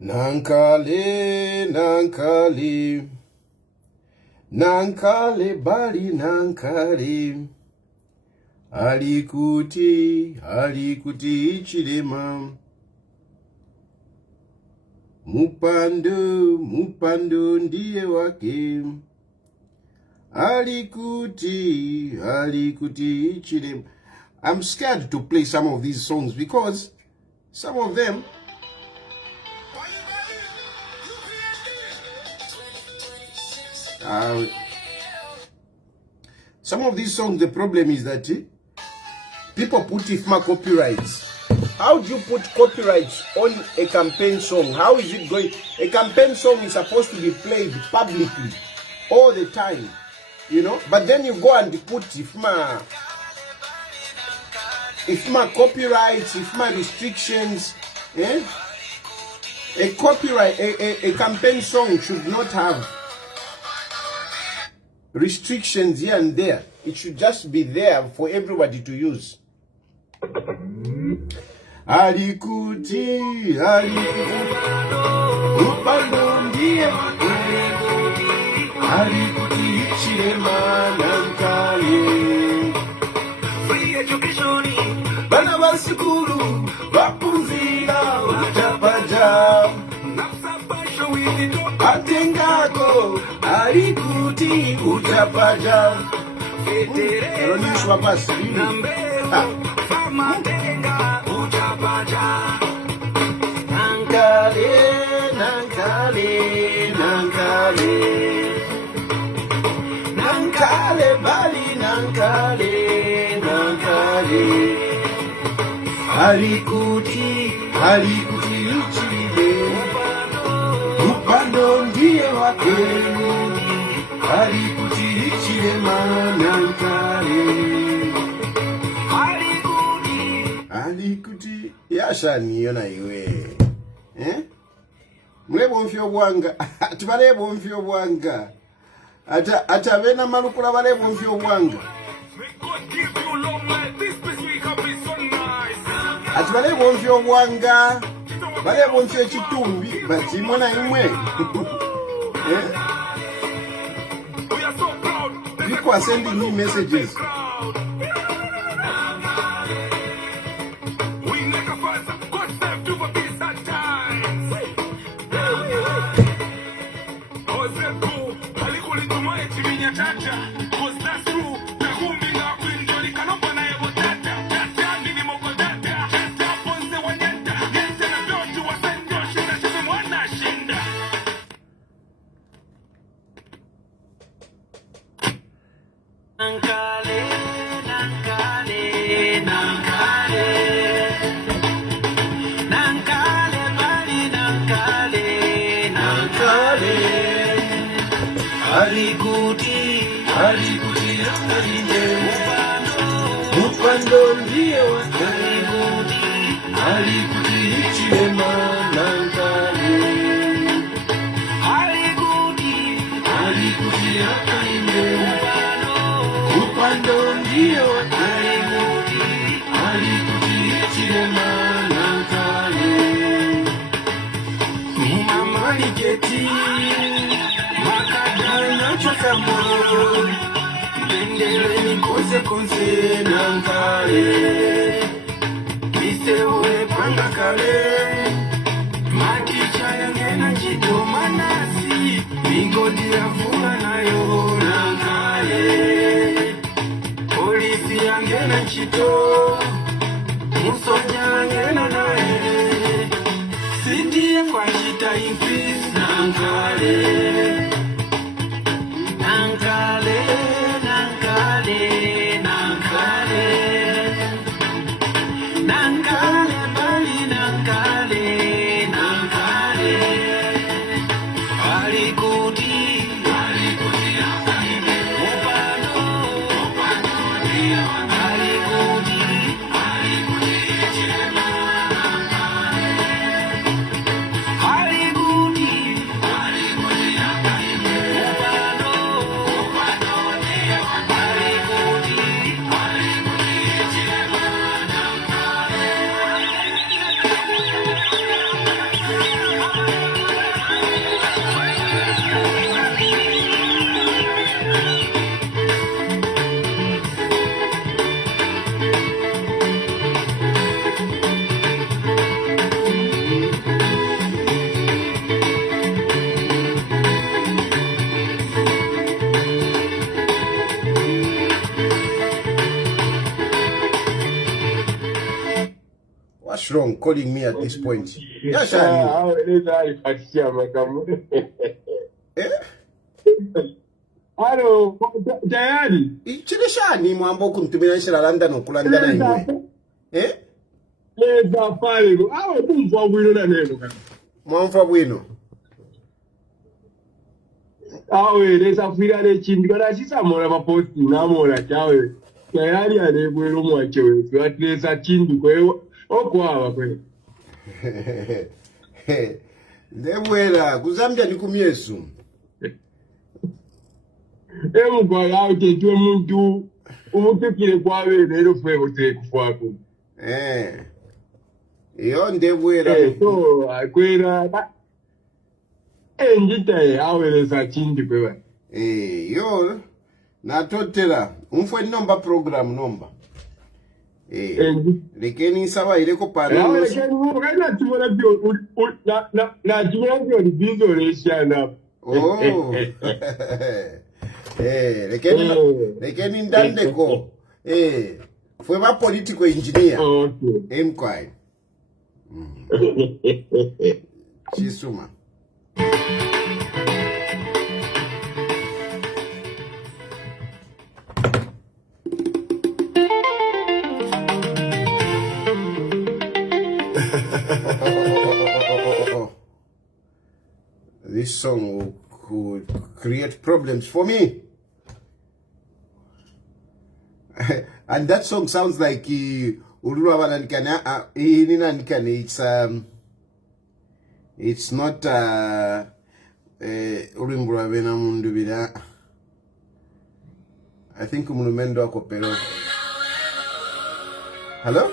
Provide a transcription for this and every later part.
Nankale, nankale, nankale bali nankale, alikuti chilema, mupando ndiye wake, alikuti chilema. I'm scared to play some of these songs because some of them these songs, the problem is that people put IFMA copyrights. How do you put copyrights on a campaign song? How is it going? A campaign song is supposed to be played publicly all the time, you know, but then you go and put IFMA copyrights, IFMA restrictions. A campaign song should not have restrictions here and there. It should just be there for everybody to use. Alikuti chilema nankale, free education, bana basikulu bapunzira utapaja, atengako alikuti utapaja. Eronyeshwa basi nankale, nankale, nankale, nankale bali nankale, nankale, alikuti chile, upando ndiye wake, alikuti chilema nankale, alikuti yashani yona iwe mulebo mfyo bwanga atibalebo mfyo bwanga atabena malukula balebo mfyo bwanga atibalebo mfyo bwanga balebo mfyo chitumbi bati mwana imwe people are sending me messages. Nankale, nankale, nankale, nankale bali nankale, nankale, alikuti upando ndiye wake, alikuti chilema nankale, alikuti Hakainde upando ndiye wake, alikuti chilema nankale, mama liketi makadana chakamoro, bendele nikose konse nankale, misewe panga kale, makicha yangena chito manasi, migodi ya funga nayo nankale, polisi yangena chito, musoja yangena nae, sitie kwa chita impis nankale, nankale, nankale, nankale, nankale bali nankale, nankale, alikuti Hakainde upando ndiye alikuti chilema nankale, alikuti What's wrong calling me at this point? Yeah, Shani. Eh? Hello, Tayali. Chile Shani mwambo kuntumina nshila landa no kulanda na imwe. Eh? Leza pale go. Awe mumfa bwino na neno kana. Mwamfa bwino. Awe leza fira le chindi kana sisa mora maposti na mora chawe. Tayali ane bwino mwachewe. Leza chindi kwewe. Okwawa kwewe. Ndebwera kuzambia nikumyesu. Kwa yao tetwe muntu umutukire kwawe lero fwe bote kufwako. Iyo ndebwera. So akwera njita aweleza chindi kwewe. Yo natotela umfwe nomba program nomba. Lekeni sawa ileko pano. Lekeni mukana timola bio na timola bio bizo leshana. Oh. Lekeni ndandeko. Fue ma political engineer. Okay. Mkwai. Chisuma. This song could create problems for me. And that song sounds like it's not I think Munumendo Akopero. Hello?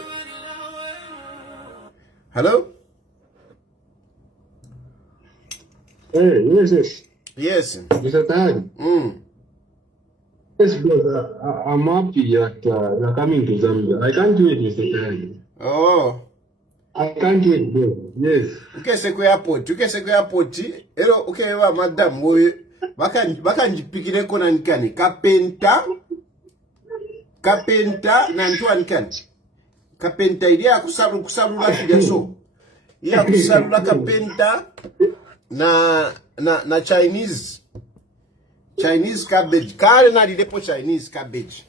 Hello? Hey, yes. Yes. Mr. Tayali. Yes, brother. I'm happy that you're coming to Zambia. I can't wait, Mr. Tayali. Oh. I can't wait, bro. Yes. Ukese kwa airport. Ero, wa madam, baka njipikile kona nikani. Kapenta, na ntuwa nikani. Kapenta, ilia kusalu la fijaso. Ilia kusalu la kapenta, na Chinese cabbage. Kare na dilepo Chinese cabbage.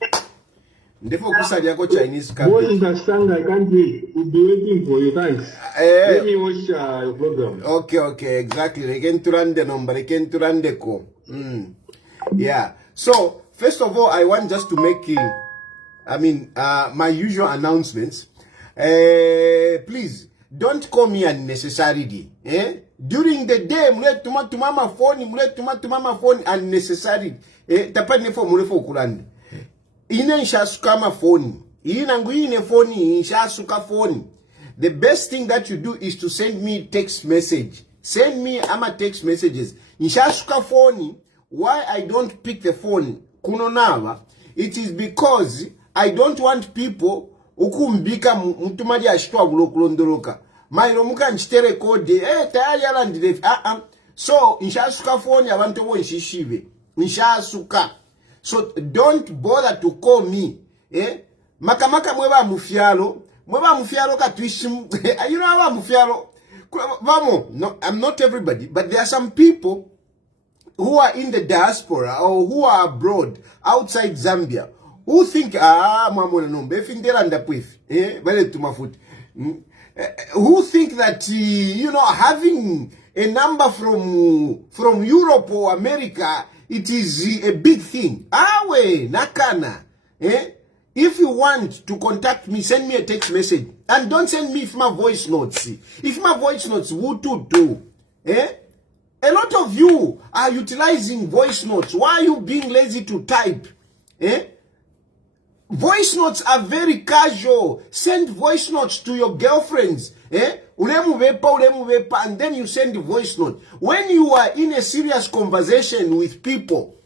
Ndefo kusali yako Chinese cabbage. What is that song? I can't wait. We'll be waiting for you. Thanks. Let me watch your program. Okay, exactly. Reken turande number, reken turande ko. Yeah. So, first of all, I want just to make my usual announcements. Please, don't call me unnecessarily. During the day, mule tumama phone unnecessary. Tapane for mule for kulande. Ine nshasuka ma phone. Inangu ine phone nshasuka phone. The best thing that you do is to send me text message. Send me text messages. Nshasuka phone. Why I don't pick the phone? Kunonawa. It is because I don't want people ukumbika mtumaji ashitwa bulokulondoroka. Mairo muka nchitere kode, tayari yalandile, So, nshasuka phone abantu bo nshishibe. Nshasuka. So, don't bother to call me. Makamaka mweba mufialo katwishimu. You know how mufialo? Vamo, no, I'm not everybody, but there are some people who are in the diaspora or who are abroad, outside Zambia, who think, mamona no, befindera ndapwifi. Vale tumafuti. Who think that, having a number from Europe or America, it is a big thing. Nakana. If you want to contact me, send me a text message. And don't send me if my voice notes. If my voice notes, what to do? A lot of you are utilizing voice notes. Why are you being lazy to type? Voice notes are very casual. Send voice notes to your girlfriends. Ulemuvepa, and then you send the voice note. When you are in a serious conversation with people,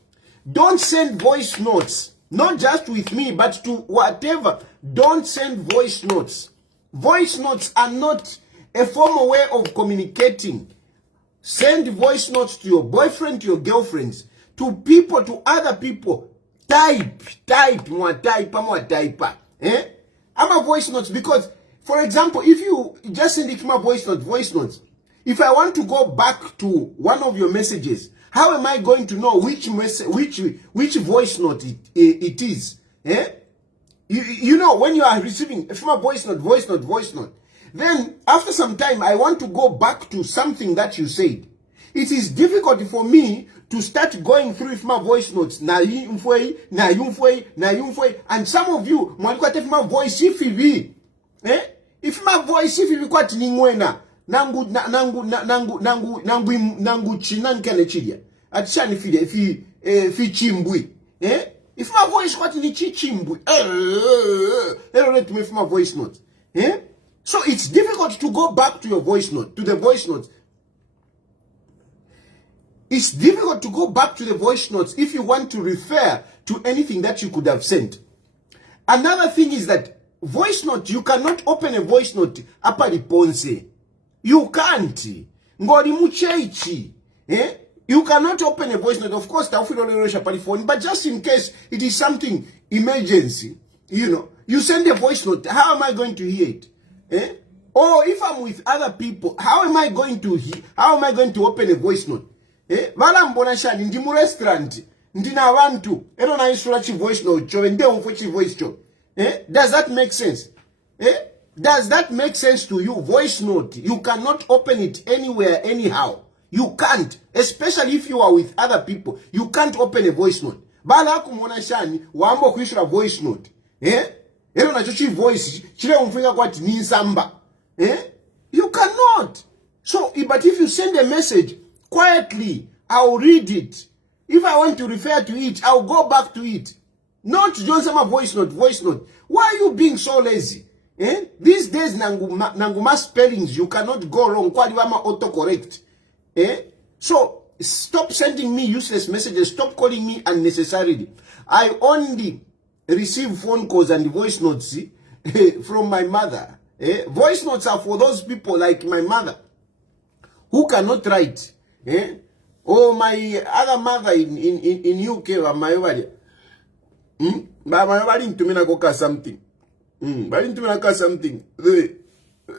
don't send voice notes. Not just with me, but to whatever. Don't send voice notes. Voice notes are not a formal way of communicating. Send voice notes to your boyfriend, to your girlfriends, to people, to other people. Type. I'm a voice notes because For example, if you just send it my voice notes, if I want to go back to one of your messages, how am I going to know which voice note it is? Eh? You know, when you are receiving a voice note, then after some time, I want to go back to something that you said. It is difficult for me to start going through my voice notes. And some of you, if my voice if kwati ningwena, nangu chinankele chidia. Atishani fi chimbui. If my voice kwati ni chimbui. They don't let me if my voice note. So it's difficult to go back to your voice note, to the voice notes. It's difficult to go back to the voice notes if you want to refer to anything that you could have sent. Another thing is that voice note, you cannot open a voice note apari ponse. You can't. Ngori mucheichi. You cannot open a voice note. Of course, but just in case it is something emergency, you know, you send a voice note. How am I going to hear it? Or if I'm with other people, how am I going to open a voice note? Vala mbona shani ndi mu restaurant ndina abantu ero na isura chi voice note cho nde umfo chi voice cho. Does that make sense? Does that make sense to you? Voice note, you cannot open it anywhere anyhow. You can't, especially if you are with other people. You can't open a voice note. Bala kumona shani wambo kuishura voice note. Ero na chi voice chile umfinga kwati ni nsamba. You cannot. So, but if you send a message quietly, I'll read it. If I want to refer to it, I'll go back to it. Not just a voice note. Why are you being so lazy? These days, nanguma spellings, you cannot go wrong. Kwaliwama autocorrect. So, stop sending me useless messages. Stop calling me unnecessarily. I only receive phone calls and voice notes from my mother. Voice notes are for those people like my mother who cannot write. Or my other mother in UK or my body. My body to me something. Something.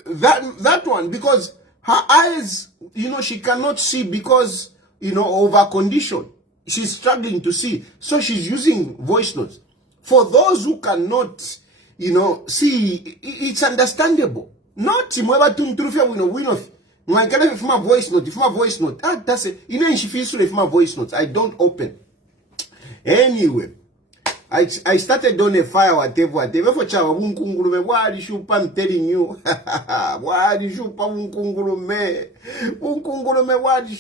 That one, because her eyes, you know, she cannot see because, you know, of her condition. She's struggling to see. So she's using voice notes. For those who cannot, you know, see, it's understandable. Not mweba tumturufia wino. If my voice note, that's it. You know, she feels if my voice notes, I don't open. Anyway, I started on a fire, whatever for chawa wunkungurume. Wadi shupa, I'm telling you. Wadi shupa wunkungurume. Wadi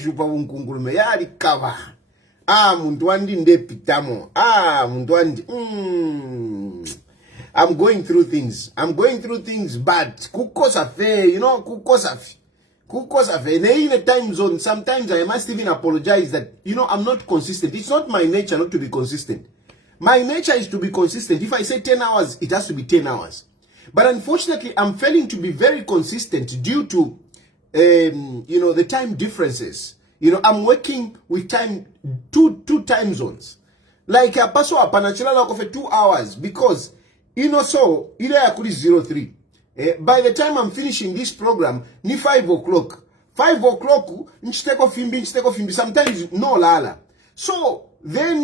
shupa wunkungurume. Yadi kava. Mundwandi nde pitamo. Mundwandi. I'm going through things, but kukosafe, you know, kukosafe. In a time zone, sometimes I must even apologize that, you know, I'm not consistent. It's not my nature not to be consistent. My nature is to be consistent. If I say 10 hours, it has to be 10 hours. But unfortunately, I'm failing to be very consistent due to, you know, the time differences. You know, I'm working with two time zones. Like a paso apanachila for 2 hours because, you know, so, ile ya kuli 03. By the time I'm finishing this program, ni 5 o'clock. 5 o'clock, nchiteko fimbi, sometimes no lala. So, then,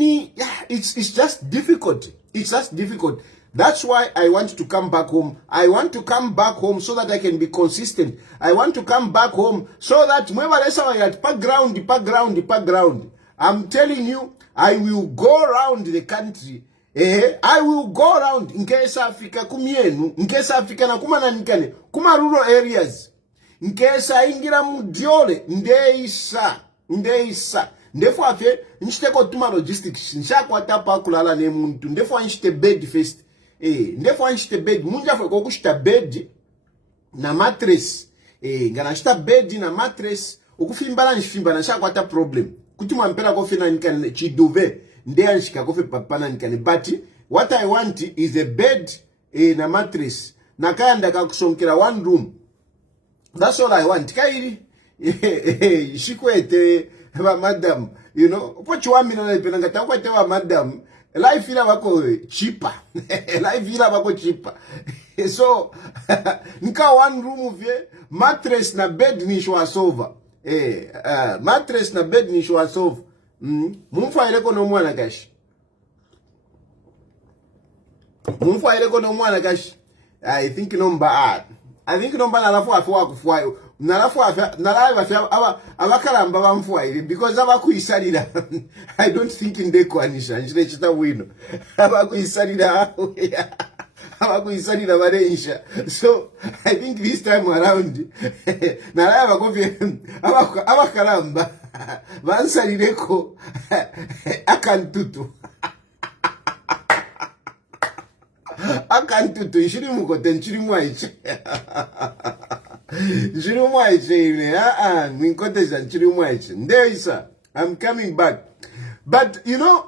it's just difficult. It's just difficult. That's why I want to come back home. I want to come back home so that I can be consistent. I want to come back home so that background. I'm telling you, I will go around the country. I will go around in case Africa kumienu, in case Africa na kuma nanikane, kuma rural areas. In case ingira mudiole, ndeisa. Ndefo afe, nchiteko tuma logistics, nshakwa tapa kulala ne muntu, ndefo nchite bed first. Ndefo nchite bed, munja fwe kukushita bed na mattress. Ngana nchita bed na mattress, ukufimbala nshakwa ta problem. Kutuma mpera kofi na nikane chidove. But what I want is a bed na mattress. Nakanda kakusonkera one room. That's all I want. Kairi shikwete madam, you know. What you want me na penanga takwete madam. Life ila wako cheaper. Life ila wako cheaper. So nika one room vye mattress na bed ni shwasova. Mattress na bed ni shwasova. Mumfa ileko no mwana kashi. Mumfa ileko no mwana kashi. I think number nalafu afwa kufwa. Nalafu afwa abakalamba bamfwa ile because abakuisalira. I don't think in the kwanisha njire chita wino. Abakuisalira. So I think this time around nalaba kofi abakalamba bansalireko akantutu nshiri mukote nshiri mwaiche mwinkote nshiri mwaiche ndeisa. I'm coming back, but you know,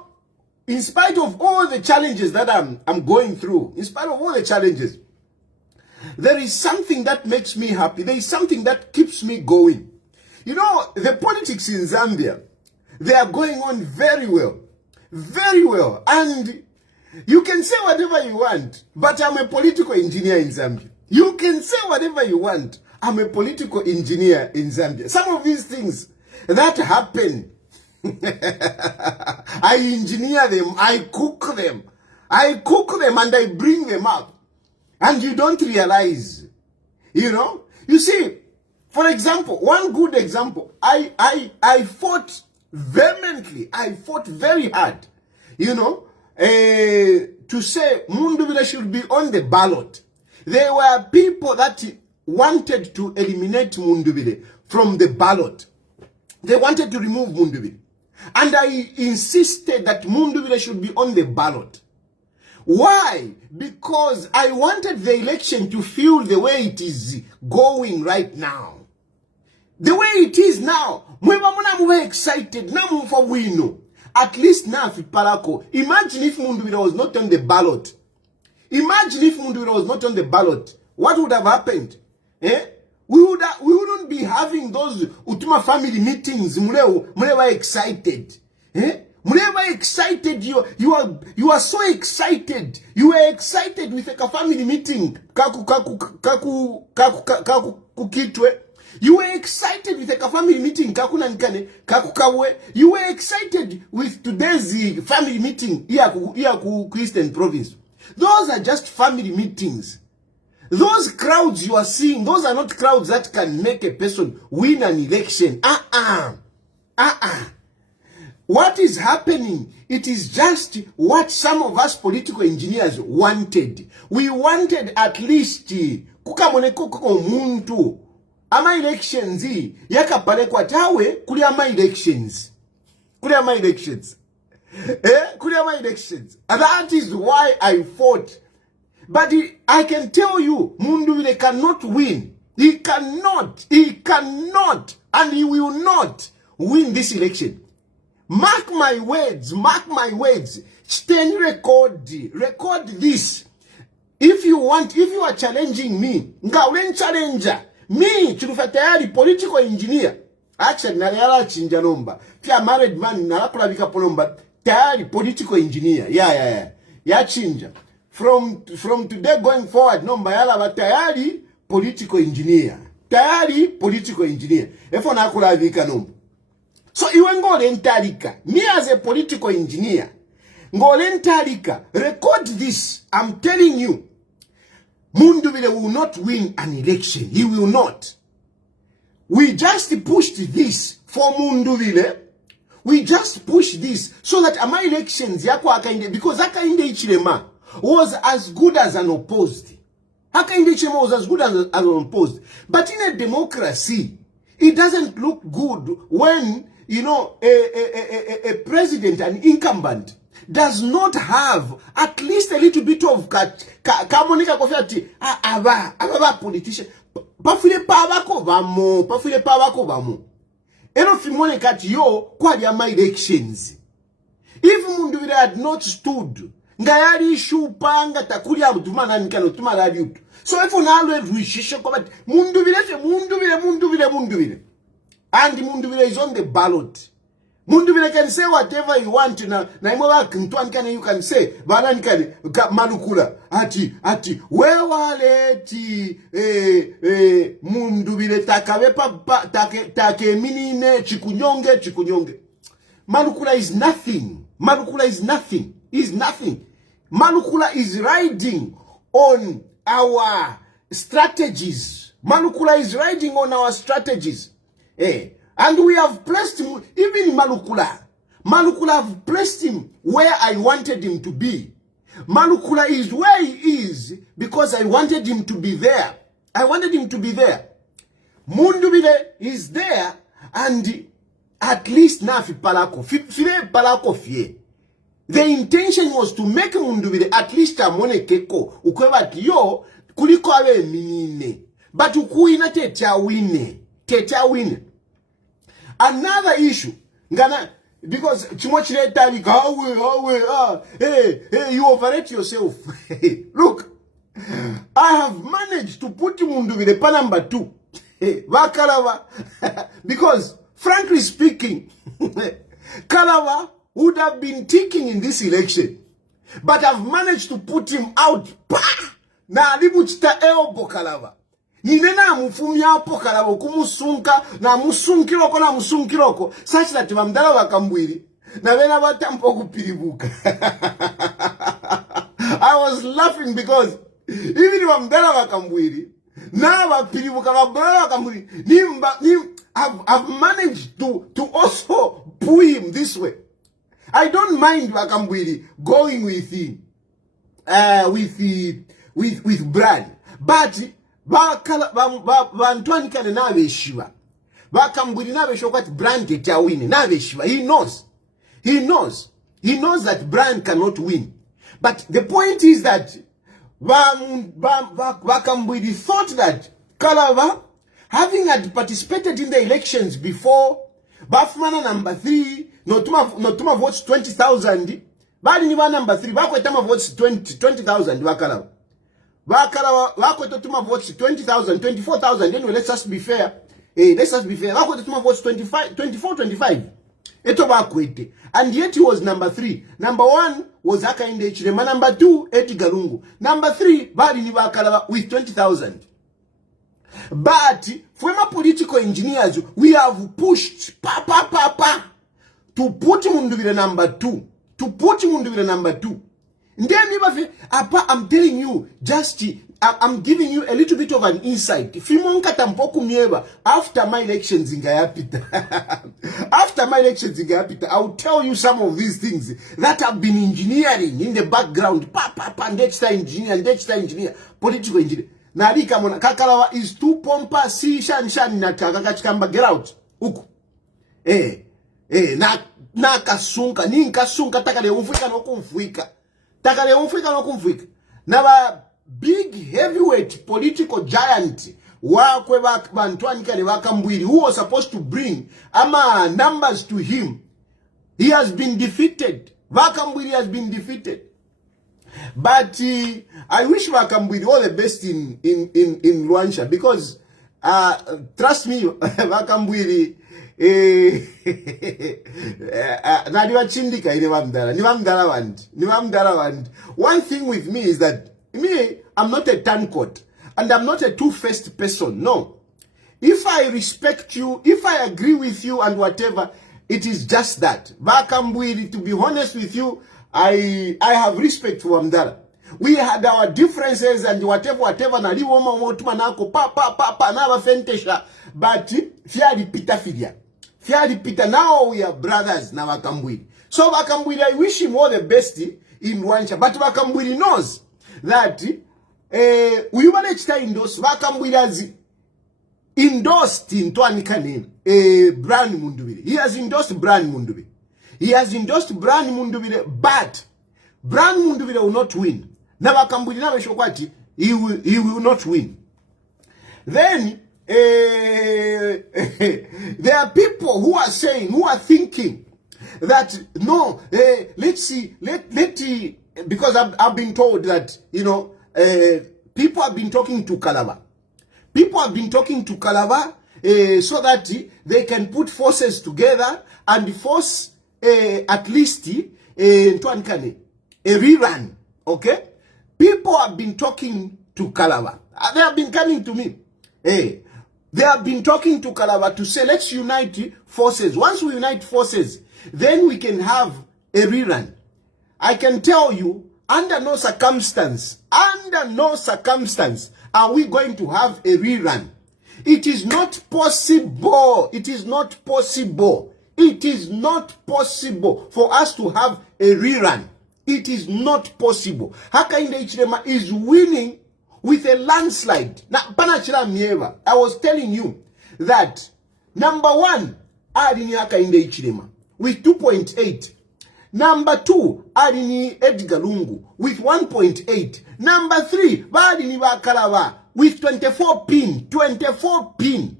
in spite of all the challenges that I'm going through, in spite of all the challenges, there is something that makes me happy. There is something that keeps me going. You know, the politics in Zambia, they are going on very well. Very well. And you can say whatever you want, but I'm a political engineer in Zambia. You can say whatever you want. I'm a political engineer in Zambia. Some of these things that happen, I engineer them, I cook them and I bring them up. And you don't realize, you know. You see, for example, one good example, I fought vehemently, I fought very hard, you know, to say Mundubile should be on the ballot. There were people that wanted to eliminate Mundubile from the ballot. They wanted to remove Mundubile. And I insisted that Mundubile should be on the ballot. Why? Because I wanted the election to feel the way it is going right now. The way it is now. We're excited. At least now, imagine if Mundubile was not on the ballot. Imagine if Mundubile was not on the ballot. What would have happened? We wouldn't be having those Utuma family meetings. Mulewa excited. Mulewa excited. You are so excited. You were excited with a family meeting. Kukitwe. You were excited with a family meeting. You were excited with today's family meeting here ku Christian province. Those are just family meetings. Those crowds you are seeing, those are not crowds that can make a person win an election. What is happening? It is just what some of us political engineers wanted. We wanted at least kukamoneko muntu ama elections yakapalekwa tawe kuli ama elections. Kuli ama elections. And that is why I fought. But I can tell you, Mundubile cannot win. He cannot, and he will not win this election. Mark my words. Stand record this. If you are challenging me, ngaulen challenger. Me, Tayali, political engineer. Actually, naliala chinja nomba. Pia married man, nalakula vika polomba. Tayali, political engineer. Yeah, chinja. From today going forward, nomba yala ba Tayali, political engineer. Tayali, political engineer. Efo nakula vika nomba. So iwe ngole ntalika. Me as a political engineer, ngole ntalika. Record this. I'm telling you. Mundubile will not win an election. He will not. We just pushed this for Mundubile. We just pushed this so that my elections yako Hakainde, because Hakainde Ichilema was as good as an opposed. Hakainde Ichilema was as good as an opposed. But in a democracy, it doesn't look good when, you know, a president, an incumbent, does not have at least a little bit of kamonika kofiati aba politician pafile pabako vamo eno fimone kati yo kwa ya elections. If Mundubile had not stood ngayari shupanga takuli abudumana nikano tumara yutu. So if on always wishisho kwa Mundubile and Mundubile is on the ballot. Mundubile can say whatever you want na imwa kintwankane you can say balankane malukula ati wewale ti Mundubile takawepa take minine chikunyonge. Malukula is nothing. Malukula is nothing. Malukula is riding on our strategies. Malukula is riding on our strategies. And we have placed him, even Malukula have placed him where I wanted him to be. Malukula is where he is because I wanted him to be there. Mundubile is there, and at least now palako fie. The intention was to make Mundubile at least amone keko. Ukweba yo kuliko awe minine. But ukuina tetia wine. Another issue, because Chimochile Tayali, hey, you overrate yourself. Look, I have managed to put Mundubile pa number 2. Kalava, because frankly speaking, Kalava would have been ticking in this election, but I've managed to put him out. Na alibuchita elbo Kalava. Ninena mufumya po Kalava kumusunka na musunkiroko such that Vamdala wakambwiri na wena batampo kupiribuka. I was laughing because even Vamdala wakambwiri na bapiribuka Vamdala wakambwiri I've managed to also pull him this way. I don't mind Wakambwiri going with him with Brand, but Bantwani kane na beshiwa. Wakambwiri na beshiwa kwati Brand tetia win na beshiwa. He knows that Brand cannot win. But the point is that Wakambwiri thought that Kalava, having had participated in the elections before, Bafumana number 3, notuma votes 20,000. Bali niwa number 3, wako etama votes 20,000 wakalawa. Wako etama votes 20,000, 24,000. Anyway, let's just be fair. Wako etama votes 24,25. Eto wako ete. And yet he was number 3. Number 1 was Hakainde Will. Number 2, Eti Garungu. Number 3, bali ni wakalawa with 20,000. But former political engineers, we have pushed to put Mundubile number 2. Then I'm telling you, just I'm giving you a little bit of an insight. After my elections in Gayapita, I'll tell you some of these things that have been engineering in the background. Engineer, political engineer. Narika mona Kakalawa is too pompa si shan na kakachikamba, get out uku na kasunka ni kasunka takale umfika no kumfika na ba big heavyweight political giant wakwe bantwani kale Wakambwiri, who was supposed to bring ama numbers to him. He has been defeated. Wakambwiri has been defeated. But I wish Wakambwiri all the best in Luansha, because trust me, Wakambwiri nadiwa chindika ni wamdala wandi. One thing with me is that I'm not a turncoat and I'm not a two-faced person. No. If I respect you, if I agree with you and whatever, it is just that. Wakambwiri, to be honest with you, I have respect for Wamdala. We had our differences and whatever na liwo motuma nako pa na bafentesha, but fiari pita now we are brothers na Wakambwiri. So Wakambwiri, I wish him all the best in Luansha, but Wakambwiri knows that we managed to endorse Wakambwiri has endorsed in Twanikane Brand Mundubile. He has endorsed Brand Mundubile. But Brand Mundubile will not win. Na Wakambwiri na beshokwati, he will not win. Then there are people who are thinking that no, let's see, because I've been told that, people have been talking to Kalava. so that they can put forces together and force at least a rerun. Okay? People have been talking to Kalaba. They have been coming to me. They have been talking to Kalaba to say, let's unite forces. Once we unite forces, then we can have a rerun. I can tell you, under no circumstance are we going to have a rerun. It is not possible. It is not possible. It is not possible for us to have a rerun. It is not possible. Hakainde Will is winning with a landslide. Now, I was telling you that number 1, Adini Hakainde Will with 2.8. Number 2, Adini Edgar Lungu with 1.8. Number 3, Badini Kalaba with 24 pin. 24 pin.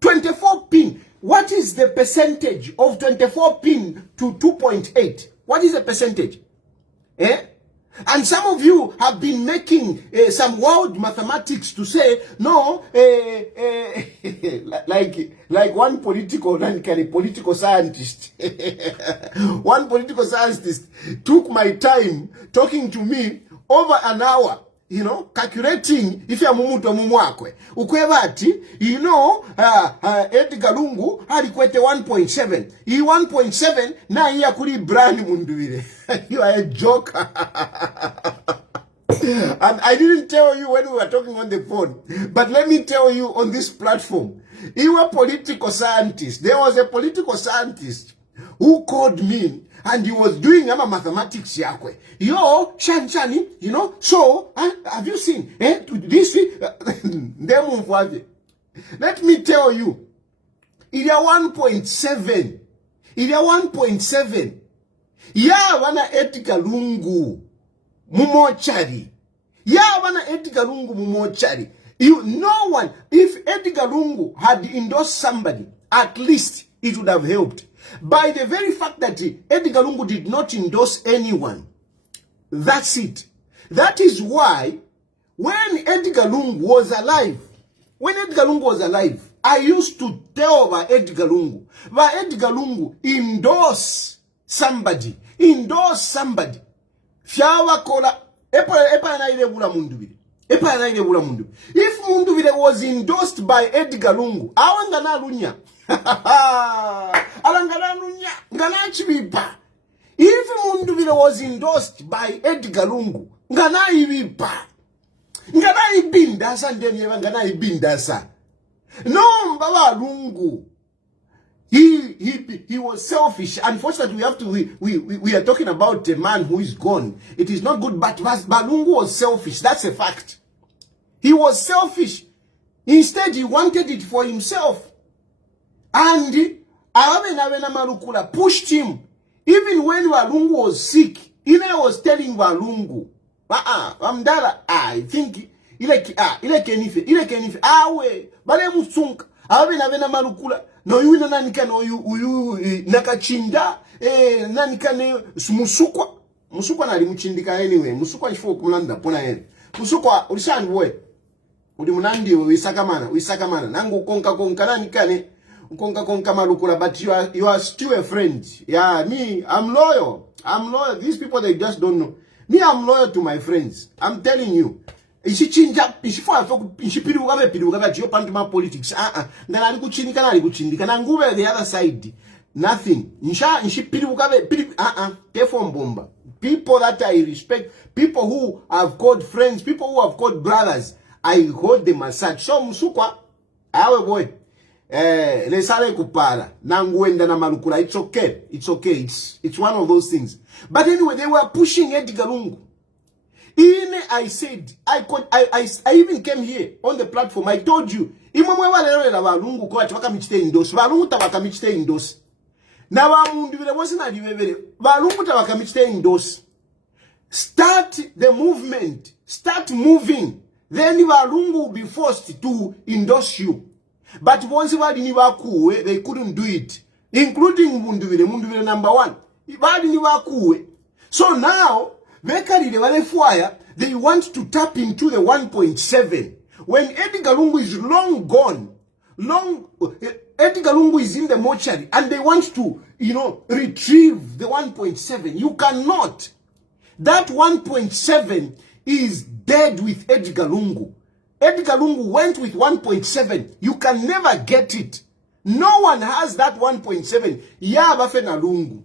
24 pin. What is the percentage of 24 pin to 2.8? What is the percentage? And some of you have been making some wild mathematics to say, no, like one political scientist. One political scientist took my time talking to me over an hour, calculating if you're mumuto mumwakwe. Ukwevati, Edgar Lungu alikwete 1.7. He 1.7, na iya kuri brand Mundubile. You are a joker. And I didn't tell you when we were talking on the phone. But let me tell you on this platform. You were a political scientist. There was a political scientist who called me and he was doing mathematics yakwe. Shanchani, so, have you seen, this, let me tell you, it is 1.7. It is 1.7. Ya wana Edgar Lungu mumochari. Ya wana Edgar Lungu mumochari. No one, if Edgar Lungu had endorsed somebody, at least it would have helped. By the very fact that Edgar Lungu did not endorse anyone, that's it. That is why when Edgar Lungu was alive, I used to tell about Edgar Lungu. But Edgar Lungu endorse somebody. Fiawa kola. Epa na ile bula Mundubile. If Mundubile was endorsed by Edgar Lungu, awangana lunya. Alangana lunya. Ngana chibipa. If Mundubile was endorsed by Edgar Lungu, ngana ibipa. Ngana ibindasa ndemye ngana ibindasa. No, Baba Lungu. He was selfish. Unfortunately, we are talking about a man who is gone. It is not good, but Balungu was selfish. That's a fact. He was selfish. Instead, he wanted it for himself. And Awena Malukula pushed him. Even when Balungu was sick, Ine was telling Balungu, Amdala, I think, ile kenife, awe, bale musunka, Awena Malukula. No yu na nanika no yu nakachinda nanika ne musukwa na alimuchindika anyway musukwa nifo kumlanda pona yene musukwa ulishani boy uli munandi wisakamana nangu konka nanika ne konka malukula, but you are still a friend. Yeah, me, I'm loyal. These people, they just don't know me. I'm loyal to my friends. I'm telling you. Isichinja pirugabe geopantuma politics. Ngana alikuchindika na nguve the other side. Nothing. Pirugabe tefo mbomba. People that I respect, people who have called friends, people who have called brothers, I hold them aside. So musukwa awe boy. Lesale kupala nanguenda na malukula. It's okay. It's one of those things. But anyway, they were pushing Edgar Lungu. I said, I even came here on the platform. I told you, Balungu kwa tabakamichite indos. Balungu tabakamichite indos. Na Mundubile wasn't a Balungu tabakamichite indos. Start the movement. Start moving. Then Balungu will be forced to endorse you. But once they couldn't do it. Including Mundubile number 1. So now, they want to tap into the 1.7. When Edgar Lungu is long gone, Edgar Lungu is in the mortuary and they want to, retrieve the 1.7. You cannot. That 1.7 is dead with Edgar Lungu. Edgar Lungu went with 1.7. You can never get it. No one has that 1.7. Ya bafena Lungu.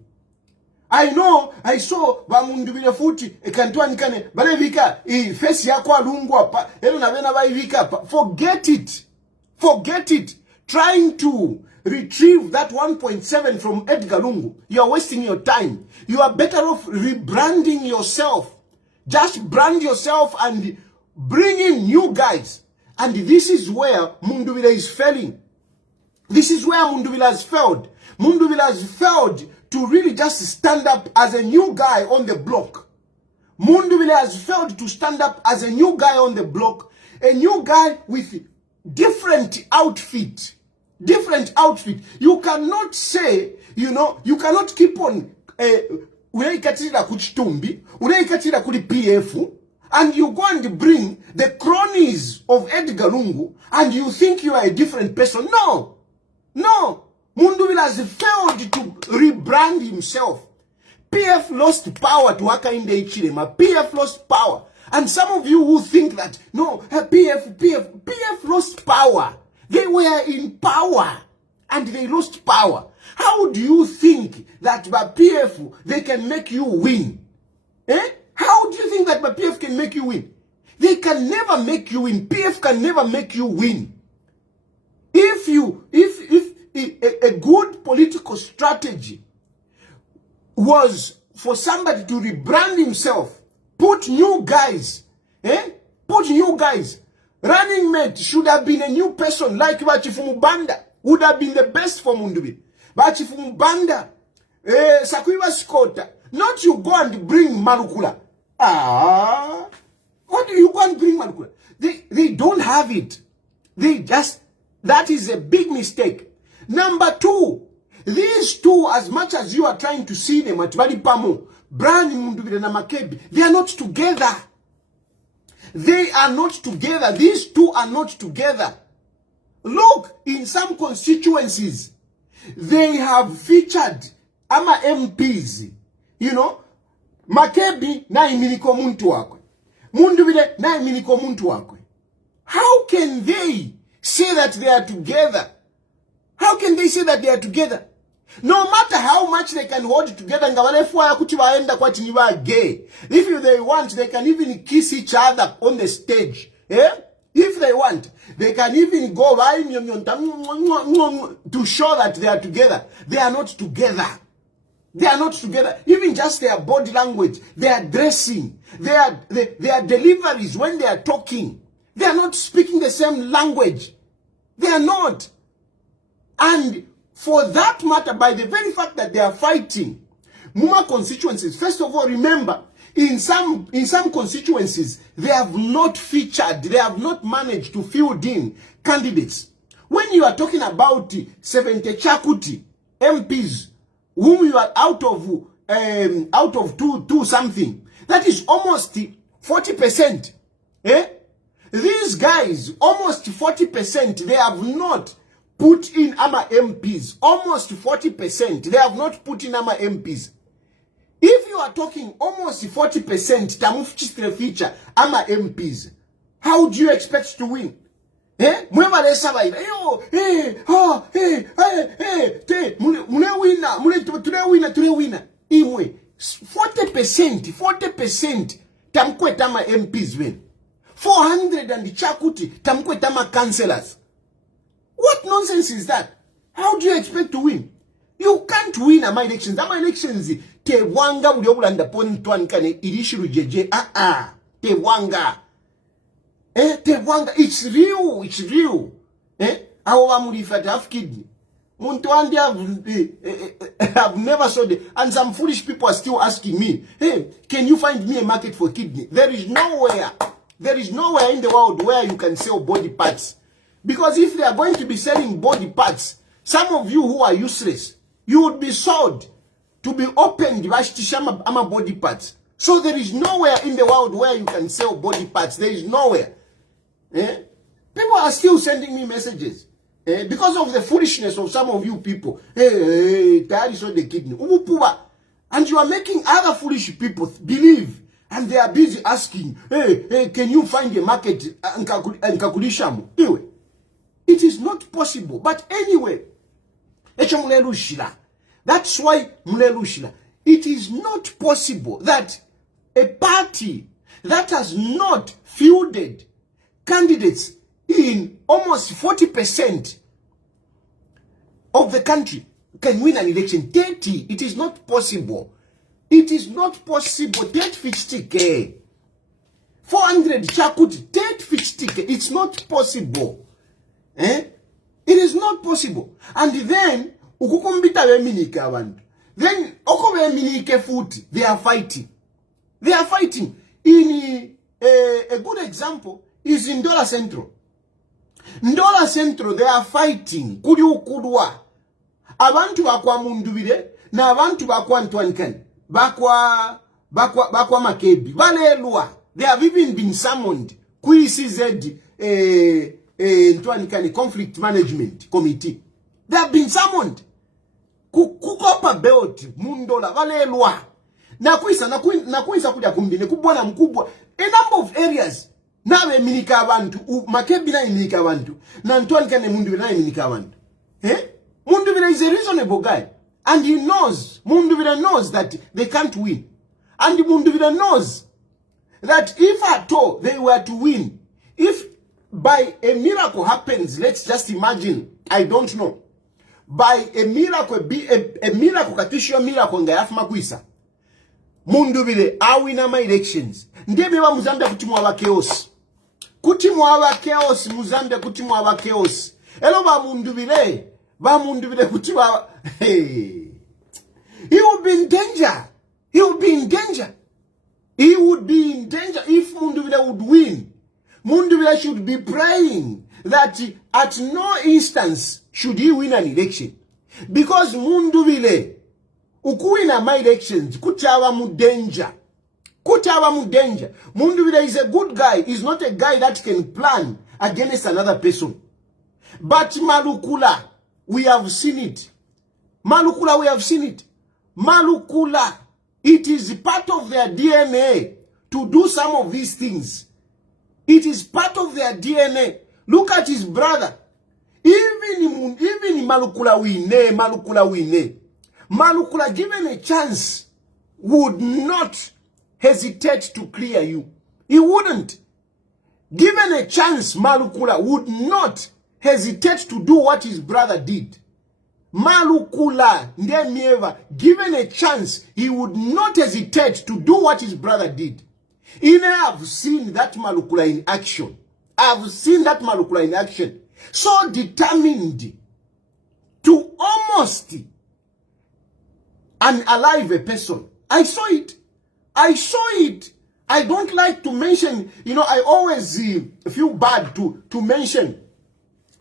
I know, I saw Mundubile futi ekantwani kane balevika face yakwa Lungu apa elo na bena baivika. Forget it. Forget it. Trying to retrieve that 1.7 from Edgar Lungu. You are wasting your time. You are better off rebranding yourself. Just brand yourself and bring in new guys. And this is where Mundubile is failing. This is where Mundubile has failed. Mundubile has failed to really just stand up as a new guy on the block. Mundubile has failed to stand up as a new guy on the block. A new guy with different outfit. Different outfit. You cannot say, you cannot keep on unaikatira kuchitumbi, unaikatira kuli PF, and you go and bring the cronies of Edgar Lungu and you think you are a different person. No. No. Mundubile has failed to rebrand himself. PF lost power to Hakainde Will. PF lost power. And some of you who think that, no, PF lost power. They were in power and they lost power. How do you think that by PF they can make you win? How do you think that by PF can make you win? They can never make you win. PF can never make you win. If a good political strategy was for somebody to rebrand himself, put new guys, put new guys. Running mate should have been a new person like Bachifu Mubanda, would have been the best for Mundubile. Bachifu Mubanda, Sakuiwa Skota, not you go and bring Marukula. What do you go and bring Marukula? They don't have it. That is a big mistake. Number two, these two, as much as you are trying to see them at Balipamu, Brand Mundubile na Makebi, they are not together. They are not together. These two are not together. Look, in some constituencies, they have featured ama MPs. Makebi na imiliko muntu wakwe. Mundubile na imiliko muntu wakwe. How can they say that they are together? How can they say that they are together? No matter how much they can hold together, if they want, they can even kiss each other on the stage. If they want, they can even go to show that they are together. They are not together. They are not together. Even just their body language, their dressing, their deliveries when they are talking. They are not speaking the same language. They are not. And for that matter, by the very fact that they are fighting, Muma constituencies, first of all, remember, in some constituencies, they have not featured, they have not managed to field in candidates. When you are talking about 70 Chakuti MPs, whom you are out of two something, that is almost 40%. These guys, almost 40%, they have not put in AMA MPs. Almost 40%. They have not put in AMA MPs. If you are talking almost 40%, Tamufchistre feature AMA MPs, how do you expect to win? Mwema le survive. Mune wina. Imwe. 40%. Tamkwe tama MPs win. 400 and Chakuti, tamkwe tama councillors. What nonsense is that? How do you expect to win? You can't win ama elections. Ama elections, te wanga uliobulanda pontuan kane irishiru jeje. Te wanga. Te wanga. It's real. Awa mulifat half kidney. Muntuandi have never sold it. And some foolish people are still asking me, hey, can you find me a market for kidney? There is nowhere in the world where you can sell body parts. Because if they are going to be selling body parts, some of you who are useless, you would be sold to be opened ama body parts. So there is nowhere in the world where you can sell body parts. There is nowhere. People are still sending me messages. Because of the foolishness of some of you people. Hey, Tayali sold the kidney. And you are making other foolish people believe. And they are busy asking, hey, can you find a market? Anyway, it is not possible. But anyway, that's why it is not possible that a party that has not fielded candidates in almost 40% of the country can win an election. 30, it is not possible. It is not possible. 30 400 chakut, 30 it's not possible. It is not possible. And then ukukumbita weminika abantu. Then oko weminike futi, they are fighting. They are fighting. In a good example is in Dollar Central. Dollar Central, they are fighting. Kuri ukudwa. Abantu bakwa Mundubile na abantu bakwa Ntwanikani. Bakwa Makebi. Balelua. They have even been summoned. QCZ Ntwanikani Conflict Management Committee. They have been summoned. Kukopa belt mundola balelua. Na kuisa kuja kumbine kubwana mkubwa. A number of areas. Nawe minika abantu. Makebi na minika abantu. Na Ntwanikani Mundubile na minika abantu. Mundubile is a reasonable guy. And he knows, Mundubile knows that they can't win. And Mundubile knows that if at all they were to win, if by a miracle happens, let's just imagine, I don't know, by a miracle, a miracle, katishio miracle, ngayafu makwisa, Mundubile, awina my elections. Ndebe wa Muzambia kutimwa wa chaos. Kutimwa wa chaos, Muzambia kutimwa wa chaos. Elo ba Mundubile kutimwa, hey. He would be in danger. He would be in danger. He would be in danger if Mundubile would win. Mundubile should be praying that at no instance should he win an election. Because Mundubile, ukuwina my elections, kutawa mu danger. Kutawa mu danger. Mundubile is a good guy. He's not a guy that can plan against another person. But Malukula, we have seen it. Malukula, we have seen it. Malukula, it is part of their DNA to do some of these things. It is part of their DNA. Look at his brother. Even Malukula wine. Malukula, given a chance, would not hesitate to clear you. He wouldn't. Given a chance, Malukula would not hesitate to do what his brother did. Malukula, Ndemieva, given a chance, he would not hesitate to do what his brother did. I have seen that Malukula in action. I have seen that Malukula in action. So determined to almost unalive a person. I saw it. I saw it. I don't like to mention, I always feel bad to mention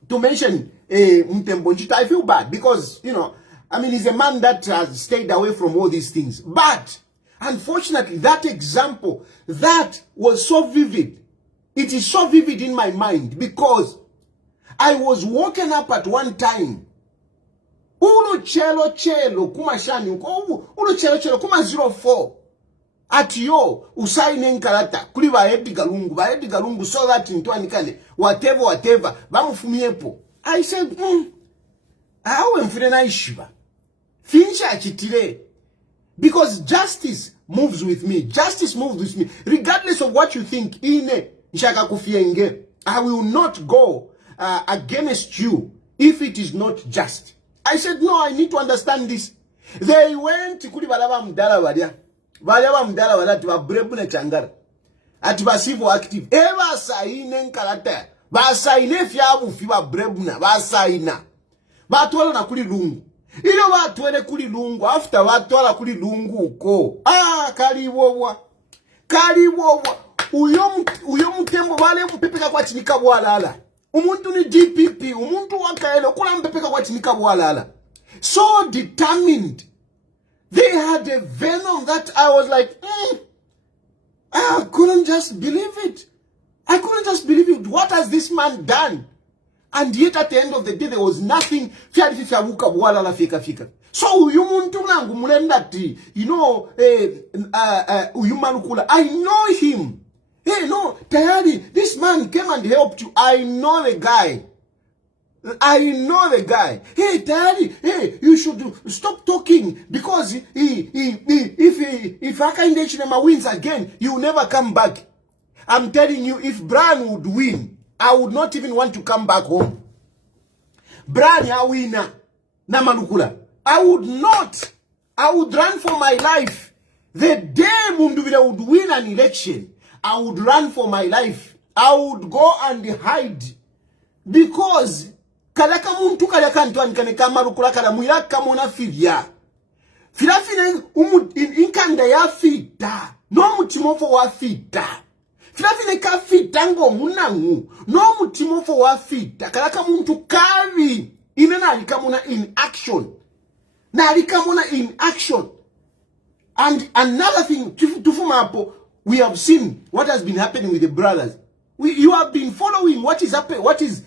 Mtembonjita. I feel bad because, he's a man that has stayed away from all these things. But, unfortunately, that example, that was so vivid. It is so vivid in my mind because I was woken up at one time. Ulo chelo kumashani, ulo chelo kuma 04. At yo, usaine nkarata, kuli baedi galungu, so that Ntwanikani, whatever, bamufumiepo. I said, awe mfirena ishiba. Finisha achitire. Because justice moves with me. Justice moves with me. Regardless of what you think, I will not go against you if it is not just. I said, no, I need to understand this. They went to kuli balaba mdala wadia. Balaba mdala wadia tuwa brebu na changara. Atuwa civil active. Eva saine nkalata. Basaine fiabu fiwa brebu na. Basaina. Batuwala na kuli lungu. Ilo watuwele kuli lungu. After watuwala kuli lungu uko. Kaliwowa. Uyo mtembo wale mpepeka kwa chinika walala. Umuntu ni DPP. Umuntu wakaelo. Kula mpepeka kwa chinika walala. So determined. They had a venom that I was like, I couldn't just believe it. I couldn't just believe it. What has this man done? And yet at the end of the day, there was nothing. So you know, I know him. Hey, no, Tayali, this man came and helped you. I know the guy. I know the guy. Hey, Tayali, hey, you should stop talking because if Hakainde Will wins again, he will never come back. I'm telling you, if Brian would win, I would not even want to come back home. Brian ya winner na Malukula. I would not. I would run for my life. The day Mundubile would win an election, I would run for my life. I would go and hide. Because kalaka muntu kalaka Antoine kaneka Malukula kala muila kamona filia. Filafine inkanda ya fita. No mutimofo wa fita. Filafine ka fita ngo munangu. No mutimofo wa fita. Kalaka muntu kavi. Inena alikamona in action. Na alikamona in action. And another thing, we have seen what has been happening with the brothers. You have been following what is happening, what is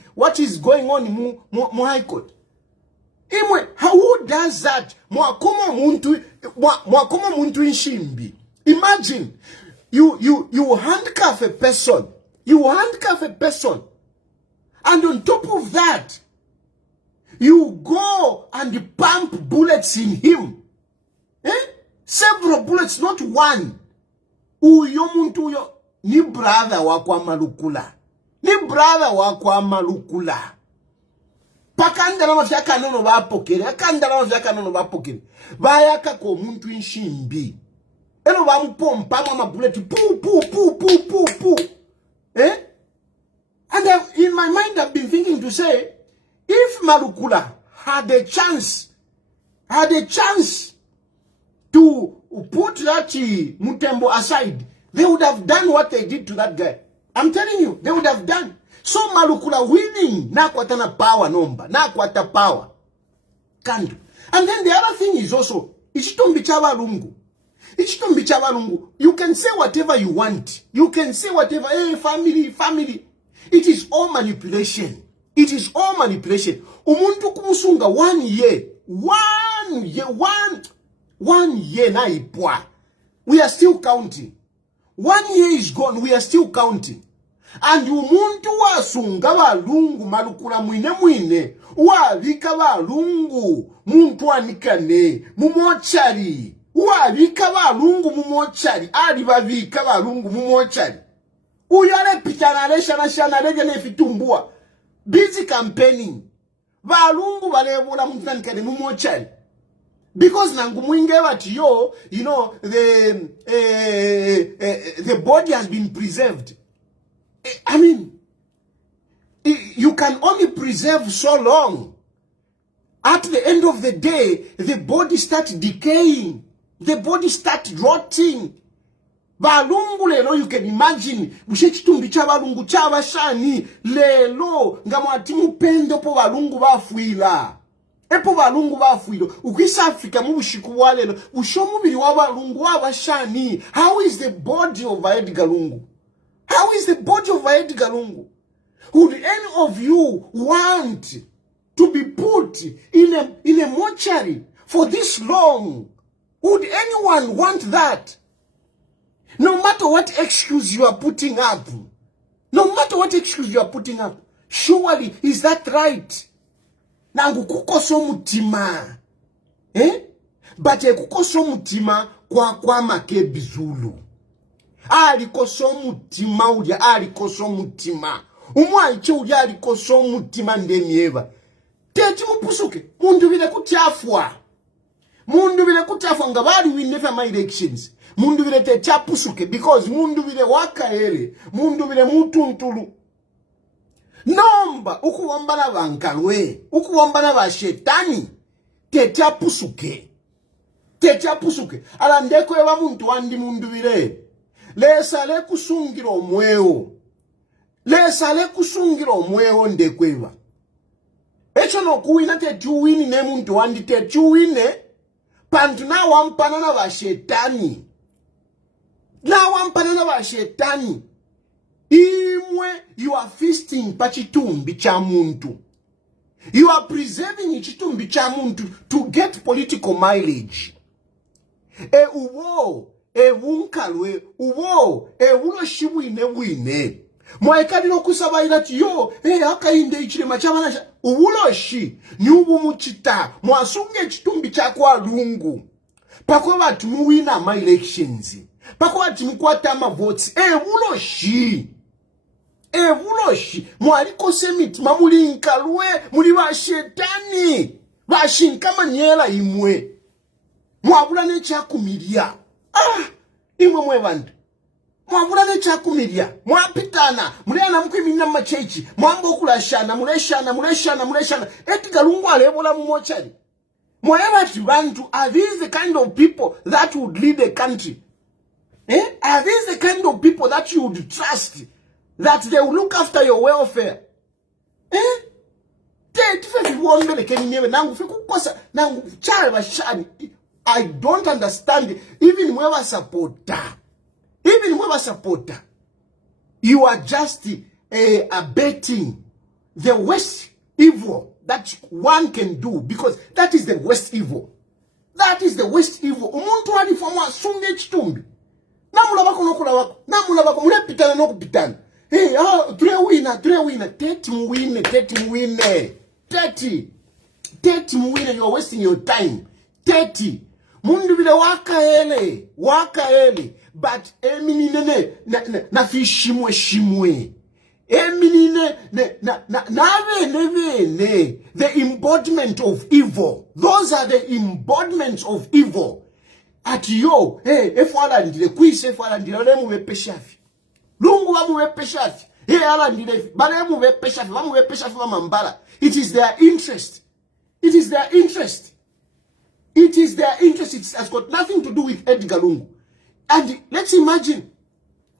going on in Mu High Court. Who does that? Mwakoma muntu inshimbi. Imagine you handcuff a person. You handcuff a person. And on top of that, you go and pump bullets in him. Several bullets, not one. Uyo muntu uyo ni brother wakwa Malukula. Ni brother wakwa Malukula. Pakandala mafyaka nono bapokere. Akandala mafyaka nono bapokere. Bayaka ko muntu inshimbi. Eno ba mpompa mama bullet. Poo. And in my mind I've been thinking to say, if Malukula had a chance to put that Mutembo aside, they would have done what they did to that guy. I'm telling you, they would have done. So Malukula winning, na kwatana power number, na kwata power. Can't do. And then the other thing is also, ichitombichaba lungu. You can say whatever you want. You can say whatever, hey, family. It is all manipulation. It is all manipulation. Umuntu kumusunga 1 year. 1 year na ipwa. We are still counting. 1 year is gone. We are still counting. And umuntu wasunga balungu Malukula mwine. Wabika balungu. Muntu anikane. Mumochari. Wabika balungu mumochari. Ali babika balungu mumochari. Uyale pitanale shana leje nefitumbua. Busy campaigning. Balungu balebula mutanikane mumochari. Because you know, the body has been preserved. I mean, you can only preserve so long. At the end of the day, the body starts decaying. The body starts rotting. Balungu lelo, you can imagine, bushechitumbi cha balungu cha bashani, lelo, ngamwati mupendo po balungu bafuila. Epo balungu bafuilo. Ukisa Afrika mubushiku walelo. Ushomubili wa balungu wa bashani. How is the body of Edgar Lungu? How is the body of Edgar Lungu? Would any of you want to be put in a mortuary for this long? Would anyone want that? No matter what excuse you are putting up. No matter what excuse you are putting up. Surely, is that right? Nangu kukoso mutima. But kukoso mutima kwa make bizulu. Alikoso mutima uja alikoso mutima. Umwaiche uja alikoso mutima ndemieva. Teti mupusuke. Mundubile kutiafwa. Mundubile kutiafwa ngabali we never my elections. Mundubile te pusuke because mundubile wakaere. Mundubile mutuntulu. Nomba ukuwamba na bankalwe, ukuwamba na bashetani, techa pusuke. Ala ndeko eba muntu wandi Mundubile. Lesa le kusungiro omweo ndeko eba. Echo no kuwina techu wini ne muntu wandi techu wine, pantu na wampana na bashetani. Imwe, you are feasting pachitumbi cha muntu. You are preserving ichitumbi cha muntu to get political mileage. Uwo, wunkalwe, uwo, ulo shibwine wine. Mwaekadi no kusabaira ti yo, Hakainde ichilema chabana, ulo shi, ni ubu muchita, mwasunge chitumbi cha kwa lungu. Pako watu muwina ma elections. Pako watu mkwata ma votes. Ulo shi. Ulo shi. Mwaliko semit, mamuli inkalwe, muli wa shetani. Wa shinkama nyela imwe. Mwabula ne chakumilia. Imwe mwe bandu. Mwabula ne chakumilia. Mwapitana. Muliana mkwimina machechi. Mwambo kulashana. Muleshana. Eti Kalungu alebola mumochari. Are these the kind of people that would lead a country? Are these the kind of people that you would trust? That they will look after your welfare? I don't understand. Even whoever supporter, you are just abetting the worst evil that one can do, because that is the worst evil. That is the worst evil. Umuntu wali fomwa sunge chitumbi. Namula bako nokula wako. Namula bako mule pitana noku pitana. Three winner. Teti muwine. You are wasting your time. Teti. Mundubile wakaele. But eminine na fi shimwe. The embodiment of evil. Those are the embodiments of evil. At yo, efalandile kwise falandile lemu wepeshafi. Lungu wamu wepeshafi. Alandile baremu wepeshafi, wamu wepeshafi wa mambala. It is their interest. It has got nothing to do with Edgar Lungu. And let's imagine.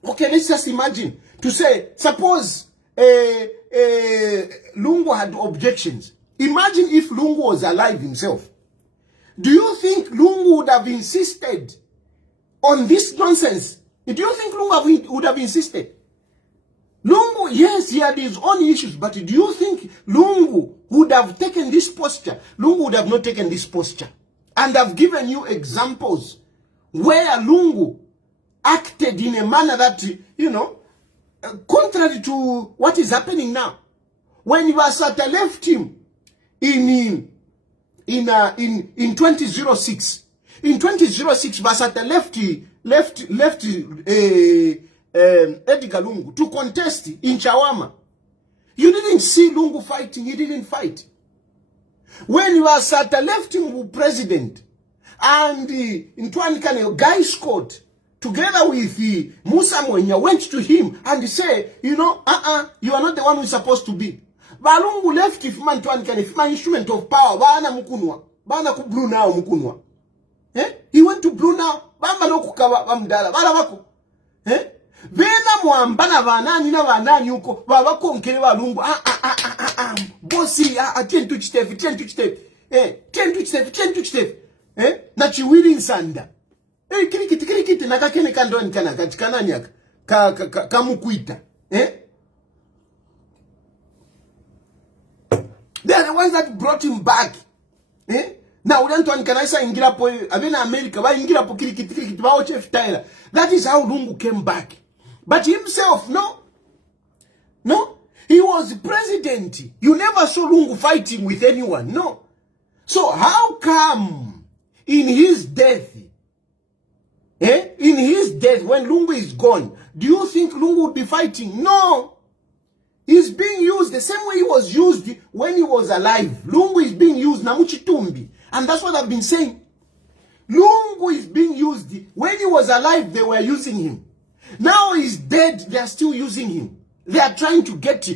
Okay, let's just imagine. To say, suppose Lungu had objections. Imagine if Lungu was alive himself. Do you think Lungu would have insisted on this nonsense? Do you think Lungu would have insisted? Lungu, yes, he had his own issues, but do you think Lungu would have taken this posture? Lungu would have not taken this posture. And I've given you examples where Lungu acted in a manner that, contrary to what is happening now. When Basata left him in 2006, Basata left Edgar Lungu to contest in Chawama. You didn't see Lungu fighting. He didn't fight. When Basata left him with president, and in Twanikane, Guy Scott, together with Musa Mwenya, went to him and said, you are not the one who is supposed to be. Balungu left if man Twanikane, if my instrument of power, Bana Mukunwa, Bana ku Blue Now Mukunwa. He went to Blue Now, Bamba no kukawa Bamdala, Bana wako. Vena mwambana vanani na vanani uko, wako mkele Balungu, Bossi, ten to step. Na chiwili nsanda. Kirikiti nakakene kandoni kana kachikananya kamukuita. They are the ones that brought him back. Now we don't want to ingira po avena America ba ingira po kirikiti ba chef Tyler. That is how Lungu came back. But himself, no. He was president. You never saw Lungu fighting with anyone. No. So how come in his death, when Lungu is gone, do you think Lungu would be fighting? No. He's being used the same way he was used when he was alive. Lungu is being used Namuchitumbi. And that's what I've been saying. Lungu is being used. When he was alive, they were using him. Now he's dead, they are still using him. They are trying to get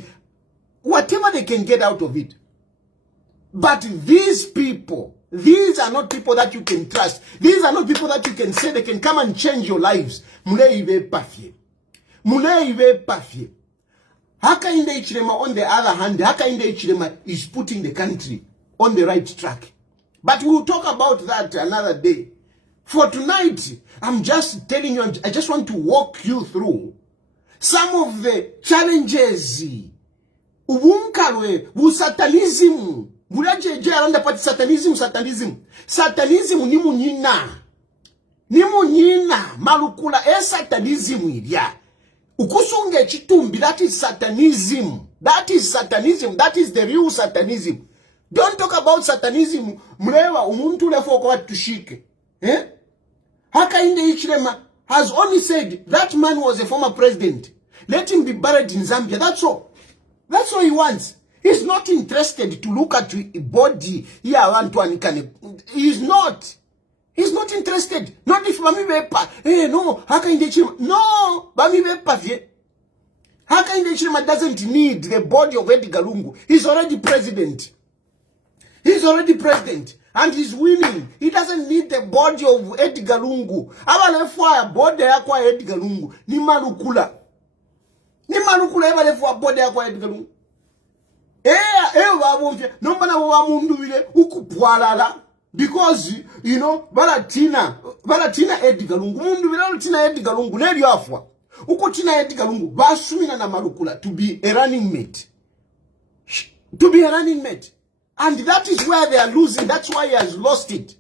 whatever they can get out of it. But these people, these are not people that you can trust. These are not people that you can say they can come and change your lives. Hakainde Will, on the other hand, Hakainde Will is putting the country on the right track. But we'll talk about that another day. For tonight, I'm just telling you, I just want to walk you through some of the challenges, ubunkalwe, busatanism, bulajeje alanda pati satanism ni munyina, malukula satanism ilya. Ukusunge chitumbi, that is satanism, that is the real satanism. Don't talk about satanism, mlewa, umuntu lefo kwa tushike. Hakainde Will has only said that man was a former president. Let him be buried in Zambia. That's all. That's all he wants. He's not interested to look at the body. He's not. He's not interested. Not if Bami Wepa. No, Hakainde Will. No, Bami Wepa. Hakainde Will doesn't need the body of Edgar Lungu. He's already president. He's already president. And he's winning. He doesn't need the body of Edgar Lungu. Abalefwa body yakwa Edgar Lungu. Ni malukula. Ni malukula abalefwa body yakwa Edgar Lungu. Wabomfya. Nombana wa Mundubile ukupwalala. Because, you know, balatina Edgar Lungu. Mundubile balatina Edgar Lungu. Neli afwa. Ukotina Edgar Lungu. Basumina na malukula to be a running mate. To be a running mate. And that is where they are losing. That's why he has lost it.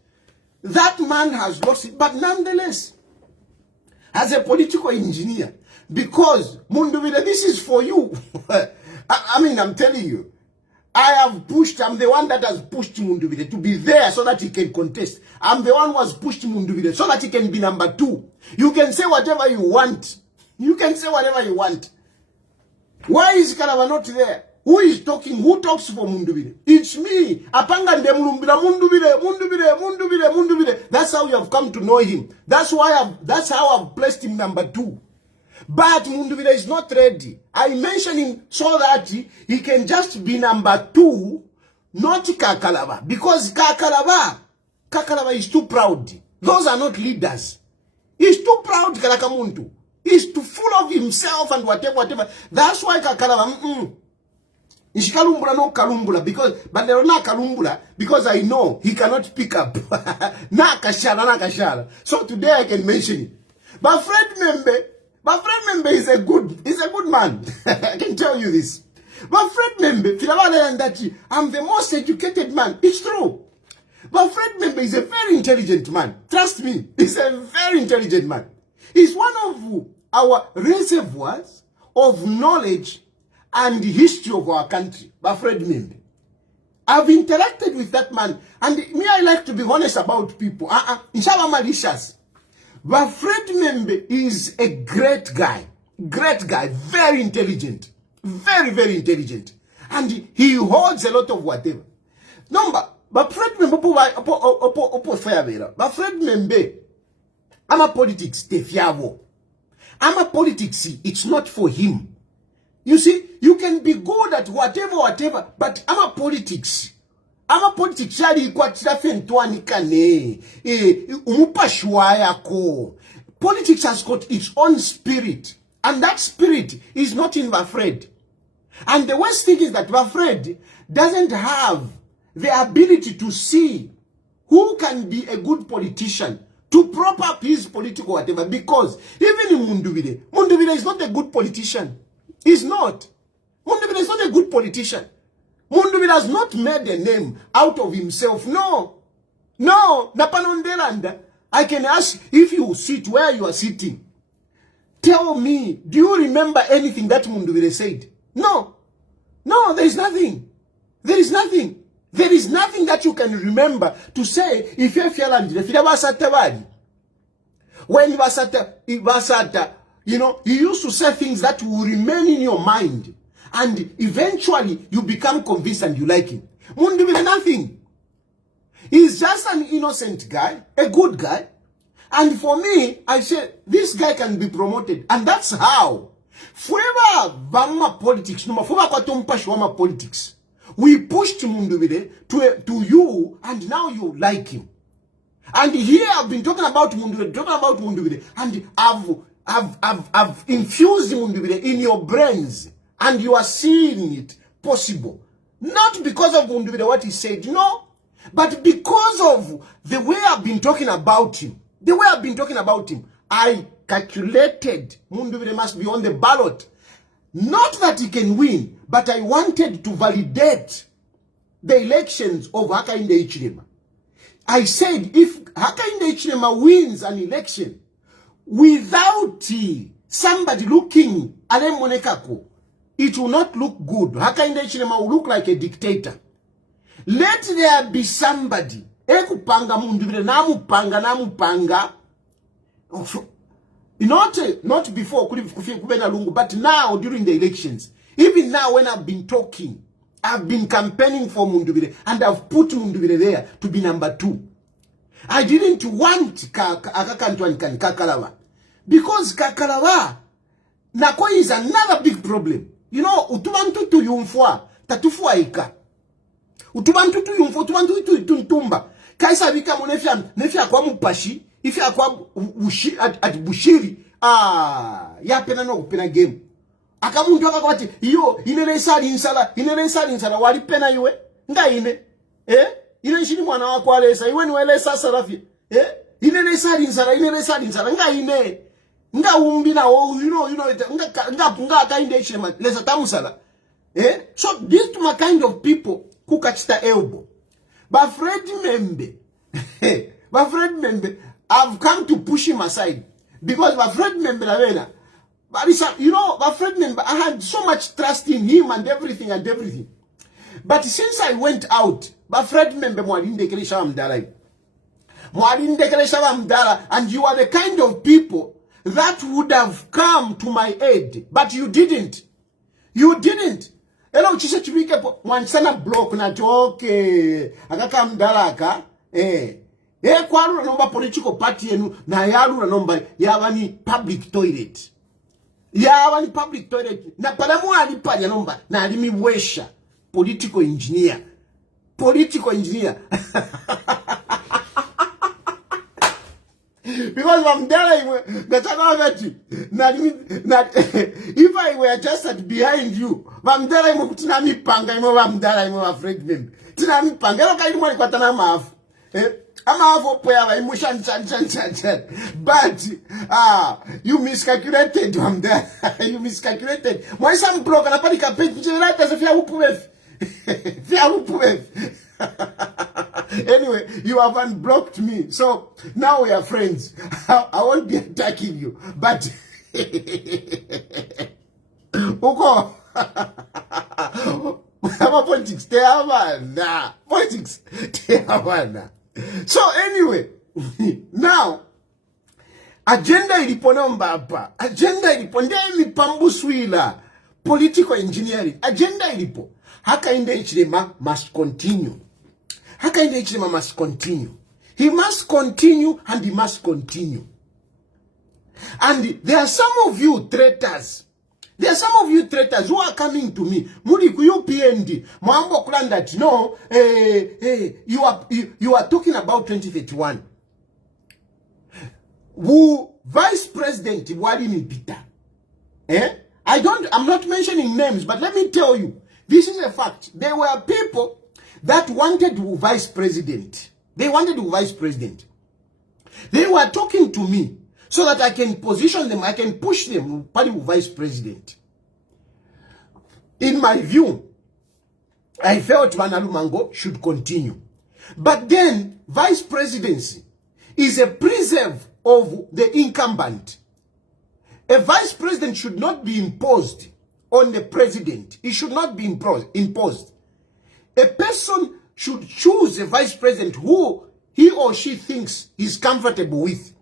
That man has lost it. But nonetheless, as a political engineer, because Mundubile, this is for you. I mean, I'm telling you, I'm the one that has pushed Mundubile to be there so that he can contest. I'm the one who has pushed Mundubile so that he can be number 2. You can say whatever you want. You can say whatever you want. Why is Kalaba not there? Who is talking? Who talks for Mundubile? It's me. Apanga ndemulumbila Mundubile. That's how you have come to know him. That's how I've placed him number 2. But Mundubile is not ready. I mention him so that he can just be number 2, not Kakalaba. Because Kakalaba is too proud. Those are not leaders. He's too proud, Kalakamuntu. He's too full of himself and whatever. That's why Kakalaba, Ishikalumbula no kalumbula because I know he cannot pick up. Nakashala. So today I can mention it. But Fred Membe is a good man. I can tell you this. But Fred Membe, I'm the most educated man. It's true. But Fred Membe is a very intelligent man. Trust me, he's a very intelligent man. He's one of our reservoirs of knowledge and the history of our country, by Fred Membe. I've interacted with that man, and me, I like to be honest about people. Inshallah, malicious. But Fred Membe is a great guy, very intelligent, very intelligent, and he holds a lot of whatever. But Fred Membe, but Fred Membe, I'm a politics, tefiavo. I'm a politics, it's not for him. You see, you can be good at whatever, but I'm a politics. Politics has got its own spirit, and that spirit is not in Bafred. And the worst thing is that Bafred doesn't have the ability to see who can be a good politician to prop up his political whatever, because even in Mundubile is not a good politician. He's not. Mundubile is not a good politician. Mundubile has not made a name out of himself. No. Napanondelanda. I can ask, if you sit where you are sitting, tell me, do you remember anything that Mundubile said? No, there is nothing. There is nothing that you can remember to say, if you feel when you wasata, you know, he used to say things that will remain in your mind. And eventually, you become convinced and you like him. Mundubile, nothing. He's just an innocent guy, a good guy. And for me, I say, this guy can be promoted. And that's how. Fueva vama politics, politics. We pushed Mundubile to you, and now you like him. And here I've been talking about Mundubile, and I've infused Mundubile in your brains, and you are seeing it possible. Not because of Mundubile, what he said, no, but because of the way I've been talking about him. I calculated Mundubile must be on the ballot. Not that he can win, but I wanted to validate the elections of Hakainde Hichilema. I said if Hakainde Hichilema wins an election without somebody looking Monekako, it will not look good. Hakainde Hichilema will look like a dictator. Let there be somebody. Ekupanga Mundubile namupanga. Not before Kubena Lungu, but now during the elections. Even now when I've been talking, I've been campaigning for Mundubile and I've put Mundubile there to be number 2. I didn't want Kakalawa because Kakalawa Nako is another big problem. You know, utubantu tu yumfwa tatufwa ika. Utubantu tu yumfwa utubantu tu tuntumba. Kaisa vika nefia kwa mupashi. If you are at Bushiri, ya pena no pena game. Akamuntu akakwati iyo inele sali insala wali pena iwe nga ine ile shini mwana wako alesa iwe ni wele sasa rafi inele sali insala nga ine nga umbi na you know nga Hakainde Hichilema lesa tamusala so these two kind of people who catch the elbow. But Fred Membe I've come to push him aside because my friend member, but you know, my friend member, I had so much trust in him and everything. But since I went out, my friend member, and you are the kind of people that would have come to my aid, but you didn't. Hello, chise chibike mwansana block na choke akaka mdalaka kwalu nomba political party yenu na yalu nomba yabani public toilet. Na palamu alipanya nomba na alimiwesha political engineer. Because I'm telling you, if I were just behind you, I'm telling you, Tinami Panga, I'm telling you, afraid them. Tinami Panga, I don't want to maaf. I'm half emotion, but you miscalculated, I'm there. You miscalculated. Why some broke and a panic page right as if you Anyway, you have unblocked me. So now we are friends. I won't be attacking you. But Uko politics. So anyway, now agenda iliponomba hapa. Agenda ilipo ndeni pambuswila political engineering. Agenda ilipo. Hakainde Hichilema must continue. Hakainde Hichilema must continue. He must continue and he must continue. And there are some of you traitors. There are some of you traitors who are coming to me. Muri kuyo PND. Mwambo that no, you are talking about 2031. Who Vice President Wali Nipita. I'm not mentioning names, but let me tell you, this is a fact. There were people that wanted Vice President. They wanted Vice President. They were talking to me so that I can position them, I can push them, party Vice President. In my view, I felt Manalumango should continue. But then, Vice Presidency is a preserve of the incumbent. A Vice President should not be imposed on the President. It should not be imposed. A person should choose a Vice President who he or she thinks is comfortable with.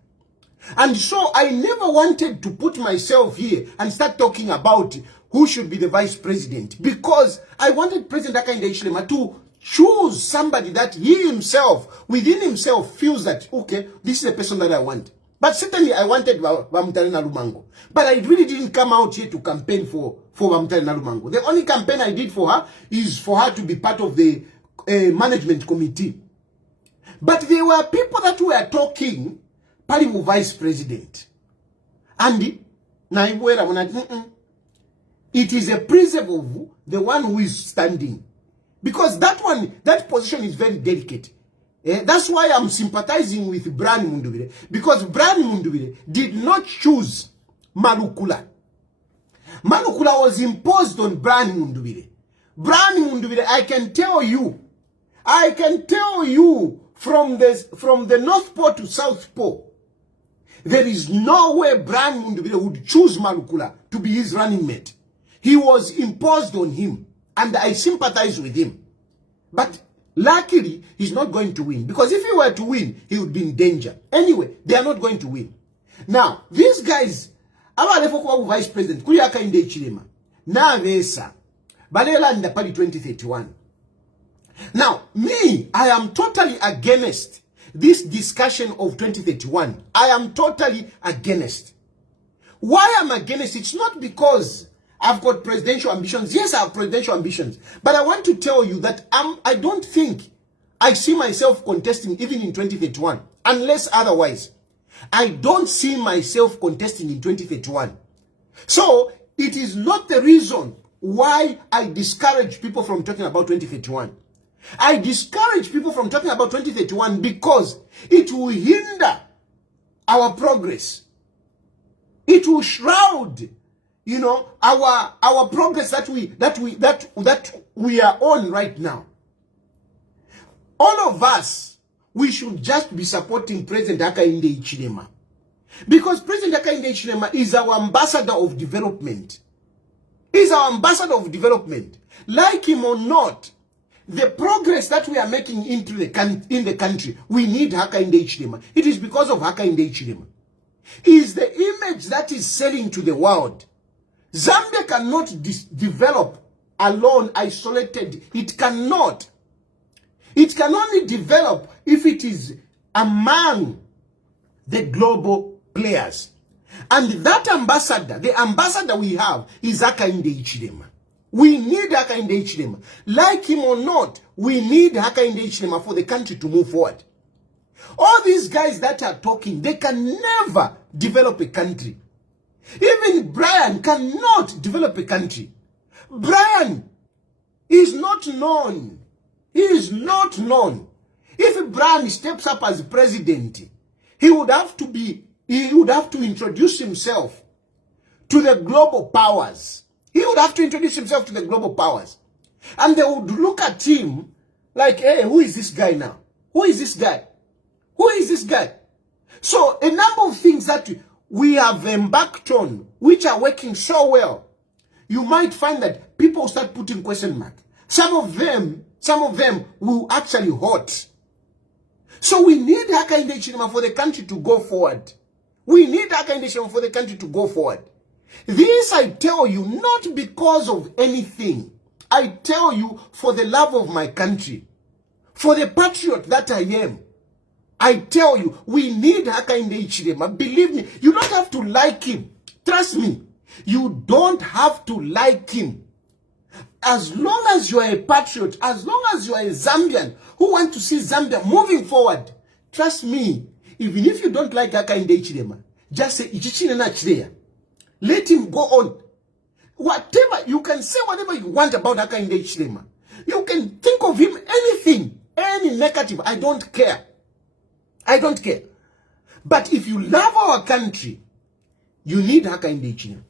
And so I never wanted to put myself here and start talking about who should be the Vice President, because I wanted President Hakainde Hichilema to choose somebody that he himself, within himself, feels that, okay, this is the person that I want. But certainly I wanted Vamutale Nalumango. But I really didn't come out here to campaign for Vamutale Nalumango. The only campaign I did for her is for her to be part of the management committee. But there were people that were talking Palimu Vice President. And it is a preserve of the one who is standing. Because that position is very delicate. That's why I'm sympathizing with Brian Mundubile, because Brian Mundubile did not choose Malukula. Malukula was imposed on Brian Mundubile. Brian Mundubile, I can tell you from the North Pole to South Pole, there is no way Brian Mundubile would choose Malukula to be his running mate. He was imposed on him, and I sympathize with him. But luckily, he's not going to win, because if he were to win, he would be in danger. Anyway, they are not going to win. Now, these guys, our vice president, Hakainde Will, na vesa, balela in the party 2031. Now, me, I am totally against this discussion of 2031. I am totally against. Why I'm against? It's not because I've got presidential ambitions. Yes, I have presidential ambitions. But I want to tell you that I don't think I see myself contesting even in 2031. Unless otherwise. I don't see myself contesting in 2031. So, it is not the reason why I discourage people from talking about 2031. I discourage people from talking about 2031 because it will hinder our progress. It will shroud, you know, our progress that we are on right now. All of us, we should just be supporting President Hakainde Will, because President Hakainde Will is our ambassador of development. He's our ambassador of development. Like him or not, the progress that we are making in the country, we need Hakainde Will. It is because of Hakainde Will. He is the image that is selling to the world. Zambia cannot develop alone, isolated. It cannot. It can only develop if it is among the global players. And that ambassador, the ambassador we have, is Hakainde Will. We need Hakainde Will. Like him or not, we need Hakainde Will for the country to move forward. All these guys that are talking, they can never develop a country. Even Brian cannot develop a country. Brian is not known. He is not known. If Brian steps up as president, he would have to introduce himself to the global powers. He would have to introduce himself to the global powers. And they would look at him like, hey, who is this guy now? Who is this guy? Who is this guy? So a number of things that we have embarked on, which are working so well, you might find that people start putting question mark. Some of them will actually hurt. So we need Hakainde Will for the country to go forward. We need Hakainde Will for the country to go forward. This I tell you not because of anything. I tell you for the love of my country. For the patriot that I am. I tell you, we need Hakainde Will. Believe me, you don't have to like him. Trust me. You don't have to like him. As long as you are a patriot, as long as you are a Zambian who want to see Zambia moving forward, trust me, even if you don't like Hakainde Will, just say, Ichichine na Chileya. Let him go on. Whatever, you can say whatever you want about Hakainde Will. You can think of him anything, any negative. I don't care. I don't care. But if you love our country, you need Hakainde Will.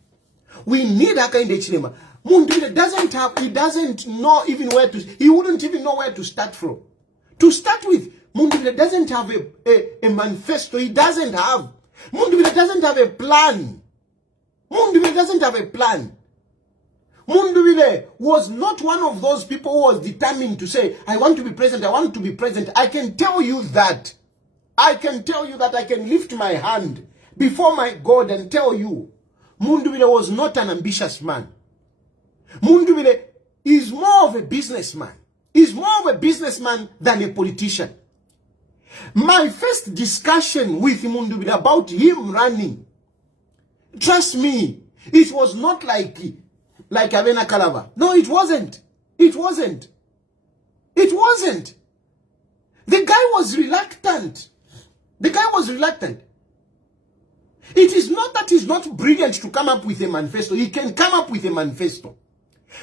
We need Hakainde Will. Mundubile he doesn't know even where to, he wouldn't even know where to start from. To start with, Mundubile doesn't have a manifesto. He doesn't have. Mundubile doesn't have a plan. Mundubile doesn't have a plan. Mundubile was not one of those people who was determined to say, I want to be president, I want to be president. I can tell you that. I can tell you that I can lift my hand before my God and tell you, Mundubile was not an ambitious man. Mundubile is more of a businessman. He's more of a businessman than a politician. My first discussion with Mundubile about him running, trust me, it was not like Avena Kalava. No, it wasn't. It wasn't. It wasn't. The guy was reluctant. The guy was reluctant. It is not that he's not brilliant to come up with a manifesto. He can come up with a manifesto.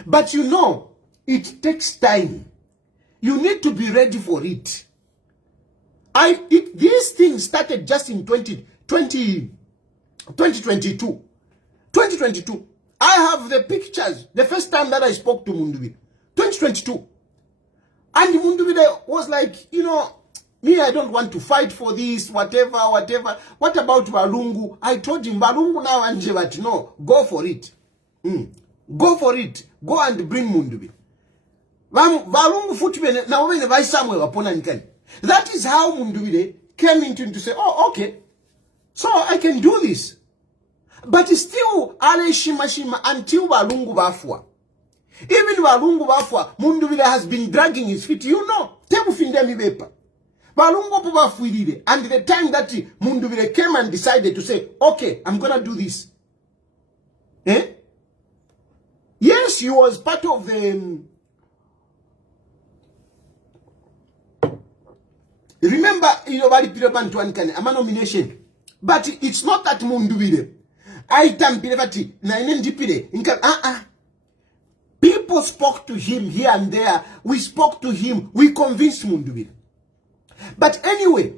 But you know, it takes time. You need to be ready for it. These things started just in 2022. 2022. I have the pictures. The first time that I spoke to Mundubile, 2022. And Mundubile was like, you know, me, I don't want to fight for this, whatever. What about Balungu? I told him, Balungu now and Jevat, no, go for it. Go for it. Go and bring Mundubile. Balungu futube na wene vai somewhere wapona nikani. That is how Mundubile came into him to say, oh, okay, so I can do this. But still, ale shima until Balungu bafwa. Even Balungu bafwa, Mundubile has been dragging his feet. You know, tebu findemi bepa. Balungu bafwilile. And the time that Mundubile came and decided to say, okay, I'm gonna do this. Yes, he was part of the... Remember, you know, I'm a nomination. But it's not that Mundubile. People spoke to him here and there. We spoke to him. We convinced Mundubile. But anyway,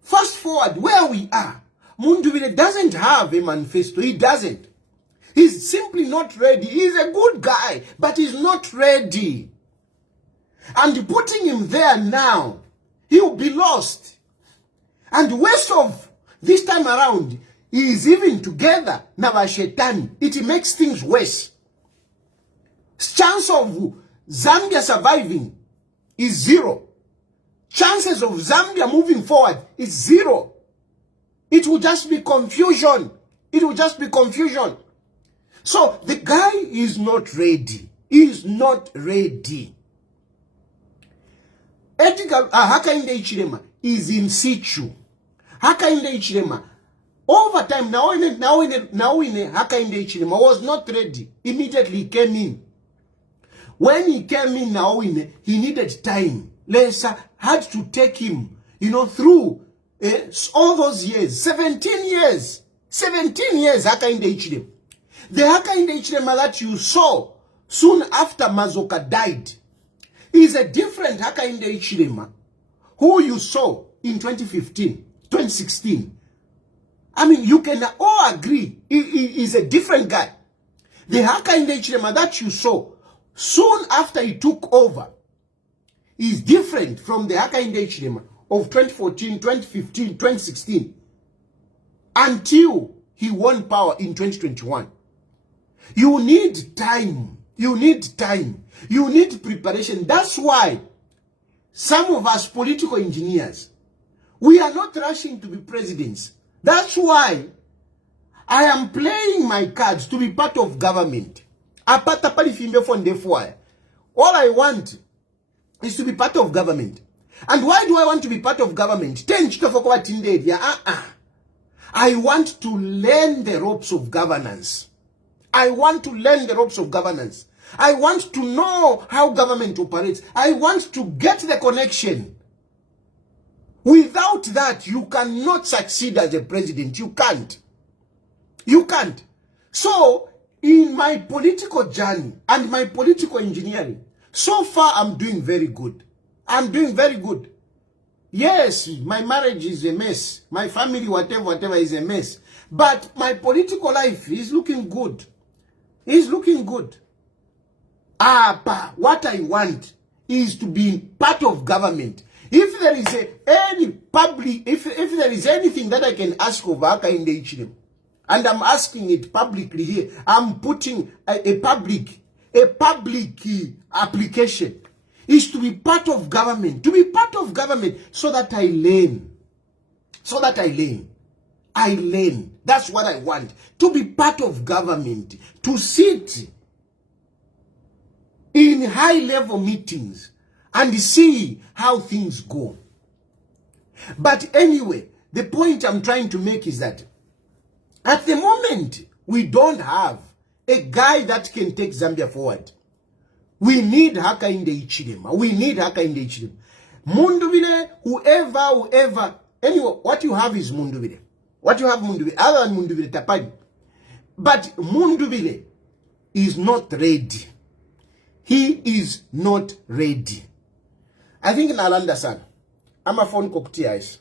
fast forward where we are. Mundubile doesn't have a manifesto. He doesn't. He's simply not ready. He's a good guy, but he's not ready. And putting him there now, he will be lost. And worst of this time around, he is even together. Navashetani. It makes things worse. Chance of Zambia surviving is zero. Chances of Zambia moving forward is zero. It will just be confusion. It will just be confusion. So the guy is not ready. He is not ready. Hakainde Hichilema is in situ. Hakainde Hichilema, over time, now in Hakainde Hichilema was not ready. Immediately he came in. When he came in now, he needed time. Lesa had to take him, you know, through all those years. 17 years. 17 years Hakainde Hichilema. The Hakainde Hichilema that you saw soon after Mazoka died is a different Hakainde Hichilema who you saw in 2015, 2016. I mean, you can all agree he is a different guy. The Hakainde Hichilema that you saw soon after he took over is different from the Hakainde Hichilema of 2014, 2015, 2016 until he won power in 2021. You need time. You need time. You need preparation. That's why some of us political engineers, we are not rushing to be presidents. That's why I am playing my cards to be part of government. All I want is to be part of government. And why do I want to be part of government? I want to learn the ropes of governance. I want to learn the ropes of governance. I want to know how government operates. I want to get the connection. Without that, you cannot succeed as a president. You can't. You can't. So, in my political journey and my political engineering, so far I'm doing very good. I'm doing very good. Yes, my marriage is a mess. My family, whatever is a mess. But my political life is looking good. It's looking good. What I want is to be part of government. If there is any public, if there is anything that I can ask of Hakainde Hichilema, and I'm asking it publicly here, I'm putting a public application, is to be part of government. To be part of government so that I learn. So that I learn. I learn. That's what I want. To be part of government. To sit in high-level meetings and see how things go. But anyway, the point I'm trying to make is that at the moment, we don't have a guy that can take Zambia forward. We need Hakainde Hichilema. We need Hakainde Hichilema. Mundubile, whoever. Anyway, what you have is Mundubile. What you have Mundubile, other than Mundubile Tapani. But Mundubile is not ready. He is not ready. I think Nalanda san. amafoni kokutia ice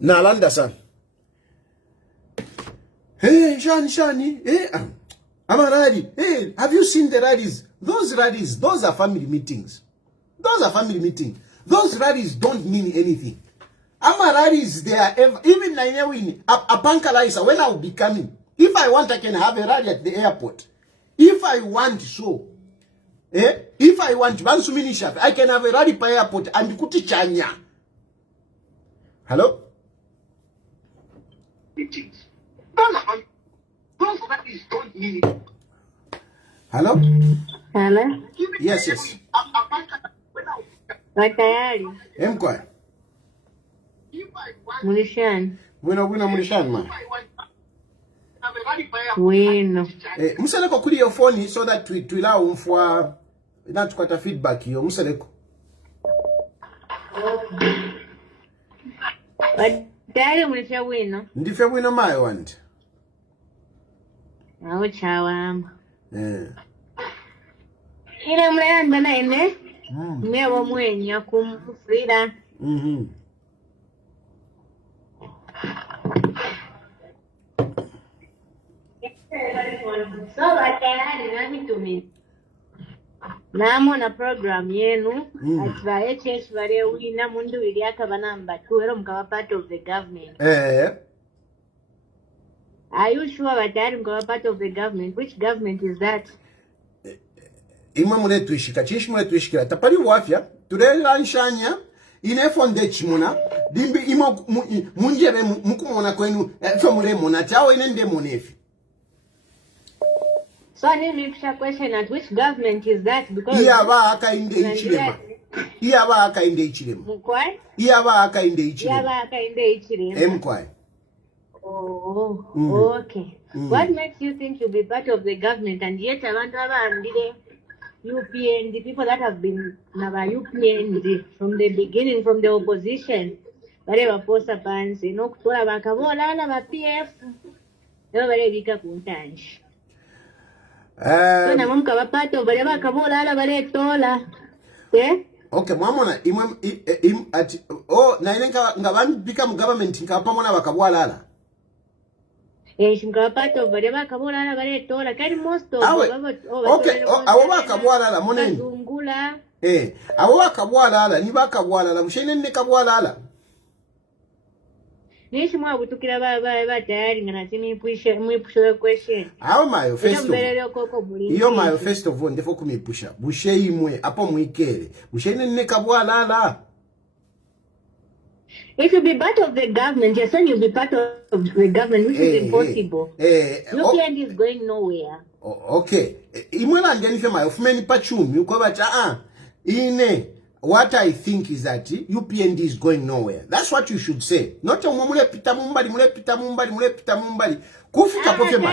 nalanda sana hey shani hey I'm a rally. Hey, have you seen the rallies? Those rallies, those are family meetings. Those are family meetings. Those rallies don't mean anything. I'm a rallies, they are even Nainewin, a pankalaisa, when I will be coming. If I want, I can have a rally at the airport. If I want, so. If I want, I can have a rally by airport and kuti chanya. Hello? Meetings. Those rallies don't mean it. Hello? Hello? Yes. Tayali. Mkwa. Mulishani. Wino mulishani ma. Wino. Musaleko kuli your phone so that we allow mfwa na tukwata feedback yo musaleko. Tayali mulisha wino. Ndife wino mayo wanti. Awo chawama. Ile mlayanda na ene. Mewa mwenya kumfrida. So Tayali nami tumi. Namo na program yenu atva HS vale wina Mundubile akabanamba tuwero mkawa part of the government. Are you sure that I am part of the government? Which government is that? Imwe mune tuishika, chishi mune tuishikira. Tapari wafya, turela nshanya, inefonde chimuna, dimbi imo munjebe mukumona kwenu, efe mure muna, chao inende munefi. So I need to make a question at which government is that? Because Iyaba Hakainde Ichilema. Iyaba Hakainde Ichilema. Mkwai? Iyaba Hakainde Ichilema. Iyaba Hakainde Ichilema. Mkwai. Oh, okay. What makes you think you'll be part of the government and yet UPN, the people that have been UPN from the beginning, from the opposition, whatever poster pants, you know, kutola bakabola la PF, wale vika kuntanshi. So na mumka part of wale bakabola la wale tola. Okay, mwamona na inenka ngabani become government ngapamona bakabwala ala. Shimka part of wale bakabola la wale tola. Kani most of okay, awo bakabwala ala moneni. Zungula. Awo bakabwala ala ni bakabwala ala mushene ne kabwala ala. Nishimwa butukira ba Tayali ngana simi mwisho question. Awo mayo first of all. Iyo mayo first of all ndefo kumipusha. Bushe imwe apo mwikere. Bushene ne kabwala ala. If you be part of the government, you're saying you'll be part of the government, which is impossible. UPN is going nowhere. Okay. Imwela ndenife mayo fumeni pachumi ukwabacha ine. What I think is that UPND is going nowhere. That's what you should say. Not mule pita mumbali. Kufika pofema.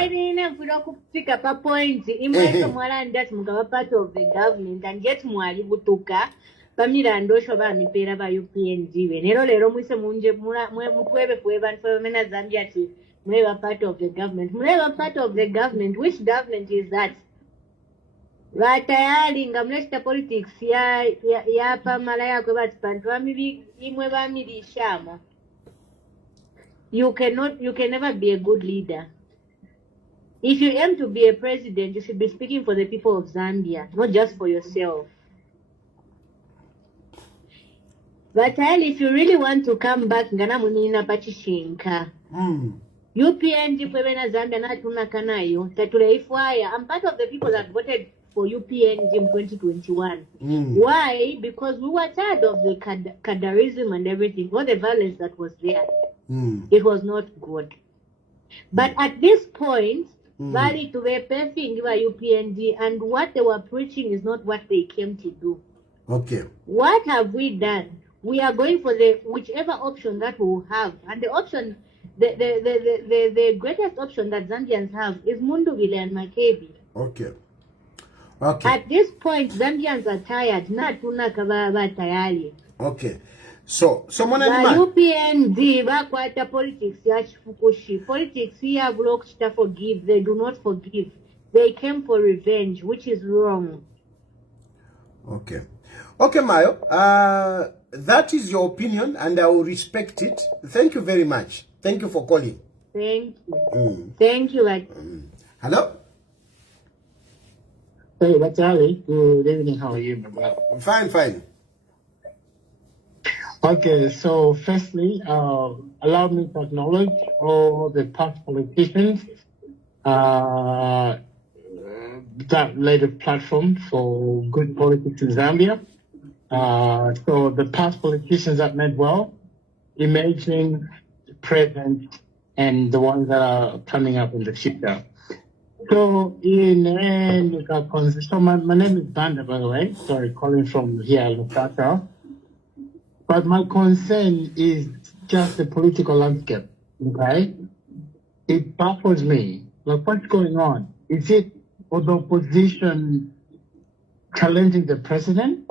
Kufika pa point. Imwe mwala ndati mukawa part of the government and yet mwali butuka. Pamira ndosho ba mipera ba UPND. Lero mwise munje mutwebe fueba nfemena Zambia ati mwe part of the government. Mwe part of the government. Which government is that? Tayali ngamlesta politics ya pamala yako bati pantu imwe bamilishamo. You can never be a good leader. If you aim to be a president, you should be speaking for the people of Zambia, not just for yourself. But if you really want to come back, ngana munina pachishinka. UPN kwebena Zambia na tunakanayo tatule ifwaya. I'm part of the people that voted for UPN in 2021. Why? Because we were tired of the cadarism and everything, all the violence that was there. It was not good. But at this point, Valley to be perfect UPND, and what they were preaching is not what they came to do. Okay. What have we done? We are going for the whichever option that we will have, and the option, the greatest option that Zambians have is Mundubile and Makebi. Okay. At this point, Zambians are tired. Not Tayali. Okay. So mwana the UPND bakwata politics ya chifukushi. Politics here block to forgive. They do not forgive. They came for revenge, which is wrong. Okay. Okay, Mayo. That is your opinion, and I will respect it. Thank you very much. Thank you for calling. Thank you. Thank you. Hello? Hey, that's Ali. Good evening. How are you, my brother? Fine, fine. Okay, so firstly, allow me to acknowledge all the past politicians that laid a platform for good politics in Zambia. So the past politicians that made well, emerging, present, and the ones that are coming up in the future. So so my name is Banda, by the way. Sorry, calling from here, Lusaka. But my concern is just the political landscape. Okay, it baffles me. Like, what's going on? Is it for the opposition challenging the president,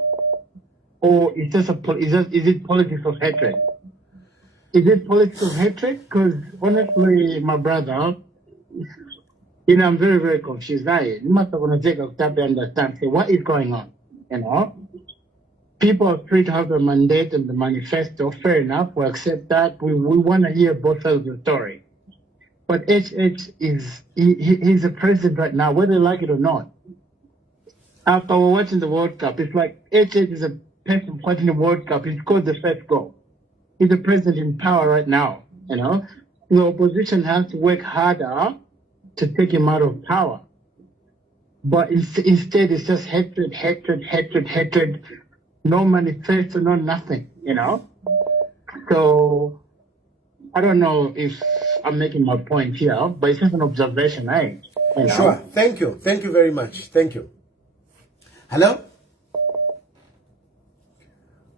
or is it politics of hatred? Is it politics of hatred? Because honestly, my brother, I'm very, very confused. You must have to take a step and understand, say, what is going on? People are free to have a mandate and the manifesto. Fair enough. We accept that. We want to hear both sides of the story. But he's a president right now, whether you like it or not. After we're watching the World Cup, it's like is a person watching the World Cup. He scored the first goal. He's the president in power right now. The opposition has to work harder to take him out of power. But instead, it's just hatred, no manifesto, no nothing, So I don't know if I'm making my point here, but it's just an observation, eh? Sure. Thank you. Thank you very much. Thank you. Hello?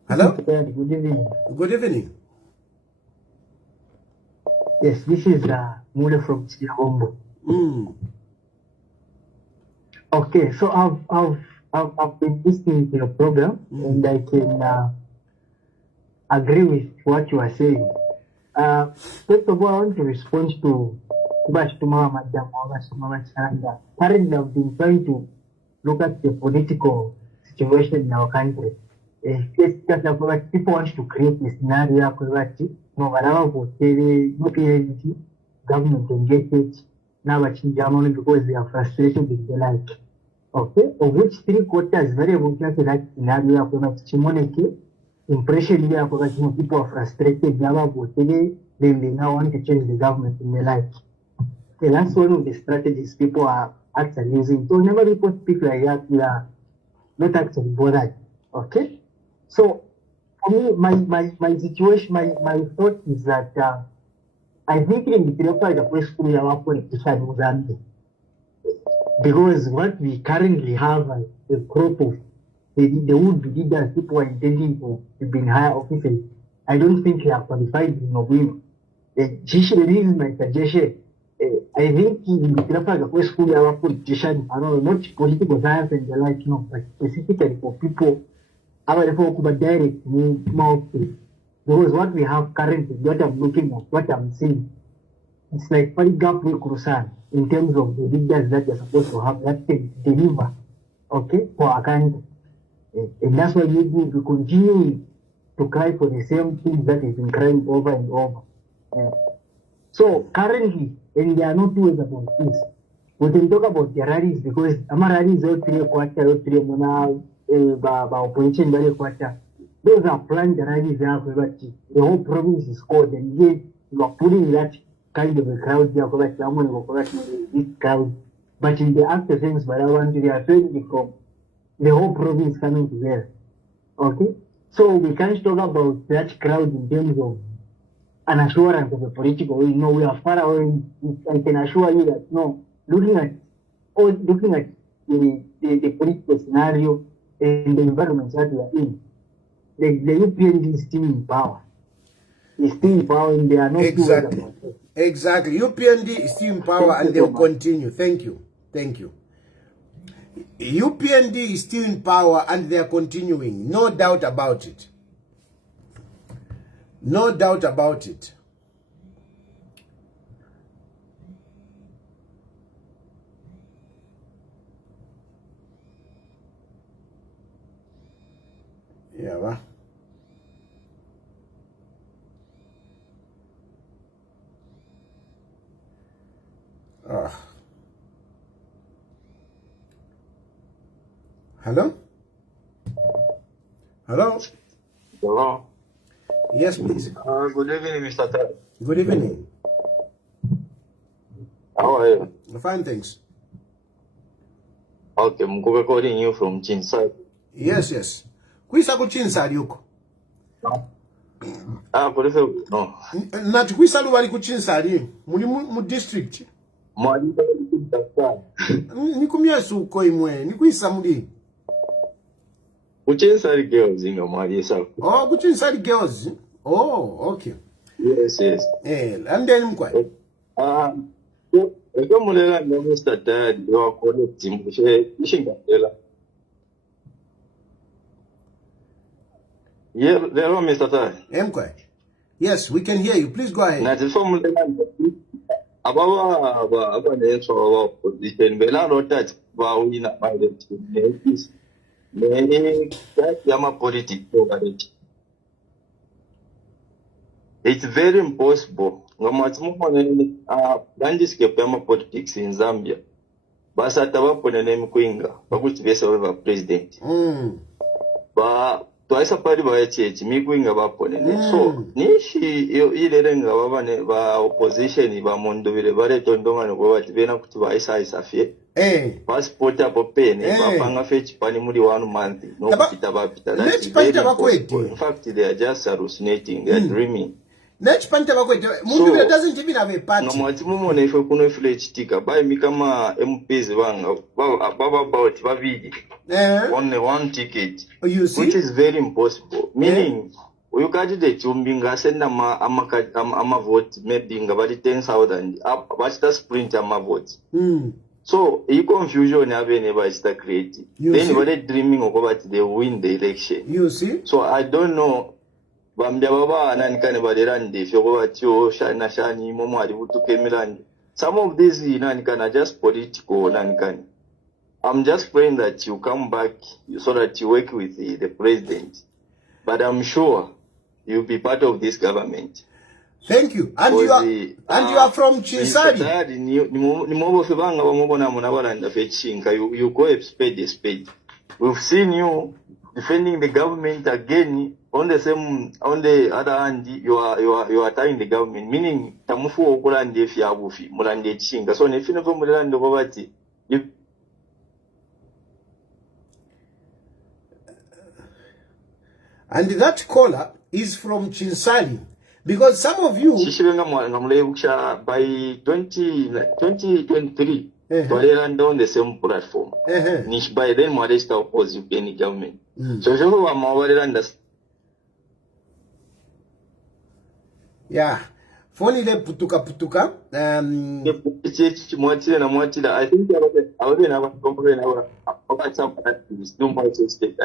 Hello? Good evening. Good evening. Yes, this is Mule from Chiabombo. Okay, so I've been listening to your program, and I can agree with what you are saying. First of all, I want to respond to currently I've been trying to look at the political situation in our country. People want to create a scenario government engaged now because they are frustrated with the like. Okay, of which 3/4 very important that scenario impression people are frustrated, then they now want to change the government in their life. Okay, that's one of the strategies people are actually using. So whenever people speak like that, we are not actually bothered. Okay? So for me, my situation, my thought is that I think in the period of the school, our politician Mozambique. Because what we currently have a group of the would-be leaders, people are intending to be in higher offices. I don't think they are qualified in November. This is my suggestion. I think in the period of the school, our politician, I don't know, not political science and the like, but specifically for people, our folk, but direct mouthpiece. Because what we have currently, what I'm looking at, what I'm seeing, it's like very gap we cross in terms of the leaders that they're supposed to have that can deliver, okay, for our country. And that's why we need to continue to cry for the same things that we've been crying over and over. So currently, and there are no two ways about this. We can talk about the rallies because our rallies are 3/4, 3 opposition very quarter. Those are planned rallies but the whole province is called, and yet you are putting that kind of a crowd there this crowd. But in the after sense, but I want to be afraid from the whole province coming together. Okay? So we can't talk about that crowd in terms of an assurance of a political. We are far away. I can assure you that looking at the political scenario and the environment that we are in, the UPND is still in power. It's still in power, and they are not exactly. Exactly. UPND is still in power, and they will continue. Thank you. Thank you. UPND is still in power, and they are continuing. No doubt about it. No doubt about it. Yeah, va. Hello? Hello? Hello. Yes, please. Good evening, Mr. Tad. Good evening. How are you? Fine, thanks. Okay, I'm calling you from Chinsai. Yes, yes. Kwisa kuchinsali yuko. Por isso, no. Nati kwisa luwali kuchinsali. Muli mu district. Mwalimu Chinsai. Nikumyesu uko imwe. Nikwisa muli. Kuchinsai girls inga mwalimu. Oh, kuchinsali girls. Oh, okay. Yes, yes. And then mkwa. Eko mulela nga Mr. Tad, you are correct. Mshinga. Yeah, hello, Mr. Tad. Mkwa. Yes, we can hear you. Please go ahead. Na tifo mulela nga aba neso aba position bela rotat ba wina by the team. Yama politics over it. It's very impossible. Landscape yama politics in Zambia. Basa tabapone name kuinga. Bakuti besa weva president. Ba twaisa pali ba yachechi mikuinga bapone. So nishi ilerenga babane ba opposition ba Mundubile bare tondonga no bati bena kuti ba isa fie. Passport apo pene bapanga fetch pani muri 1 month no kupita bapita. Let's panta bakwete. In fact they are just hallucinating, they are dreaming. Let's panta bakwete. Mundubile doesn't even have a party. Ngamwati mumone ife kuno ifule chitika bai mikama MPs banga baba about babidi only one ticket, you see? which is very impossible, meaning you kaji de chumbinga senda ama vote maybe ngabali 10,000 bachita sprint ama vote. So you confusion have never start creating. Then you are dreaming of what they win the election. You see? So I don't know. Bambia baba nanikane balerande fyo batyo shana shani momo ali butuke mirande. Some of these nanikana just political nanikane. I'm just praying that you come back so that you work with the president. But I'm sure you'll be part of this government. Thank you. And you are from Chinsali. You go a spade. We've seen you defending the government again. On the other hand, you are tying the government, meaning tamufu okulande if ya bufi mulande chinga. So if you never mulande obati, and that caller is from Chinsali. Because some of you by 2023 they land on the same platform. Nish by then Modesta oppose any government. So you know what yeah. Phone ile putuka. I think I would never complain about some no more state.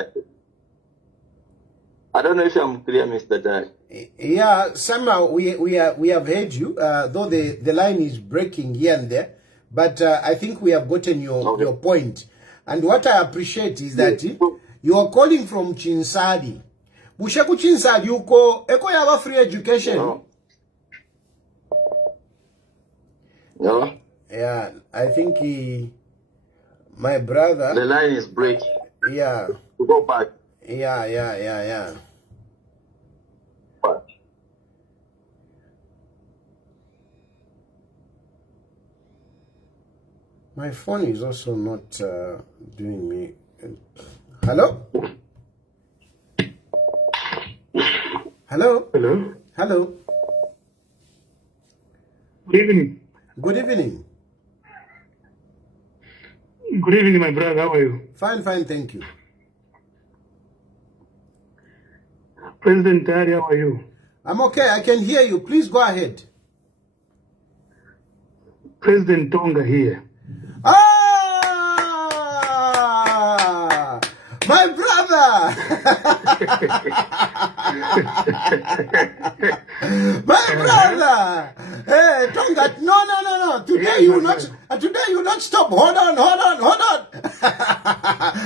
I don't know if I'm clear, Mr. Dad. Yeah, somehow we have heard you, though the line is breaking here and there, but I think we have gotten your point. And what I appreciate is that you are calling from Chinsali. Bushaku Chinsali, eko yaba free education. No. Yeah, I think my brother. The line is breaking. Yeah. Go back. Yeah. Back. My phone is also not doing me. Hello? Hello? Good evening. Good evening. Good evening, my brother. How are you? Fine, thank you. President Tayali, how are you? I'm okay, I can hear you. Please go ahead. President Tonga here. Ah! My brother! My brother! Hey, Tonga, no. Today you will not stop. Hold on.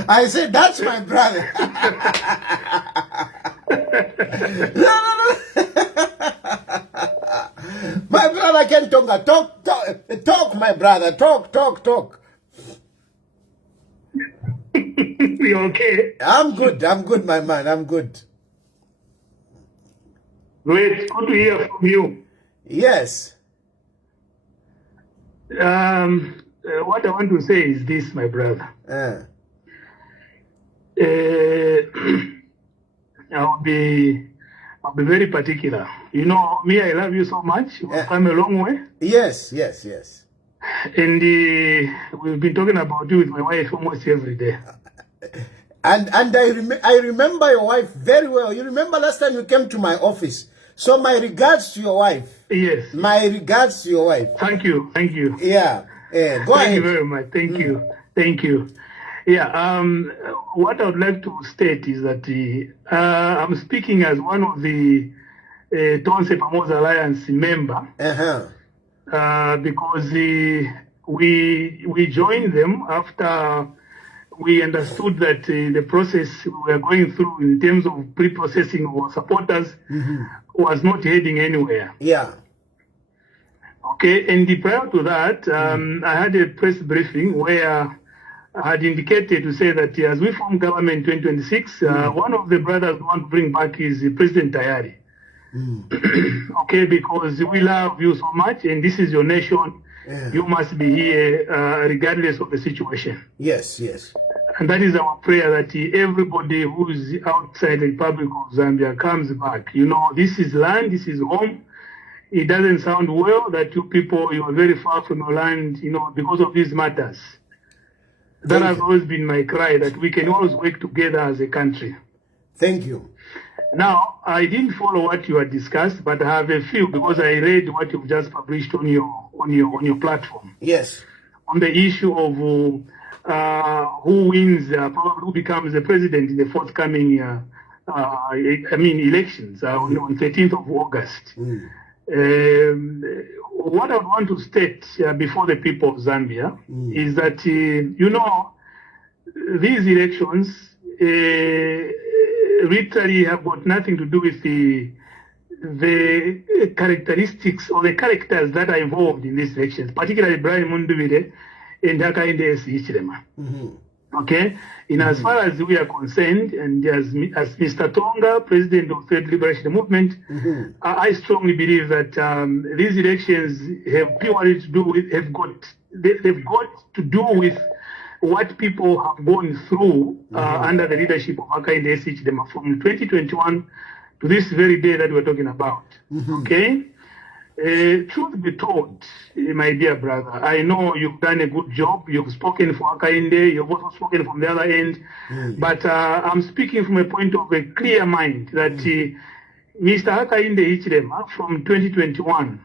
I said, that's my brother. My brother Ken Tonga, talk, my brother, talk. You okay? I'm good, my man, I'm good. Great, good to hear from you. Yes. What I want to say is this, my brother. I'll be very particular. You know, me, I love you so much. We've come a long way. Yes. And we've been talking about you with my wife almost every day. And I remember your wife very well. You remember last time you came to my office. So my regards to your wife. Yes. My regards to your wife. Thank you. Yeah. Go ahead. Thank you very much. Thank you. Yeah. What I would like to state is that I'm speaking as one of the Tonse Pamos Alliance member. Because we joined them after we understood that the process we were going through in terms of pre-processing our supporters was not heading anywhere. Yeah. Okay, and prior to that, I had a press briefing where I had indicated to say that as we form government 2026, one of the brothers we want to bring back is President Tayali. Okay, because we love you so much and this is your nation. You must be here regardless of the situation. Yes. And that is our prayer, that everybody who is outside the Republic of Zambia comes back. You know, this is land, this is home. It doesn't sound well that you people, you are very far from your land, you know, because of these matters. That has always been my cry, that we can always work together as a country. Thank you. Now, I didn't follow what you had discussed, but I have a few because I read what you've just published on your platform. Yes. On the issue of who wins, probably who becomes the president in the forthcoming, elections on 13th of August. What I want to state before the people of Zambia is that, you know, these elections literally have got nothing to do with the characteristics or the characters that are involved in these elections, particularly Brian Mundubile and Hakainde Will. Okay? In as far as we are concerned, and as Mr. Tonga, President of Third Liberation Movement, I strongly believe that these elections have purely to do with, they've got to do with what people have gone through under the leadership of Hakainde from 2021 to this very day that we're talking about. Okay? Truth be told, my dear brother, I know you've done a good job. You've spoken for Hakainde, you've also spoken from the other end. But I'm speaking from a point of a clear mind that Mr. Hakainde from 2021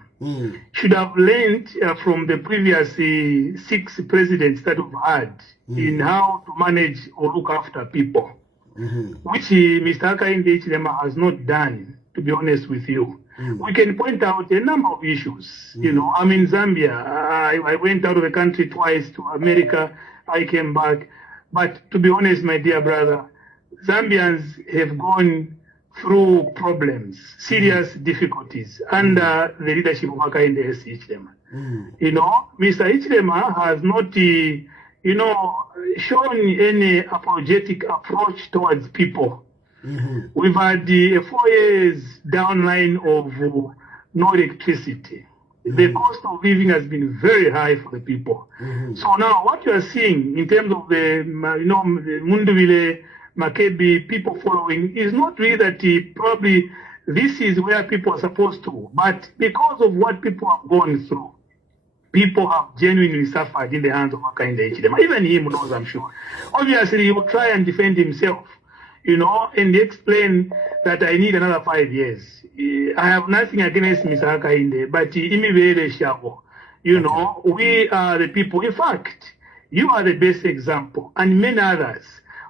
should have learned from the previous 6 presidents that we've had in how to manage or look after people, which Mr. Hakainde has not done, to be honest with you. We can point out a number of issues. You know, I'm in Zambia. I went out of the country twice to America. I came back. But to be honest, my dear brother, Zambians have gone through problems, serious difficulties under the leadership of Hakainde You know, Mr. Ichilema has not, you know, shown any apologetic approach towards people. We've had 4 years downline of no electricity. The cost of living has been very high for the people. So now what you are seeing in terms of the, you know, the Mundubile, Makebi, people following, is not really that probably this is where people are supposed to, but because of what people have gone through, people have genuinely suffered in the hands of Hakainde. Even him knows, I'm sure. Obviously, he will try and defend himself, you know, and explain that I need another 5 years. I have nothing against Mr. Hakainde, but you know, we are the people. In fact, you are the best example, and many others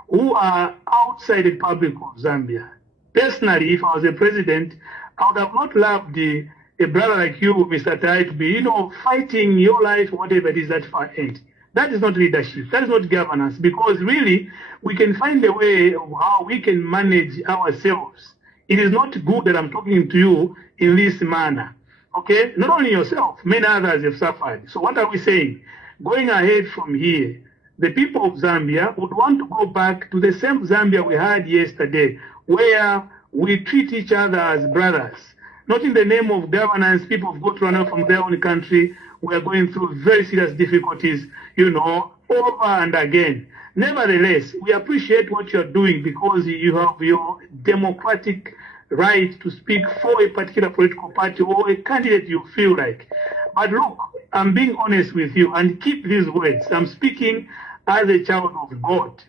who are outside the Republic of Zambia. Personally, if I was a president, I would have not loved a brother like you, Mr. Tai, to be, you know, fighting your life, whatever it is, that far end. That is not leadership. That is not governance. Because really, we can find a way of how we can manage ourselves It is not good that I'm talking to you in this manner. Okay? Not only yourself, many others have suffered. So what are we saying? Going ahead from here, the people of Zambia would want to go back to the same Zambia we had yesterday, where we treat each other as brothers. Not in the name of governance, people have got to run out from their own country. We are going through very serious difficulties, over and again. Nevertheless, we appreciate what you're doing because you have your democratic right to speak for a particular political party or a candidate you feel like. But look, I'm being honest with you, and keep these words. I'm speaking as a child of God.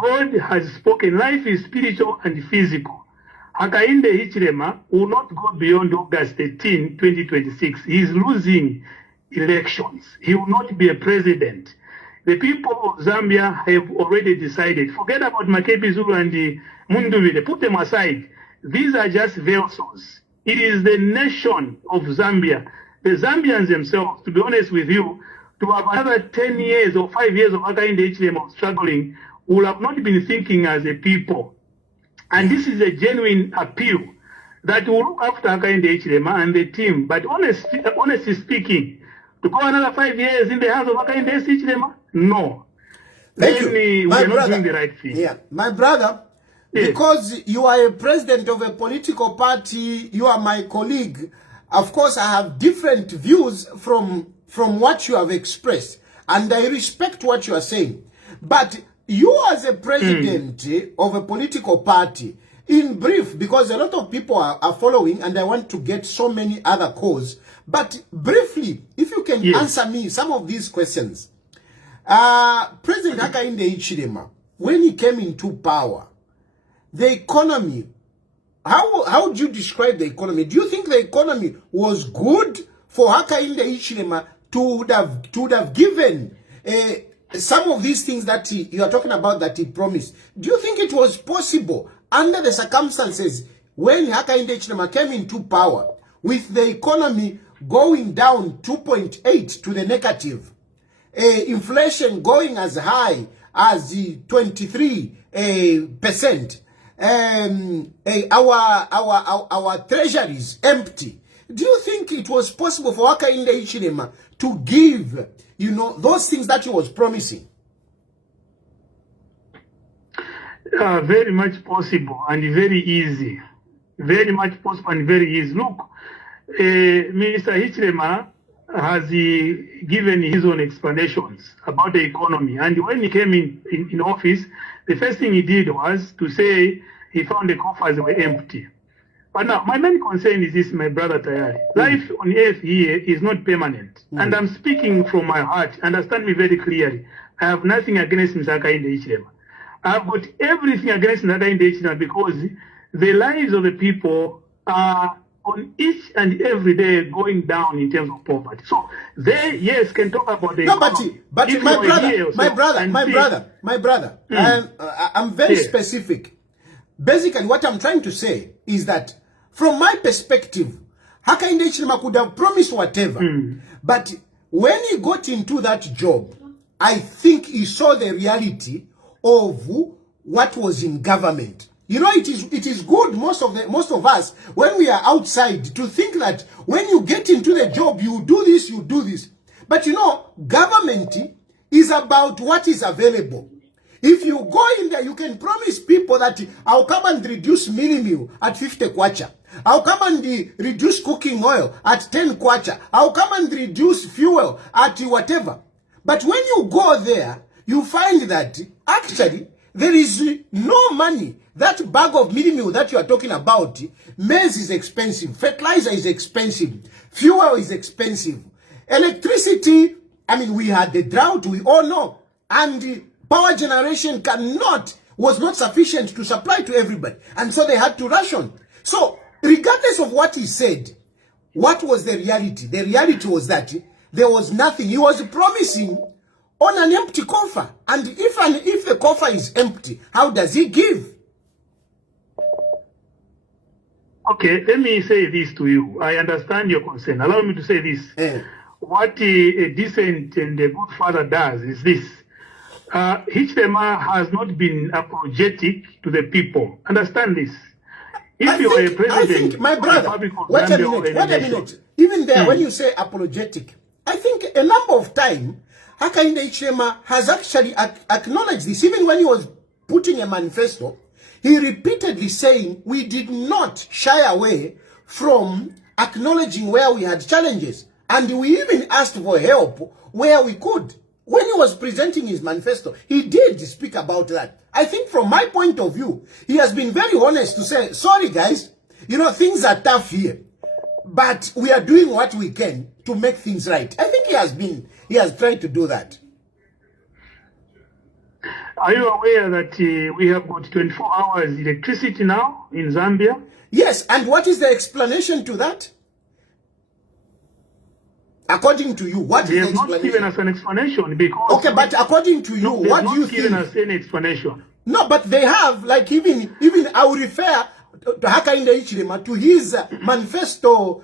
God has spoken. Life is spiritual and physical. Hakainde Hichilema will not go beyond August 13, 2026. He is losing elections. He will not be a president. The people of Zambia have already decided. Forget about Makepi Zulu and the Mundubile. Put them aside. These are just vessels. It is the nation of Zambia. The Zambians themselves, to be honest with you, to have another 10 years or 5 years of Hakainde Hichilema struggling, will have not been thinking as a people. And this is a genuine appeal that will look after Hakainde Hichilema and the team. But honestly speaking, to go another 5 years in the hands of Hakainde Hichilema, no. Thank you. We're not doing the right thing. Yeah, my brother, yes. Because you are a president of a political party, you are my colleague. Of course, I have different views from what you have expressed, and I respect what you are saying. But you as a president of a political party, in brief, because a lot of people are following, and I want to get so many other calls, but briefly, if you can answer me some of these questions. President Hakainde Hichilema, when he came into power, the economy, how would you describe the economy? Do you think the economy was good for Hakainde Hichilema to would have given some of these things that you are talking about that he promised? Do you think it was possible under the circumstances when Hakainde Hichilema came into power with the economy going down 2.8 to the negative, inflation going as high as 23%, our treasuries empty? Do you think it was possible for Hakainde Hichilema to give, those things that he was promising? Very much possible and very easy. Very much possible and very easy. Look, Mr. Hichilema has given his own explanations about the economy. And when he came in office, the first thing he did was to say he found the coffers were empty. But now, my main concern is this, my brother Tayali. Life on earth here is not permanent. And I'm speaking from my heart. Understand me very clearly. I have nothing against Mr. Hakainde Hichilema. I've got everything against Mr. Hakainde Hichilema because the lives of the people are on each and every day going down in terms of poverty. So they, yes, can talk about the economy. But my brother, I'm very specific. Basically, what I'm trying to say is that from my perspective, Hakainde Hichilema could have promised whatever. But when he got into that job, I think he saw the reality of what was in government. It is good, most of us, when we are outside, to think that when you get into the job, you do this. But government is about what is available. If you go in there, you can promise people that I'll come and reduce mini meal at 50 kwacha. I'll come and reduce cooking oil at 10 kwacha. I'll come and reduce fuel at whatever. But when you go there, you find that actually there is no money. That bag of mini meal that you are talking about, maize is expensive, fertilizer is expensive, fuel is expensive, electricity, we had the drought, we all know, and power generation was not sufficient to supply to everybody, and so they had to ration. So, regardless of what he said, what was the reality? The reality was that there was nothing. He was promising on an empty coffer, and if the coffer is empty, how does he give? Okay, let me say this to you. I understand your concern. Allow me to say this. What a decent and a good father does is this. Hichilema has not been apologetic to the people. Understand this. If you're a president, I think, my brother, wait a minute. Even there, when you say apologetic, I think a number of times, Hakainde Hichilema has actually acknowledged this. Even when he was putting a manifesto, he repeatedly saying, we did not shy away from acknowledging where we had challenges. And we even asked for help where we could. When he was presenting his manifesto, he did speak about that. I think from my point of view, he has been very honest to say, sorry guys, you know, things are tough here, but we are doing what we can to make things right. I think he has tried to do that. Are you aware that we have got 24 hours electricity now in Zambia? Yes, and what is the explanation to that? According to you, what is the explanation? They have not given us an explanation because... Okay, but according to you, what do you think? They have not given us any explanation. No, but they have, like even I will refer to Hakainde Hichilema to his manifesto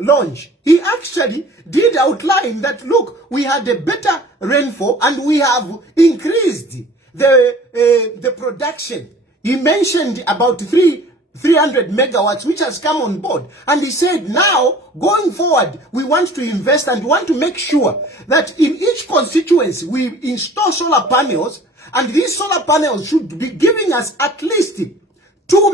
launch. He actually did outline that, look, we had a better rainfall and we have increased the production. He mentioned about 300 megawatts, which has come on board. And he said, now, going forward, we want to invest and we want to make sure that in each constituency, we install solar panels, and these solar panels should be giving us at least 2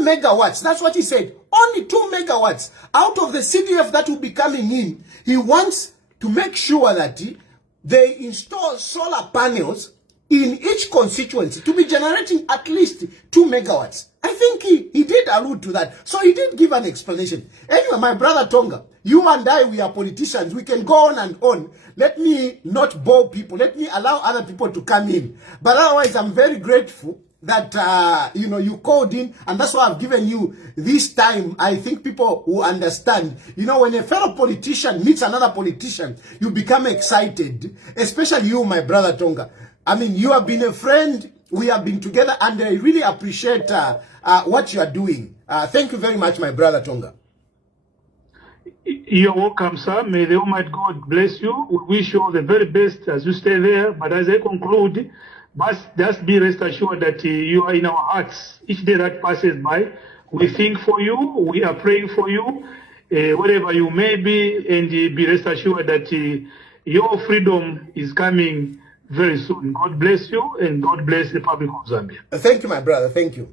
megawatts. That's what he said. Only 2 megawatts out of the CDF that will be coming in. He wants to make sure that they install solar panels in each constituency to be generating at least 2 megawatts. I think he did allude to that. So he did give an explanation. Anyway, my brother Tonga, you and I, we are politicians. We can go on and on. Let me not bore people. Let me allow other people to come in. But otherwise, I'm very grateful that, you know, you called in. And that's why I've given you this time. I think people will understand. You know, when a fellow politician meets another politician, you become excited. Especially you, my brother Tonga. I mean, you have been a friend. We have been together, and I really appreciate what you are doing. Thank you very much, my brother Tonga. You're welcome, sir. May the Almighty God bless you. We wish you all the very best as you stay there. But as I conclude, just be rest assured that you are in our hearts. Each day that passes by, we think for you, we are praying for you, wherever you may be, and be rest assured that your freedom is coming very soon. God bless you, and God bless the Republic of Zambia. Thank you, my brother. Thank you.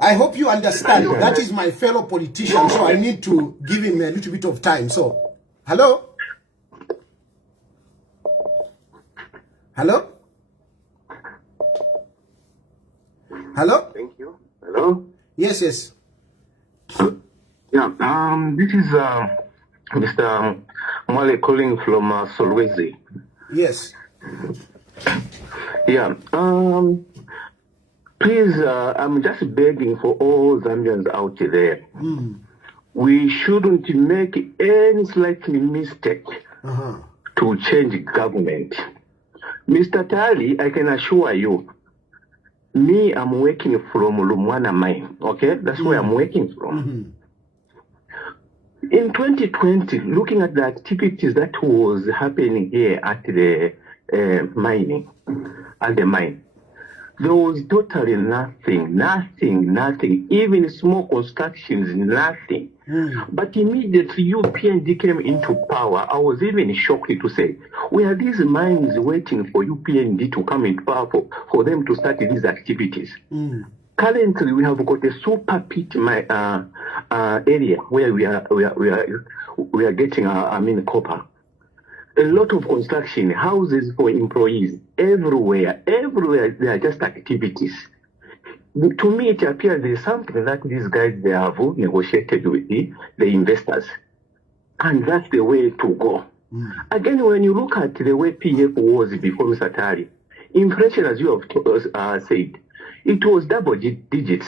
I hope you understand. That is my fellow politician, so I need to give him a little bit of time. So, hello? Hello? Hello? Thank you. Hello? Yes, yes. Yeah, this is Mr. Mwale calling from Solwezi. Yes. Yeah. Please, I'm just begging for all Zambians out there. We shouldn't make any slight mistake to change government. Mr. Tayali, I can assure you, me, I'm working from Lumwana mine, okay? That's where I'm working from. In 2020, looking at the activities that was happening here at the mining, at the mine, there was totally nothing, even small constructions, nothing. But immediately UPND came into power, I was even shocked to say, were these mines waiting for UPND to come into power for them to start these activities? Currently, we have got a super pit area where we are getting copper. A lot of construction, houses for employees, everywhere they are just activities. To me, it appears there is something that these guys, they have negotiated with the investors. And that's the way to go. Again, when you look at the way PF was before Mr. Tayali, inflation, as you have said, it was double digits.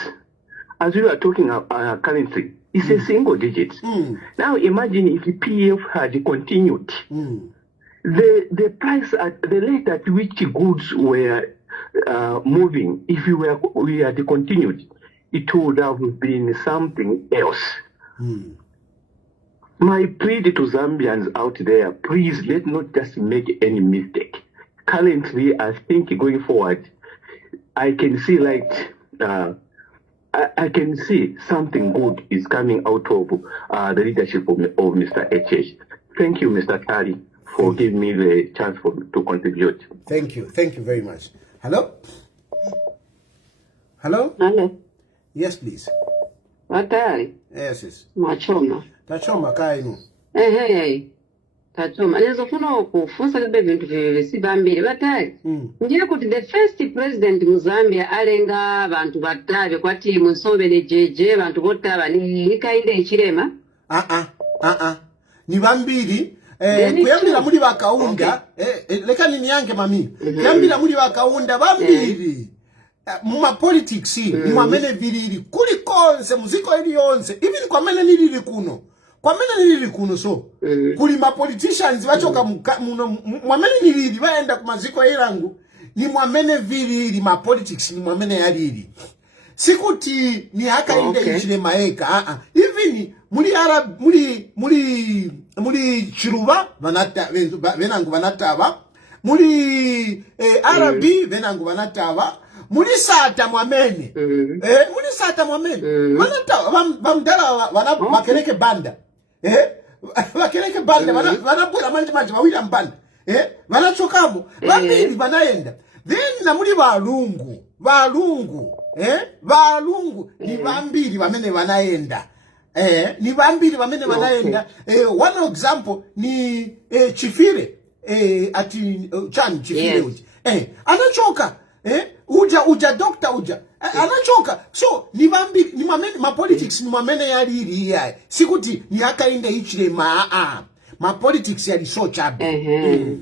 As we are talking currently, it's a single digit. Now imagine if the PF had continued, the price at the rate at which goods were moving, if we had continued, it would have been something else. My plea to Zambians out there, please let's not just make any mistake. Currently, I think going forward, I can see like I can see something good is coming out of the leadership of Mr. HH. Thank you, Mr. Tayali, for giving me the chance to contribute. Thank you very much. Hello? Hello? Hello. Yes, please. Watari. Yes. Machoma. Tachoma kainu. Hey. Tachoma. Nezofuna okufunsa libe bintu bibiri batali. Njira kuti the first president mu Zambia alenga abantu batabe kwati Musobere jeje abantu botaba ni Hakainde Hichilema. Ni bambiri kuyambira muri bakaunda leka nini yange mami. Kuyambira muri bakaunda bambiri. Muma politics ni mwamene viriri kuli konse muziko ili yonse even kwa mene nilili kuno so kuli ma politicians bachoka mwamene nilili baenda ku maziko irangu ni mwamene viriri ma politics ni mwamene yalili sikuti ni Hakainde Hichilema eka even muri Chiruba venangu banataba muri Arabi venangu banataba muri sata mwamene muri sata mwamene bamdala bakereke banda bakereke banda banabula manje bawira mbanda banachokamo bambiri banaenda then na muri balungu ni bambiri bamene banaenda ni bambiri bamene banaenda one example ni Chifire ati Chan Chifire uji anachoka uja doctor uja anachoka so ni bambiri ni mwamene ma politics ni mwamene yaliri ya sikuti ni Hakainde Hichilema ma politics yali so chabe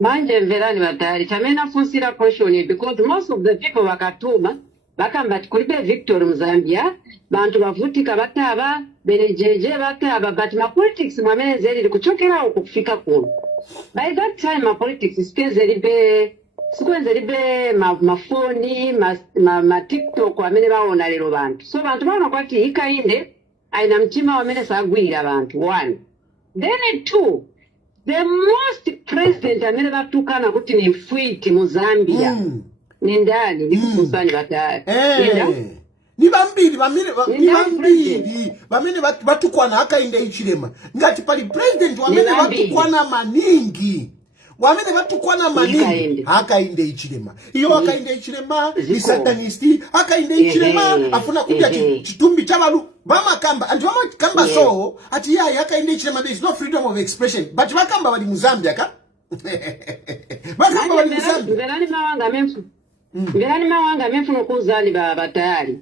Manje mverani batali chamena funsira question because most of the people wakatuma bakamba kulibe victory mu Zambia bantu bavutika bataba benejeje bataba but ma politics mwamene zeri kuchokera ukufika kuno by that time ma politics sikwenze libe mafoni ma TikTok amene baona lero bantu so bantu baona kwati Hakainde aina mtima wamene sagwira abantu one then two the most president amene batukana kuti ni mfwiti mu Zambia ni ndani ni kusani batali ni bambiri bamene batukwana Hakainde Hichilema ngati pali president wamene batukwana maningi wamene batukwana maningi Hakainde Hichilema iyo Hakainde Hichilema ni satanisti Hakainde Hichilema afuna kuja chitumbi chabalu bamakamba anti bamakamba so ati ya Hakainde Hichilema there is no freedom of expression but bakamba bali mu Zambia ka bakamba bali mu Zambia Verani mawanga mefuna kuzali baba tayari.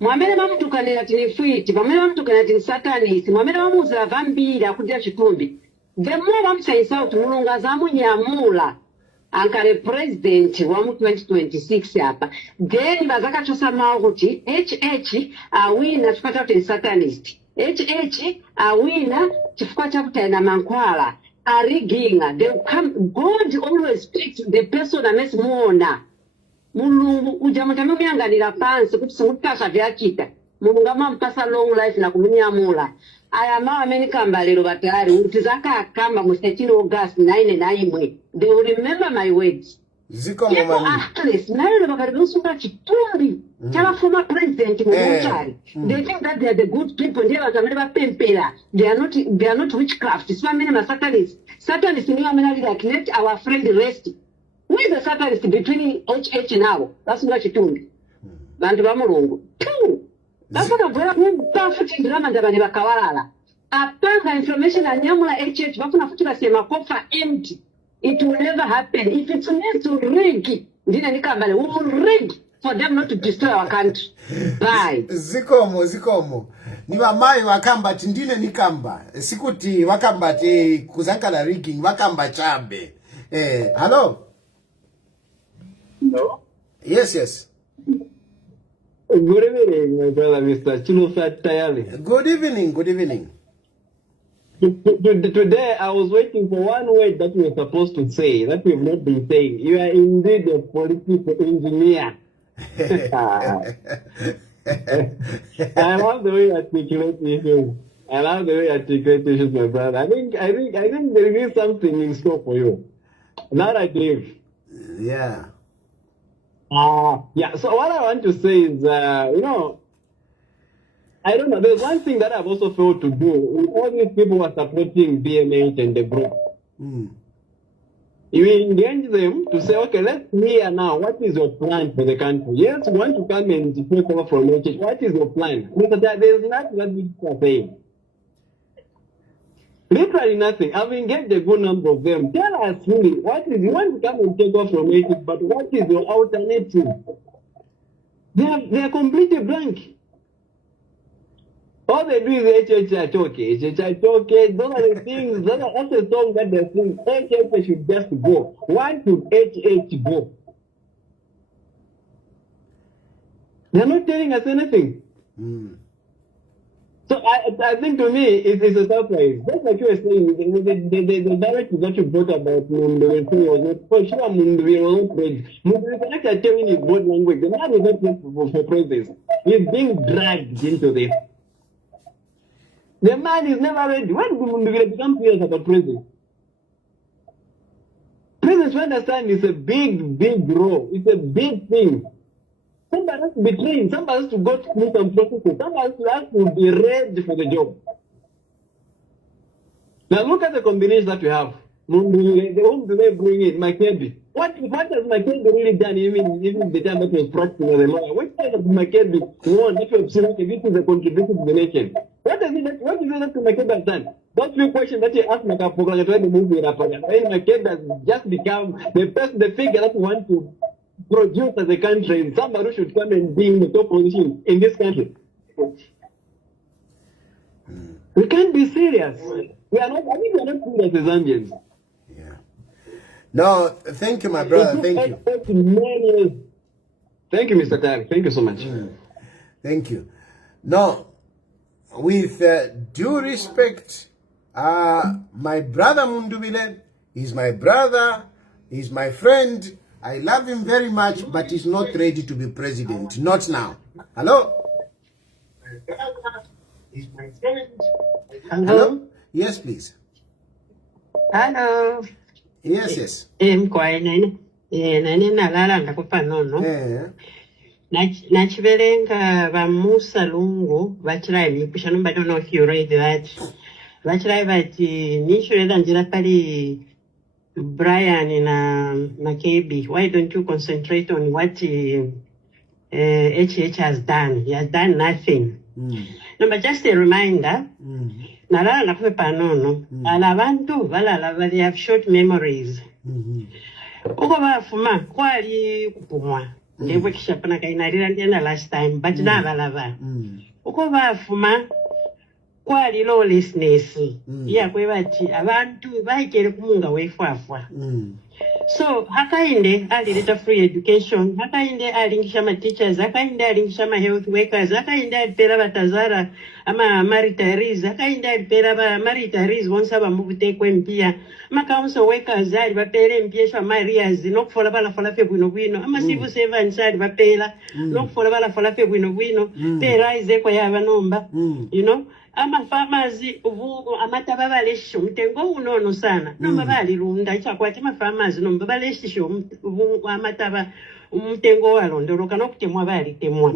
Mwamene bamutukanira ati ni fwiti, mwamene bamutukanira ati ni satanist, mwamene bamuza vambira kudya chitumbi. Demwe bamusayisa uti mulunga zamunyamula ankale president wa mu 2026 hapa. Then bazaka chosa mawu kuti HH awina chifukwa chakuti ni satanist. HH awina chifukwa chakuti na mankwala. Ariginga. God always picks the person amesimuona. Mulungu ujamutame myanganira pansi kuti simutasa vyachita mulungu amampasa long life na kumunyamula aya mawa amene kamba lero batali kuti zakakamba mu 13 August 9 they will remember my words ziko mama actress nayo bakaribusuka chitumbi chala former president muchari they think that they are the good people ndiye bakamene bapempera they are not witchcraft so amene ma satanists ni amene ali like let our friend rest. Who is the satanist between HH now? That's not chitumbi. Bantu ba mulungu. Two. Bafuna bwera bafuti drama ndabani bakawalala. Apanga information anyamula HH bafuna futi basema kofa empty. It will never happen. If it's meant to rig, ndina nikambale we will rig for them not to destroy our country. Bye. Zikomo. Ni bamayi wakamba tindine nikamba. Sikuti wakamba te kuzankala rigging wakamba chabe. Hello. No? Yes. Good evening, my brother, Mr. Chilufat Tayali. Good evening. Today, I was waiting for one word that we were supposed to say, that we have not been saying. You are indeed a political engineer. I love the way you articulate issues. My brother. I think there is something in store for you. Not I believe. Yeah. Yeah, so what I want to say is, I don't know, there's one thing that I've also failed to do with all these people who are supporting BMH and the group. You engage them to say, okay, let's hear now, what is your plan for the country? Yes, we want to come and take over from HH. What is your plan? Because there's nothing that we are saying. Literally nothing. I've engaged a good number of them. Tell us really, you want to come and take off from HH, but what is your alternative? They are completely blank. All they do is HH okay. Those are the things, that's the song that they sing. HH should just go. Why should HH go? They're not telling us anything. So I think to me, it's a surprise. That's like you were saying, the directive that you brought about Mundubile was not, for sure Mundubile was not ready. Mundubile can actually tell in his board language, the man is not ready for process. He's being dragged into this. The man is never ready. When do Mundubile become serious about prison? Prison, to understand, is a big, big role. It's a big thing. Somebody has to be trained. Somebody has to go through some processes. Somebody has to be ready for the job. Now look at the combination that we have. Mundubile, whom do they bring in? Makebi. What has Makebi really done even the time that he was practicing as a lawyer? What kind of Makebi won that you have seen, okay, this is a contribution to the nation? What is it that Makebi has done? Those few questions that you asked Makapola to the movie, Makebi has just become the figure that we want to produce as a country, and somebody who should come and be in the top position in this country. We can't be serious. We are not serious as Zambians. No, thank you, my brother. Thank you. Thank you, Mr. Tayali. Thank you so much. Thank you. Now, with due respect, my brother Mundubile is my brother, he's my friend. I love him very much, but he's not ready to be president. Not now. Hello? He's my friend. Hello? Yes, please. Hello. Yes. Nalala ndakupanono. Nachiverenga vamusa lungu vachirai mipishano, but I don't know if you read that. Vachirai vati nishureda njira pali Brian na KB. Why don't you concentrate on what HH has done? He has done nothing. No, but just a reminder. Nalala nakupe panono. Alavantu valala, they have short memories. Uko bafuma kwali kupumwa. Ndebwe kishapana kainarira ndienda last time, but na balava. Uko bafuma kwali lawlessness. Yeah, kwebati abantu bayikere kumunga wefwafwa. So Hakainde alileta free education, Hakainde alingisha ma teachers, Hakainde alingisha ma health workers, Hakainde alipera batazara ama maritaries, Hakainde alipera ba maritaries bonsa ba mubutekwe mpia, ama council workers ali bapere mpiesha marias nokufola bala fola fe bwino ama civil servants ali bapela nokufola bala fola fe bwino pera izeko yaba nomba, you know. Ama farmers ubu amataba baleshisho mtengo unono sana nomba balirunda ichakwati ma farmers nomba baleshisho ubu amataba umtengo walondoroka nokutemwa balitemwa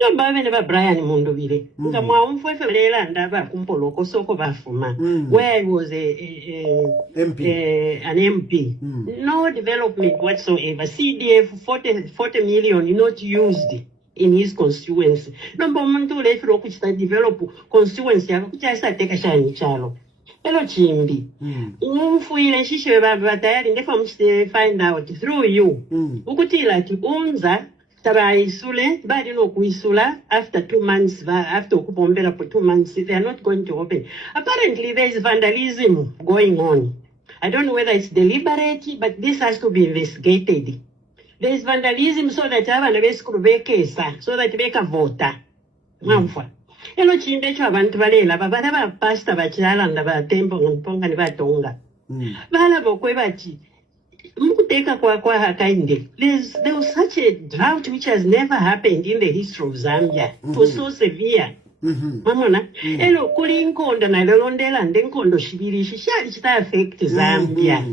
nomba bene ba Brian Mundubile ngamwa umfwefe lela ndaba kumpoloko soko bafuma where was an MP no development whatsoever. CDF 40 million not used in his constituency. Nomba umuntu lefiro kuchita develop constituency yako kuchasa teka shani chalo. Hello chimbi. Umfuile shishe baba tayari ndefa mshite find out through you. Ukutila ti unza tabaisule badi no kuisula after 2 months after okupombera for 2 months they are not going to open. Apparently there is vandalism going on. I don't know whether it's deliberate, but this has to be investigated. There is vandalism so that abana besikuru bekesa so that beka vota. Mwamfa. Elo chimbe cho abantu balela babana ba pastor bachilala ndaba tempo ngonponga ni batonga. Bala bokwe bati mukuteka kwa Hakainde. There was such a drought which has never happened in the history of Zambia. It was so severe. Mamona elo kuli nkondo na lolondela ndenkondo shibiri shishali chita affect Zambia.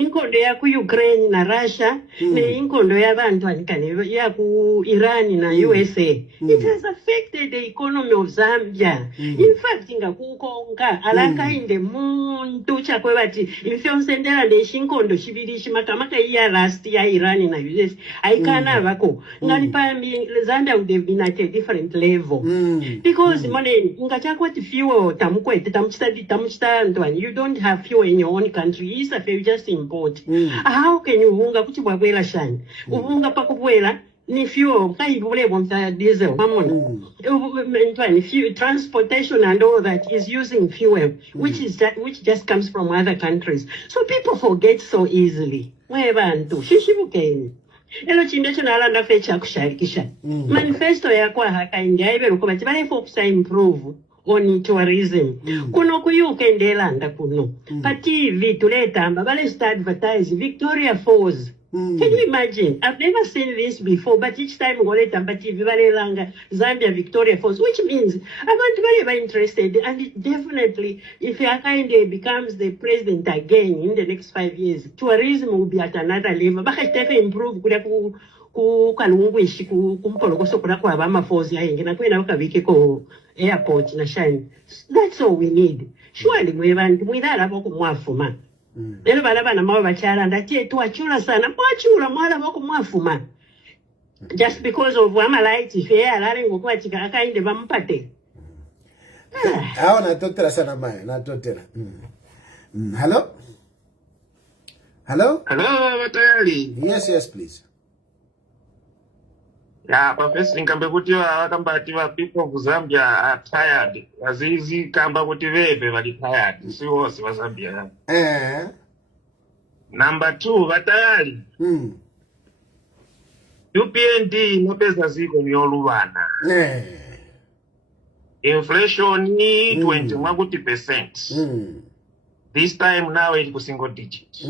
inkondo ya ku Ukraine na Russia ne inkondo ya bantu alikane ya ku Iran na USA. It has affected the economy of Zambia. In fact ngakukonga alakainde muntu chakwe bati ifyonsendera leshinkondo shibiri shimakamaka ya last ya Iran na US aikana bako ngani pa Zambia would have been at a different level because money ngachakwati fuel tamukwete tamuchita ntwani you don't have fuel in your own country is a you just import how can you unga kuti bwabwela shani unga pakubwela ni fuel kaibule bomta diesel mamon fuel transportation and all that is using fuel which just comes from other countries, so people forget so easily mwebantu shishibukeni elo chinde chinalanda fecha kusharikisha manifesto yakwa Hakainde aibero kuba tibale focus improve on tourism kuno kuyukendelanda kuno pa TV tuletamba bale start advertise Victoria Falls. Can you imagine? I've never seen this before, but each time we go to TV, Zambia, Victoria Falls, which means I'm not very interested. And it definitely, if Hakainde becomes the president again in the next 5 years, tourism will be at another level. But it definitely improve. Airport na shine. That's all we need. Surely we want mwafuma. Lelo balabana mawe bachara ndatie tuachula sana mwachula mwala bako mwafuma. Just because of Amalaiti fair alale ngokuwa chika Hakainde bampate. Hao natotera sana mayo, natotera. Hello? Hello? Hello, Tayali. Yes, please. Yeah, Professor Nkambe kuti wakambati wa people of Zambia are tired. Azizi kamba kuti veve wali tired. Si wose wa Zambia. Number 2, Tayali. UPND inopeza ziko ni olubana. Inflation ni 20%. This time now it is single digit.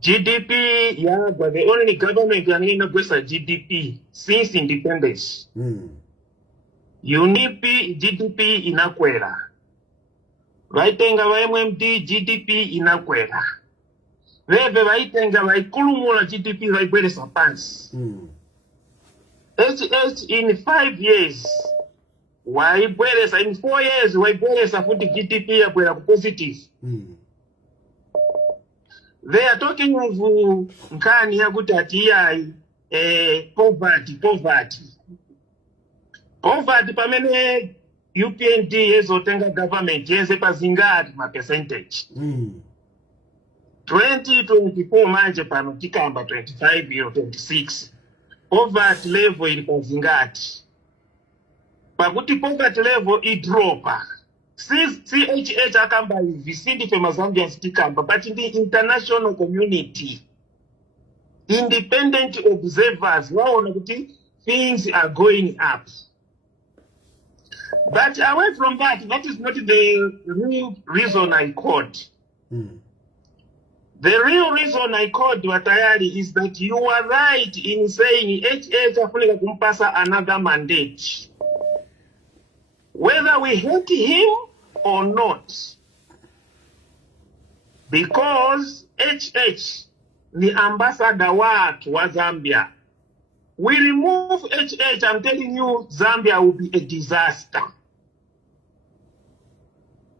GDP, yeah, but the only government can increase GDP since independence. UNIP GDP inakwera. Vaitenga va MMD GDP inakwera. Veve vaitenga vaikulumula GDP vaibweresa pansi. HH in 5 years waibweresa, in 4 years waibweresa futi GDP yakwera positive. They are talking of nkani yakuti atiyai poverty pamene UPND yezotenga government yeze pazingati ma percentage 2024 manje pano tikamba 25 or 26 poverty level ili pazingati pakuti poverty level idropa CHH akamba visindi fema Zambians tikamba, but in the international community, independent observers, things are going up. But away from that, that is not the real reason I called. The real reason I called Tayali is that you are right in saying HH Africa kumpasa another mandate. Whether we hate him or not, because HH the ambassador wa Zambia. We remove HH, I'm telling you, Zambia will be a disaster.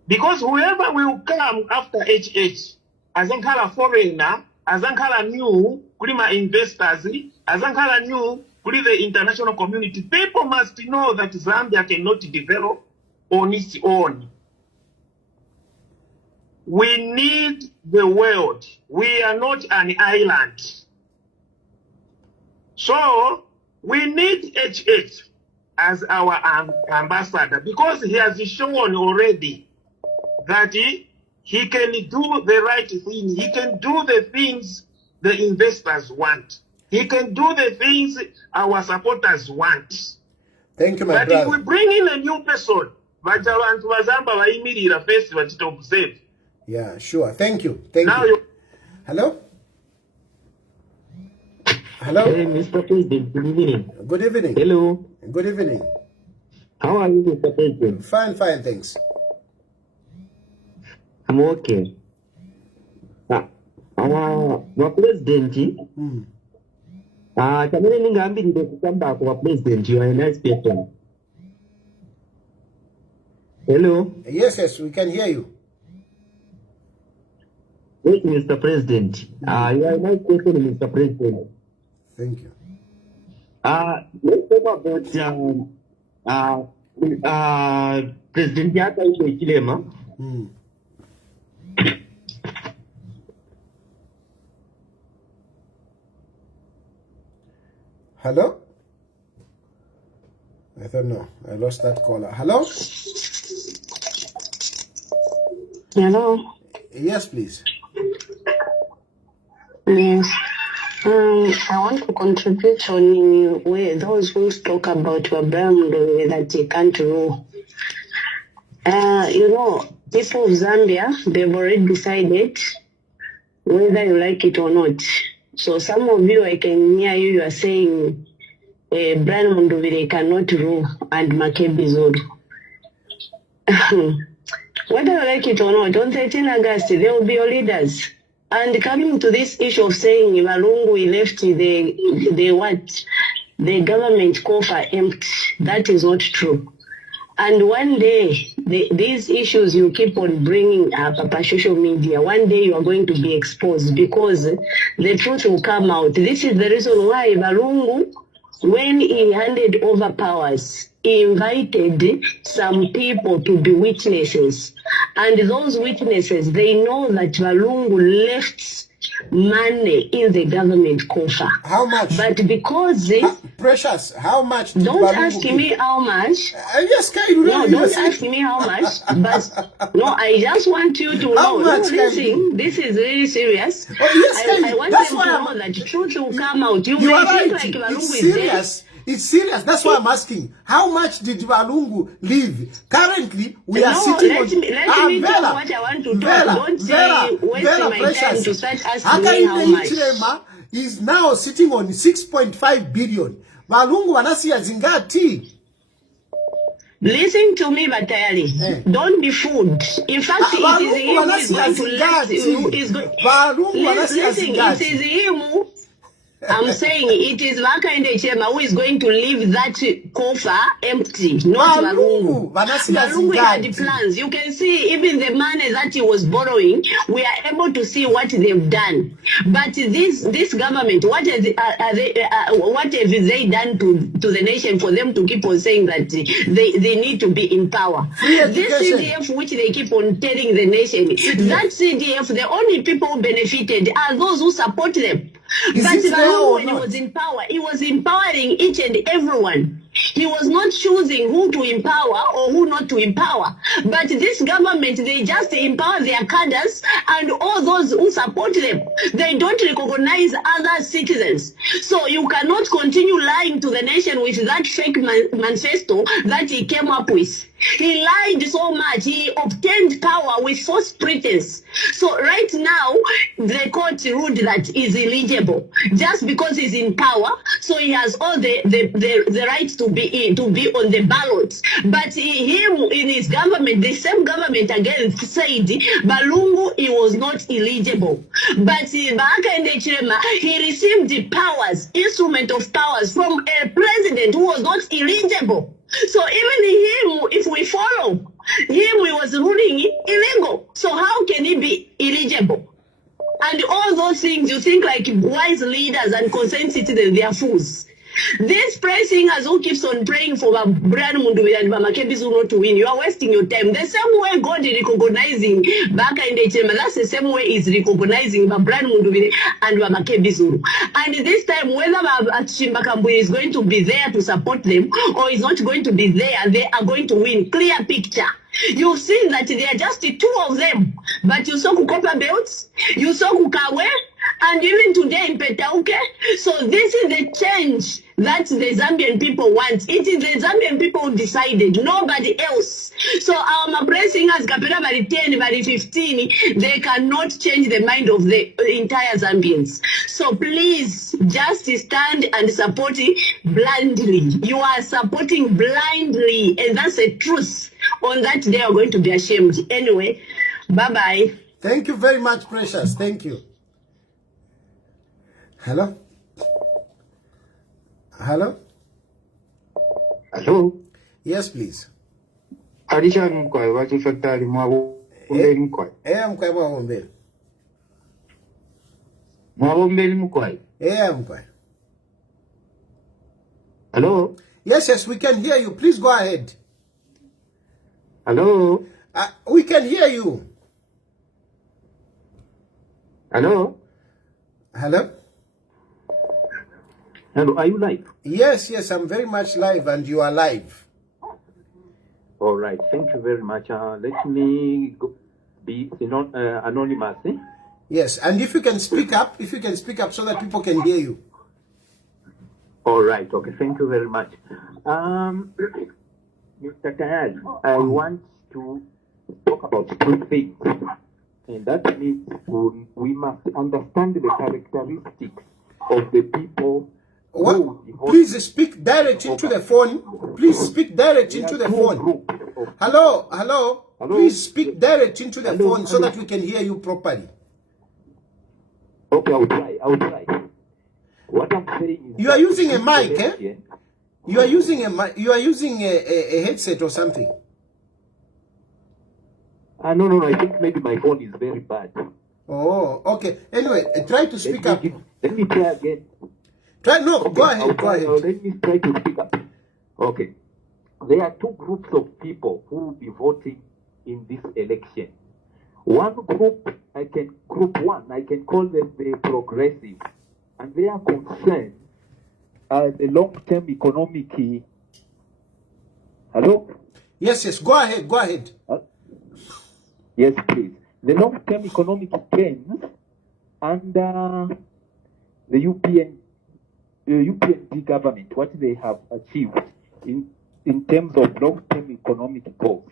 Because whoever will come after HH, azankala foreigner, azankala new, kulima investors, azankala new, kuli the international community, people must know that Zambia cannot develop on its own. We need the world. We are not an island. So, we need HH as our ambassador because he has shown already that he can do the right thing. He can do the things the investors want. He can do the things our supporters want. Thank you, my but brother. If we bring in a new person, yeah, sure. Thank you. Thank now you. Hello? Hello? Hey, Mr. President, good evening. Good evening. Hello. Good evening. How are you, Mr. President? Fine, fine, thanks. I'm okay. wa president kamene ningambirire kukamba kwa president, you are a nice person. Hello. Yes, we can hear you. Yes, Mr. President. You are a nice person, Mr. President. Thank you. Let's talk about President Hakainde Chilema. Hello? I don't know. I lost that caller. Hello? Hello. Yes, please. Yes. I want to contribute on where those who talk about Abraham that he can't rule. People of Zambia, they've already decided whether you like it or not. So some of you, I can hear you are saying Brian Mundubile cannot rule and Makebi Zulu. Whether you like it or not, on 13 August, they will be your leaders. And coming to this issue of saying Malungu left the government coffer empty, that is not true. And one day, these issues you keep on bringing up on social media, one day you are going to be exposed because the truth will come out. This is the reason why Malungu, when he handed over powers, he invited some people to be witnesses. And those witnesses, they know that Malungu left money in the government coffer. How much? But because Precious, how much did don't Balungu ask me how much. Yes, can you No, don't ask me how much. But no, I just want you to know. Much This is really serious. Oh, yes, I want them to know that the truth will come out. You may think like Balungu is serious. It's serious. That's why I'm asking. How much did Balungu leave? Currently, we are sitting let me talk what I want to talk. Don't say waste my time to start asking me how much. Hakainde is now sitting on 6.5 billion. Balungu wanasiya zingati. Listen to me, Tayali. Don't be fooled. In fact, it is him who is going to let you. Listen, it is him who. I'm saying it is Hakainde who is going to leave that coffer empty, not Balungu. Balungu had plans. You can see even the money that he was borrowing, we are able to see what they've done. But this government, what have they done to the nation for them to keep on saying that they need to be in power? This CDF which they keep on telling the nation, that CDF, the only people who benefited are those who support them. But Balungu, when he was in power, he was empowering each and everyone. He was not choosing who to empower or who not to empower. But this government, they just empower their cadres and all those who support them. They don't recognize other citizens. So you cannot continue lying to the nation with that fake manifesto that he came up with. He lied so much. He obtained power with false pretense. So right now, the court ruled that is illegible just because he's in power. So he has all the right to be on the ballot. But him in his government, the same government again said Balungu, he was not eligible. But Hakainde Chilema, he received the powers, instrument of powers from a president who was not eligible. So even him, if we follow him, he was ruling illegal. So how can he be eligible? And all those things, you think like wise leaders and concerned citizens, they are fools. These prayer singers who keeps on praying for Brian Mundubile and Makebi Zulu not to win, you are wasting your time. The same way God is recognizing Hakainde Chilema, that's the same way He's recognizing Brian Mundubile and Makebi Zulu. And this time, whether Chimbakambwe is going to be there to support them or is not going to be there, they are going to win. Clear picture. You've seen that there are just two of them. But you saw Kukopa Belts, you saw Kukawe, and even today in Petauke. So this is the change that the Zambian people want. It is the Zambian people who decided, nobody else. So our Mabre singers, Kapera by 10, by 15, they cannot change the mind of the entire Zambians. So please, just stand and support it blindly. You are supporting blindly, and that's the truth. On that day, you're going to be ashamed. Anyway, bye-bye. Thank you very much, Precious. Thank you. Hello? Hello? Hello? Yes, please. Alisha mkwae watu fatali mwabombeli mkwae. Mkwae mwabombeli. Mwabombeli mkwae. Mkwae. Hello? Yes, we can hear you. Please go ahead. Hello? We can hear you. Hello? Hello? Hello, are you live? Yes, I'm very much live and you are live. All right, thank you very much. Let me be anonymous. Yes, and if you can speak up, so that people can hear you. All right, okay, thank you very much. Mr. Tayali, I want to talk about two things. And that means we must understand the characteristics of the people. Please speak direct into the phone. Please speak direct into the phone. Hello. Please speak direct into the phone so that we can hear you properly. Okay, I will try. What I'm saying is you are using a mic, eh? You are using a mic. You are using a headset or something. No. I think maybe my phone is very bad. Oh, okay. Anyway, try to speak up. Let me try again. Go ahead. Let me try to speak up. Okay. There are two groups of people who will be voting in this election. One group, I can call them the progressive, and they are concerned the long-term economic. Hello? Yes. Go ahead. Yes, please. The long-term economic trends under the UPND government, what they have achieved in terms of long-term economic goals.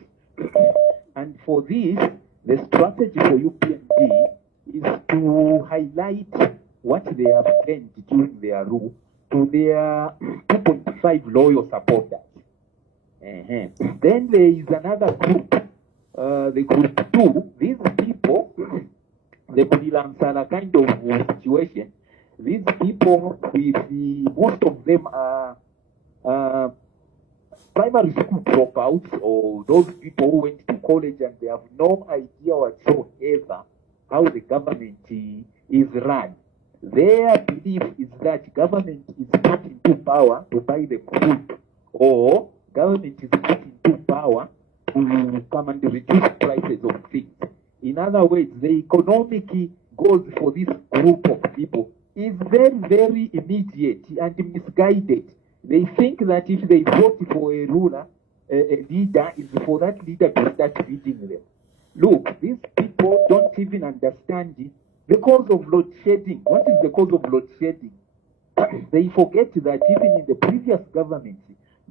And for this, the strategy for UPND is to highlight what they have gained during their rule to their 2.5 loyal supporters. Then there is another group, the group 2. These people, the Mundubile kind of situation, these people, most of them are primary school dropouts, or those people who went to college and they have no idea whatsoever how the government is run. Their belief is that government is put into power to buy the food, or government is put into power to come and reduce prices of things. In other words, the economic goals for this group of people is very, very immediate and misguided. They think that if they vote for a ruler, a leader, is for that leader to start feeding them. Look, these people don't even understand the cause of load shedding. What is the cause of load shedding? They forget that even in the previous government,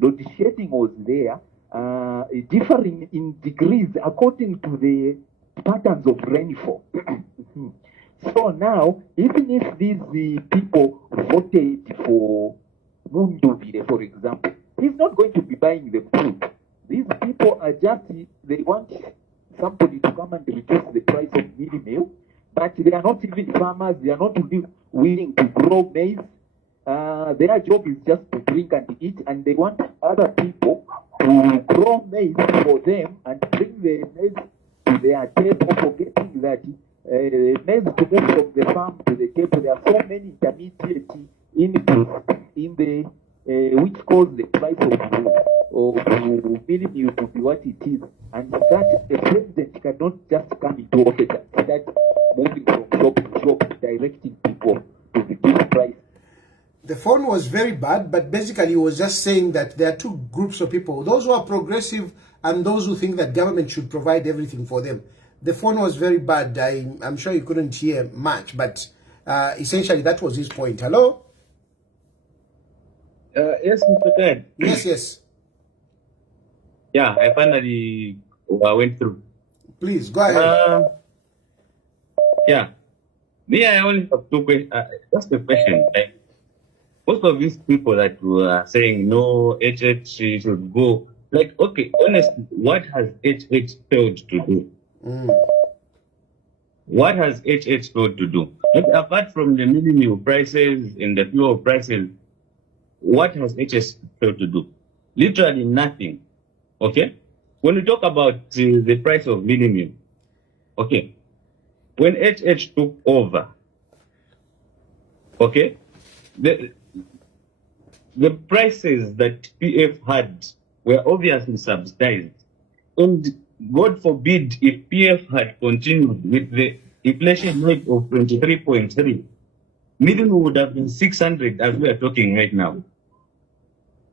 load shedding was there, differing in degrees according to the patterns of rainfall. So now, even if these people voted for Mundubile, for example, he's not going to be buying the food. These people are just, they want somebody to come and reduce the price of mealie meal, but they are not even farmers. They are not willing to grow maize. Their job is just to drink and eat, and they want other people to grow maize for them and bring the maize to their table, forgetting that maize to move from the farm to the table. There are so many intermediate inputs in the which cause the price of mealie meal to be what it is, and that a president cannot just come into office and start moving from shop to shop, directing people to reduce price. The phone was very bad, but basically he was just saying that there are two groups of people: those who are progressive and those who think that government should provide everything for them. The phone was very bad. I'm sure you couldn't hear much, but essentially that was his point. Hello? Yes, Mr. Ted. Yes. Yeah, I finally went through. Please, go ahead. Yeah. Me, I only have two questions. Just a question. Like, most of these people that were saying no, HH should go. Like, okay, honestly, what has HH failed to do? What has HH failed to do? Apart from the minimum prices and the fuel prices, what has HH failed to do? Literally nothing. Okay? When we talk about the price of minimum, okay, when HH took over, okay, the prices that PF had were obviously subsidized. And God forbid if PF had continued with the inflation rate of 23.3, minimum would have been 600 as we are talking right now.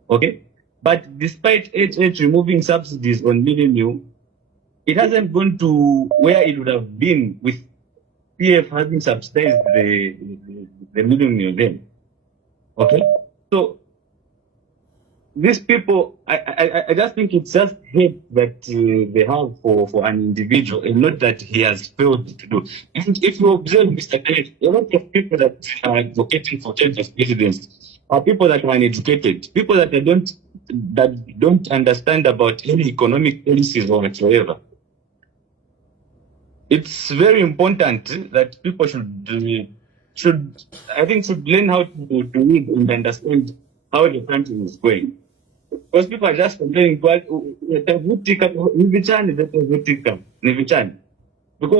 Okay? But despite HH removing subsidies on minimum, it hasn't gone to where it would have been with PF having subsidized the minimum then. Okay? So these people, I just think it's just hate that they have for an individual, and not that he has failed to do. If you observe Mr. Tate, a lot of people that are advocating for change of presidents are people that are uneducated, people that don't understand about any economic policies or whatsoever. It's very important that people should learn how to read and understand how the country is going. Because people are just complaining, because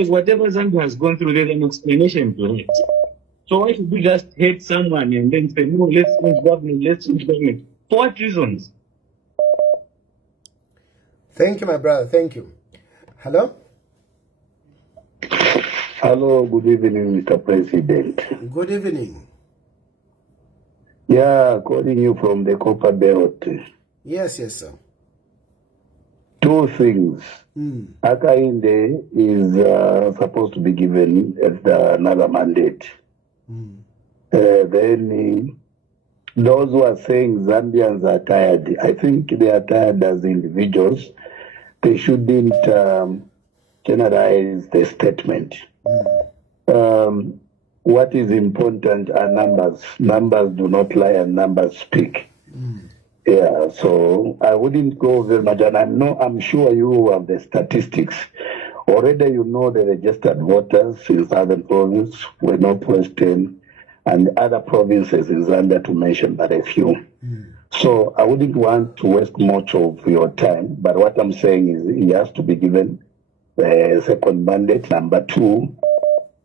whatever Zambia has gone through, there's an explanation to it. So why should we just hate someone and then say, no, let's change government? For what reasons? Thank you, my brother. Thank you. Hello? Hello, good evening, Mr. President. Good evening. Yeah, calling you from the Copper Belt. Yes, sir. Two things. Hakainde is supposed to be given another mandate. Then those who are saying Zambians are tired, I think they are tired as individuals. They shouldn't generalize the statement. What is important are numbers. Numbers do not lie and numbers speak. Yeah, so I wouldn't go very much, and I'm sure you have the statistics. Already you know the registered voters in Southern Province, Northwestern, and other provinces in Zambia, to mention but a few. So I wouldn't want to waste much of your time, but what I'm saying is he has to be given the second mandate. Number two,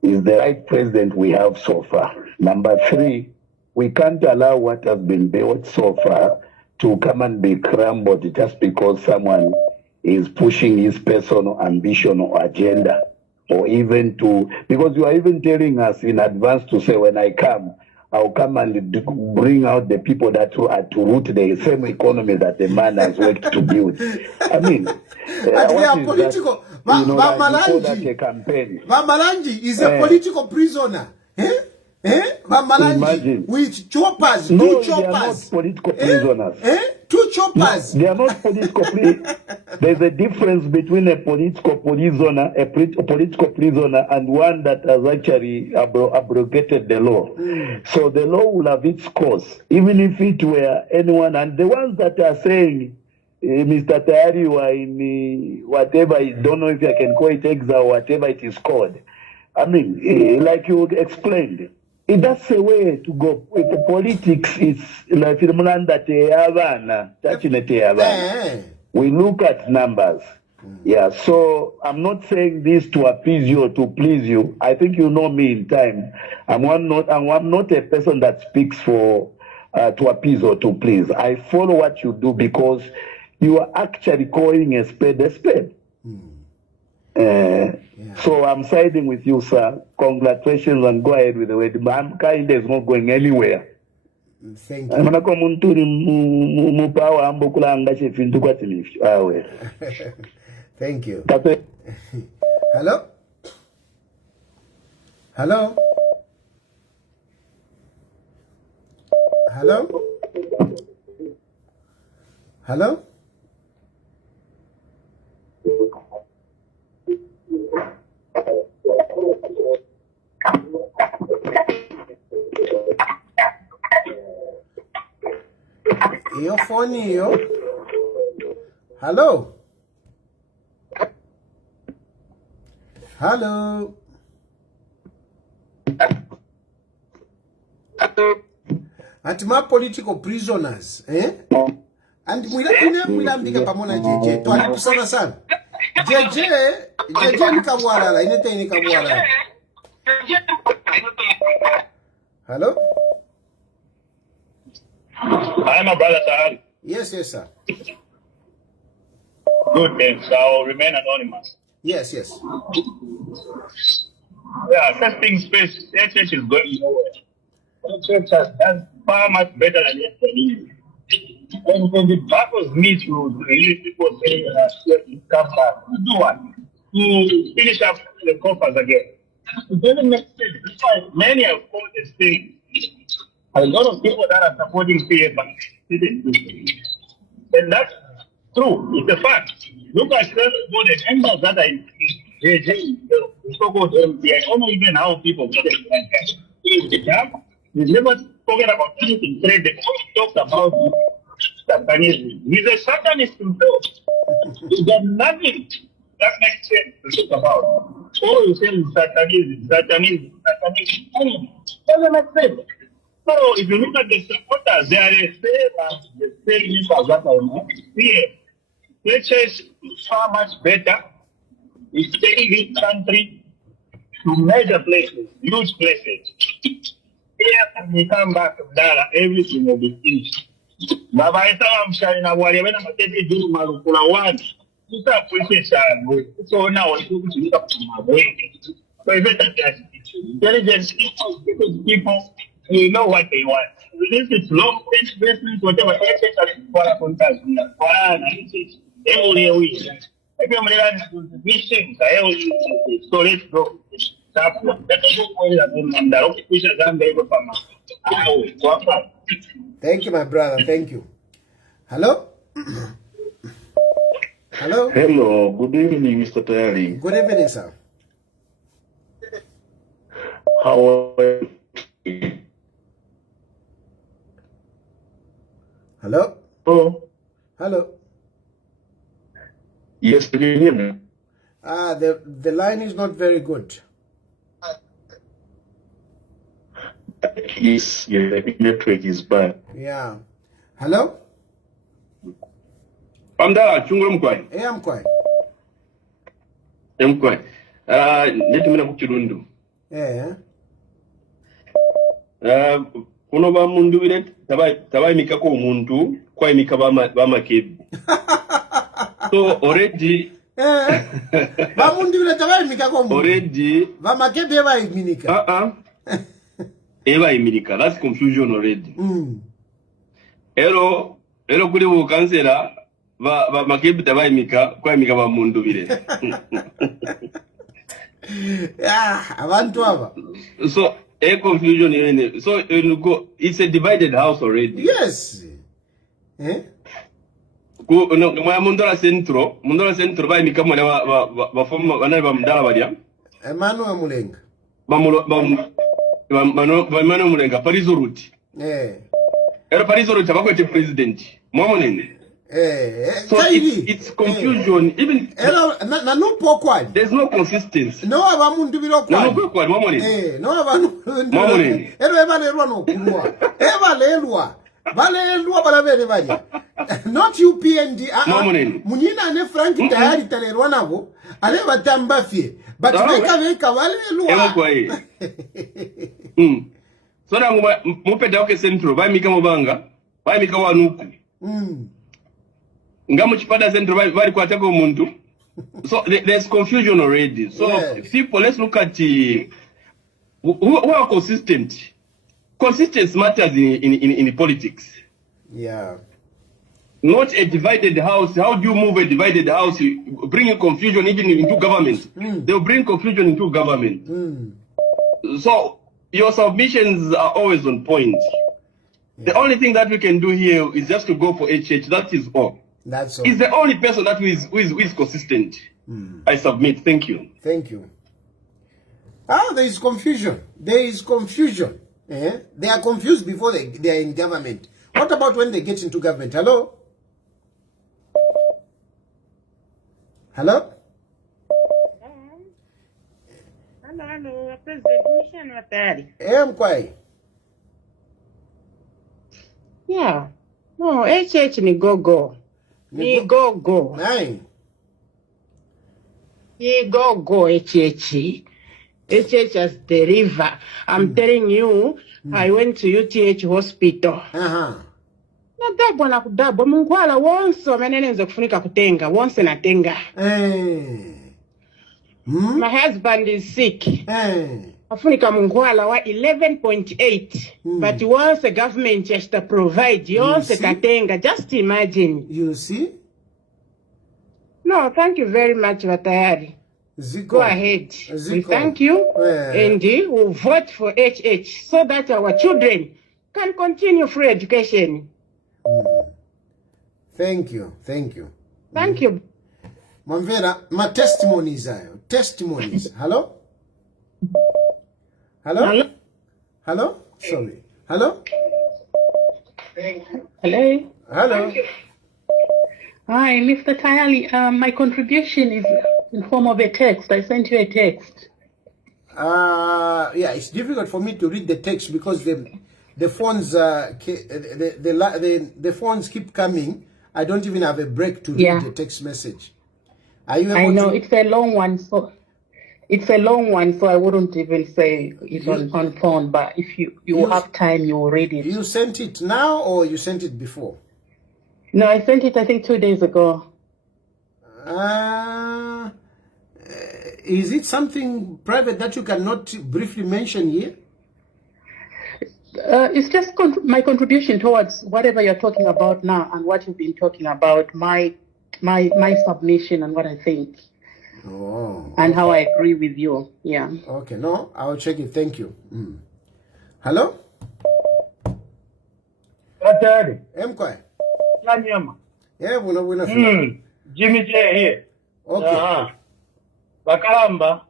is the right president we have so far. Number three, we can't allow what has been built so far to come and be crumbled just because someone is pushing his personal ambition or agenda, or even because you are even telling us in advance to say, when I come, I'll come and bring out the people that are to root the same economy that the man has worked to build. I mean, we are political. Vamalanji is a political prisoner. Vamalanji with choppers, two choppers. They are not political prisoners. Two choppers. No, they are not political prisoners. There's a difference between a political prisoner, and one that has actually abrogated the law. So the law will have its course, even if it were anyone. And the ones that are saying, Mr. Tayali, were in whatever, I don't know if I can call it exile or whatever it is called. I mean, like you explained, that's a way to go. With the politics, it's like we look at numbers. Yeah, so I'm not saying this to appease you or to please you. I think you know me in time. I'm not a person that speaks for to appease or to please. I follow what you do because you are actually calling a spade a spade. So I'm siding with you, sir. Congratulations, and go ahead with the way. Hakainde is not going anywhere. Thank you. Thank you. Hello? Hello? Hello? Hello? Your phone here. Hello? Hello? At my political prisoners, eh? And mulambika pamona JJ. To alikusana sana. JJ nikabwalala, inete nikabwalala. Hello? Hi, my brother Tayali. Yes, sir. Good, thanks. I'll remain anonymous. Yes. Yeah, first things first, that church is going nowhere. That church has done far much better than yesterday. And when the battles meet, you release people saying, come back. To do what? To finish up the coffers again. It doesn't make sense. That's why many have called the state. A lot of people that are supporting PF didn't do it. And that's true. It's a fact. Look at the members that are in JJ, the so-called MPI. I don't know even how people get it. We never spoken about anything. They always talked about Satanism. He's a Satanist himself. He's got nothing that makes sense to talk about. Oh, you say Satanism. Doesn't make sense. So if you look at the supporters, they are the same members that I know. Here, let's say far much better. It's taking this country to major places, huge places. Here, when we come back to Dara, everything will be finished. Baba I'm sharing a warrior when I'm taking you Malukula one. You start pushing so now I look up to my way. So it's better intelligence people, you know what they want. This is long investment, whatever for a contact. Every week. So let's go. Thank you, my brother. Thank you. Hello? Hello? Hello. Good evening, Mr. Tayali. Good evening, sir. How are you? Hello? Oh. Hello? Yes, can you hear me? The line is not very good. Yes, the network is bad. Yeah. Hello? I'm there, Chungrum Kwai. Hey, I'm quiet. I'm quiet. Let me know what you Yeah. Kuno ba Mundubile tabai mikako umuntu kwa mika ba makebi. So already Ba Mundubile tabai mikako umuntu. Already ba makebi eba iminika. Eba iminika. That's confusion already. Ero kuli bu kansela ba makebi tabai mika kwa mika ba Mundubile. Abantu aba. So a confusion even. So it's a divided house already. Yes. Mundola centro ba mika mwana ba forma bana ba mdala badia. Emmanuel Mulenga. Emmanuel Mulenga Paris route. Era Paris route abakwete president. Mwamonene. So it's confusion. Even no pokwali. There's no consistency. No abamundubiro kwali. No pokwali mwamone. No abamundubiro. Ero ebalelwa no kulwa. Ebalelwa. Balelwa balabere badia. Not UPND. Munyina ne Frank Tayali talerwa nabo. Ale batambafie. But veka balelwa. Emo kwae. So na mupeta oke centro ba mika mobanga. Ba mika wanuku. Ngamu chipada centro bali kwataka umuntu. So there's confusion already. So people, let's look at who are consistent. Consistency matters in politics. Yeah. Not a divided house. How do you move a divided house? Bringing confusion even into government. They'll bring confusion into government. So your submissions are always on point. The only thing that we can do here is just to go for HH. That is all. That's all. He's the only person that who is consistent. I submit. Thank you. Thank you. There is confusion. There is confusion. They are confused before they are in government. What about when they get into government? Hello? Hello? Hello, President Mission Watari. I'm quiet. Yeah. No, HH ni go. Ni go. Aye. Ni go, HH. HH as the river. I'm telling you, I went to UTH hospital. Nadabwa na kudabwa. Munkwala wonse wameneneze kufunika kutenga. Wonse natenga. My husband is sick. Afunika munkwala wa 11.8. But once the government has to provide, yonse tatenga. Just imagine. You see? No, thank you very much, Tayali. Go ahead. We thank you. And we'll vote for HH so that our children can continue free education. Thank you. Thank you. Thank you. Mamvera, my testimonies are testimonies. Hello? Hello? Hello? Sorry. Hello? Hello? Hello? Hi, Mr. Tayali. My contribution is in form of a text. I sent you a text. Yeah, it's difficult for me to read the text because the phones the phones keep coming. I don't even have a break to read the text message. Are you able I know to... it's a long one, so I wouldn't even say it on phone. But if you have time, you will read it. You sent it now or you sent it before? No, I sent it I think 2 days ago. Is it something private that you cannot briefly mention here? It's just my contribution towards whatever you're talking about now and what you've been talking about. My submission and what I think. And how I agree with you. Yeah. Okay. No, I'll check it. Thank you. Hello. Atari. Mkwe. Lanyama. Yeah, wuna. Jimmy J here. Okay. Bakalamba.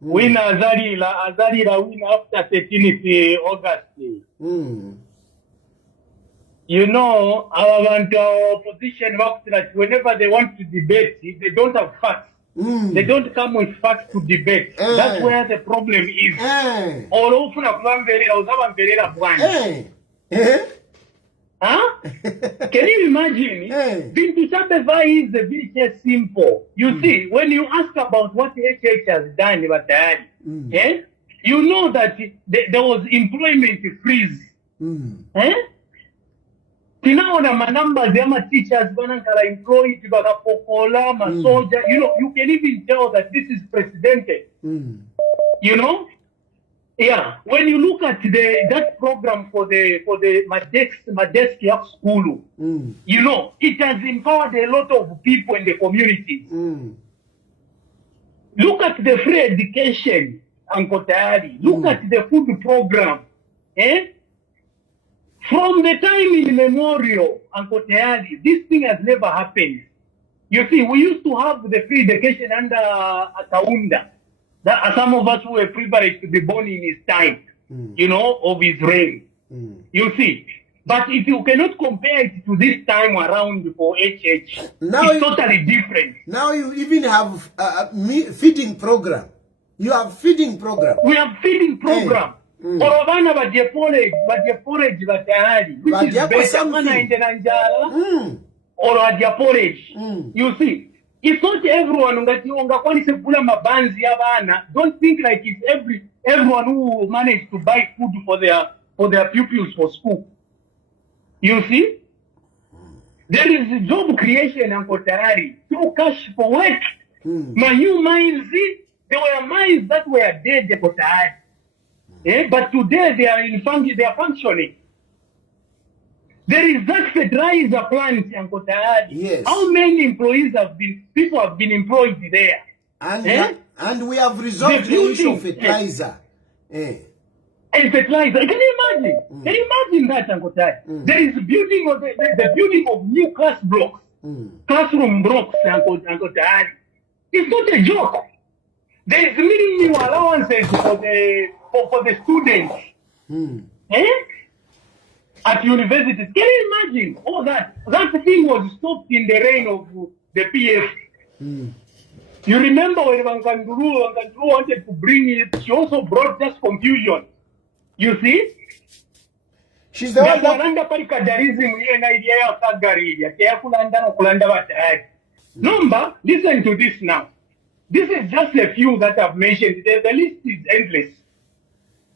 Win azalira win after 13th August. You know, our opposition works that whenever they want to debate, they don't have facts. They don't come with facts to debate. That's where the problem is. Huh? Can you imagine? Bintu Sabeva is a bit simple. You see, when you ask about what HH has done, you know that there was employment freeze. Tinaona manamba zama teachers banakala employed bakapokola masoja. You know, you can even tell that this is precedented. You know? Yeah, when you look at that program for the Madesk school, you know, it has empowered a lot of people in the community. Look at the free education, Uncle Tayali. Look at the food program. From the time in memorial, Uncle Tayali, this thing has never happened. You see, we used to have the free education under Akaunda. Some of us were privileged to be born in his time, you know, of his reign. You see. But if you cannot compare it to this time around for HH, it's totally different. Now you even have feeding program. You have feeding program. We have feeding program. Orobana badye porridge batayali, which is better than Nanjala or badye porridge. You see. It's not everyone don't think like it's everyone who managed to buy food for their pupils for school. You see? There is job creation and Tayali. No cash for work. My new mines, there were mines that were dead Tayali. But today they are functioning. There is just a dry plant in Tayali. Yes. How many people have been employed there? And we have resolved the issue of fertilizer. And fertilizer. Can you imagine? Can you imagine that, Uncle Tayali? There is building of the building of new classroom blocks, Uncle Tayali. It's not a joke. There is minimum allowances for the students. At universities. Can you imagine all that? That thing was stopped in the reign of the PF. You remember when Wanganduru wanted to bring it, she also brought just confusion. You see? She's the one that kulanda pali kadarism ile na idea ya kagari ya kulanda no kulanda batayali. Number, listen to this now. This is just a few that I've mentioned. The list is endless.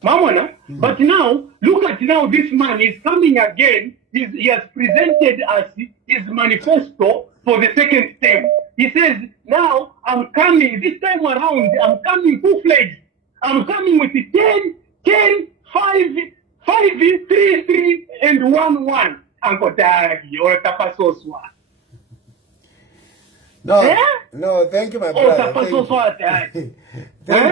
Mamona, but now, look at now this man is coming again. He has presented us his manifesto for the second term. He says, now I'm coming, this time around, I'm coming full-fledged. I'm coming with 10, 5, 3, 3, and 1, 1. Uncle Tayali or Tapasoswa. No, no, thank you, my brother. Thank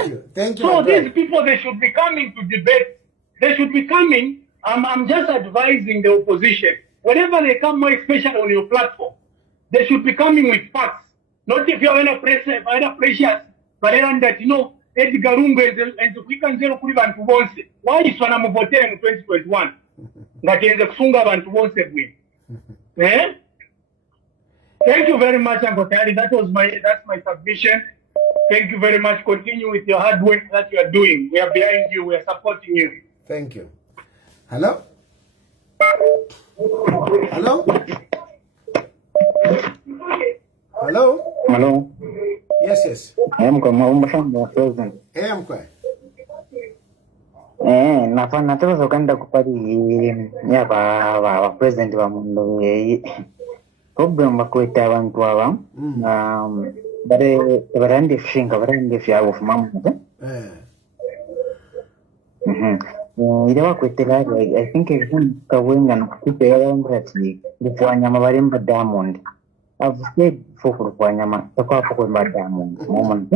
you. Thank you. So these people, they should be coming to debate. They should be coming. I'm just advising the opposition. Whenever they come, more especially on your platform, they should be coming with facts. Not if you have any pressure, but that, you know, Edgar Lungu and the Quick Zero Kurivan to once. Why is one of voting in 2021? That is a Sunga and to once win. Eh? Thank you very much, Uncle Tayali. That's my submission. Thank you very much. Continue with your hard work that you are doing. We are behind you. We are supporting you. Thank you. Hello? Hello? Hello? Hello? Yes. I am president. I am quite. Nataka kwenda kupati ya ba president wa Mundubile problem bakweta abantu aba barande fishinga barande fyabo fumamu ile bakwetera I think even kawenga no kupera ngati kufanya mabaremba Diamond. I've said for kufanya takwa kwa Diamond moment.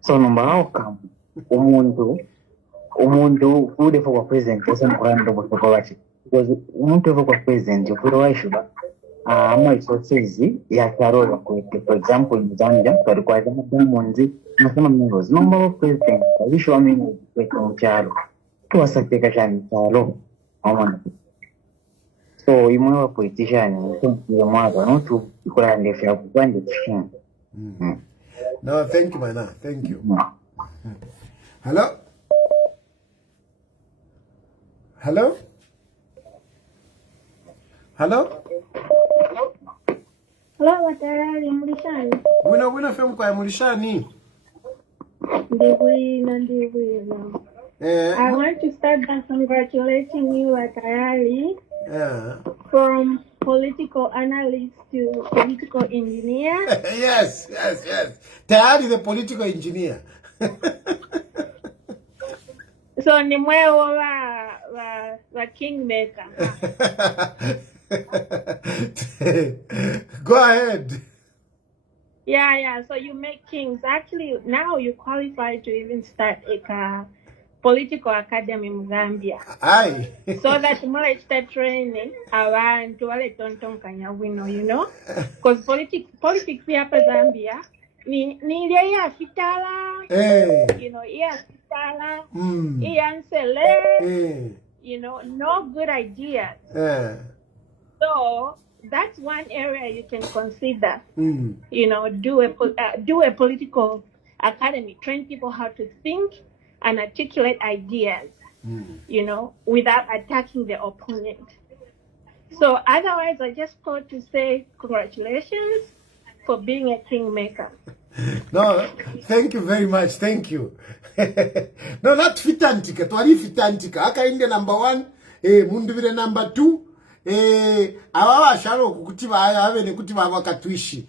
So number kama umuntu ude for president person kuranda botokwachi because umuntu for president ufuro waishuba ama resources ya karora kwete. For example in Zambia tulikuwa kama Diamond nasema mimi number of president alisho mimi kwa mchalo tuwasapeka shani chalo amana. So imwe wa politician ndio mwanzo no tu kuranda fya kwande kishin. No, thank you, man. Thank you. Hello? Hello? Hello? Hello, Watayali, Mulishani. Wina film kwa Mulishani. Ndiwina. I want to start by congratulating you, Watayali. From political analyst to political engineer. Yes. Tayali the political engineer. So ni mwewo wa kingmaker. Go ahead. Yeah. So you make kings. Actually, now you qualify to even start a political academy in Zambia. Aye. So that more start training abantu wale tonton kanya wino, you know? Because politics hapa Zambia ni ile ya fitala. You know, yeah. You know, no good ideas. So that's one area you can consider. You know, do a political academy, train people how to think and articulate ideas. You know, without attacking the opponent. So otherwise, I just called to say congratulations for being a kingmaker. No, thank you very much. Thank you. No, not fitantika. Twari fitantika. Hakainde number 1. Mundubile number 2. Awawa sharo kukutiba have ne kutiba wakatwishi.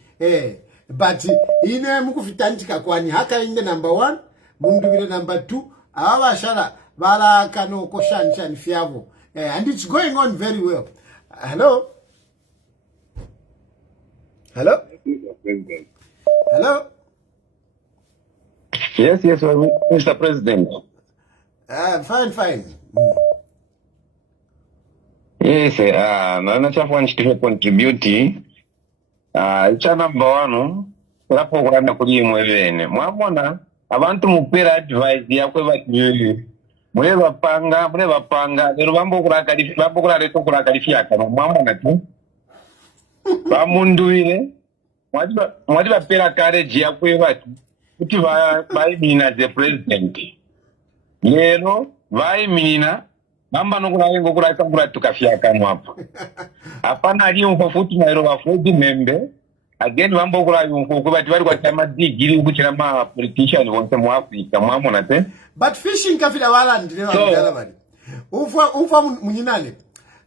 But ine muku fitantika kwani Hakainde number 1. Mundubile number 2. Awawa shara bala kano koshanshan fiavo. And it's going on very well. Hello? Hello? Hello? Yes, Mr. President. Fine. Yes, naona chafu nchitife contribute. Icha number 1, kurapo kuranda kuri mwebene. Mwabona, abantu mupira advice yakwe bati mwe bapanga, lero bambo kurakalifiya kama mwabona tu. Bamundubile, mwadi bapera courage yakwe bati. Kuti vaimina the president. Lero vaimina Mamba no kula kula tukafia kanu hapo. Hapana aliyo futi na ro afudi membe. Again mambo kula yungu kubati bali kwa chama digiri kuchira ma politician wonse mu Africa mwamona te. But fishing kafida wala ndile wangala bali. Ufa munyinane.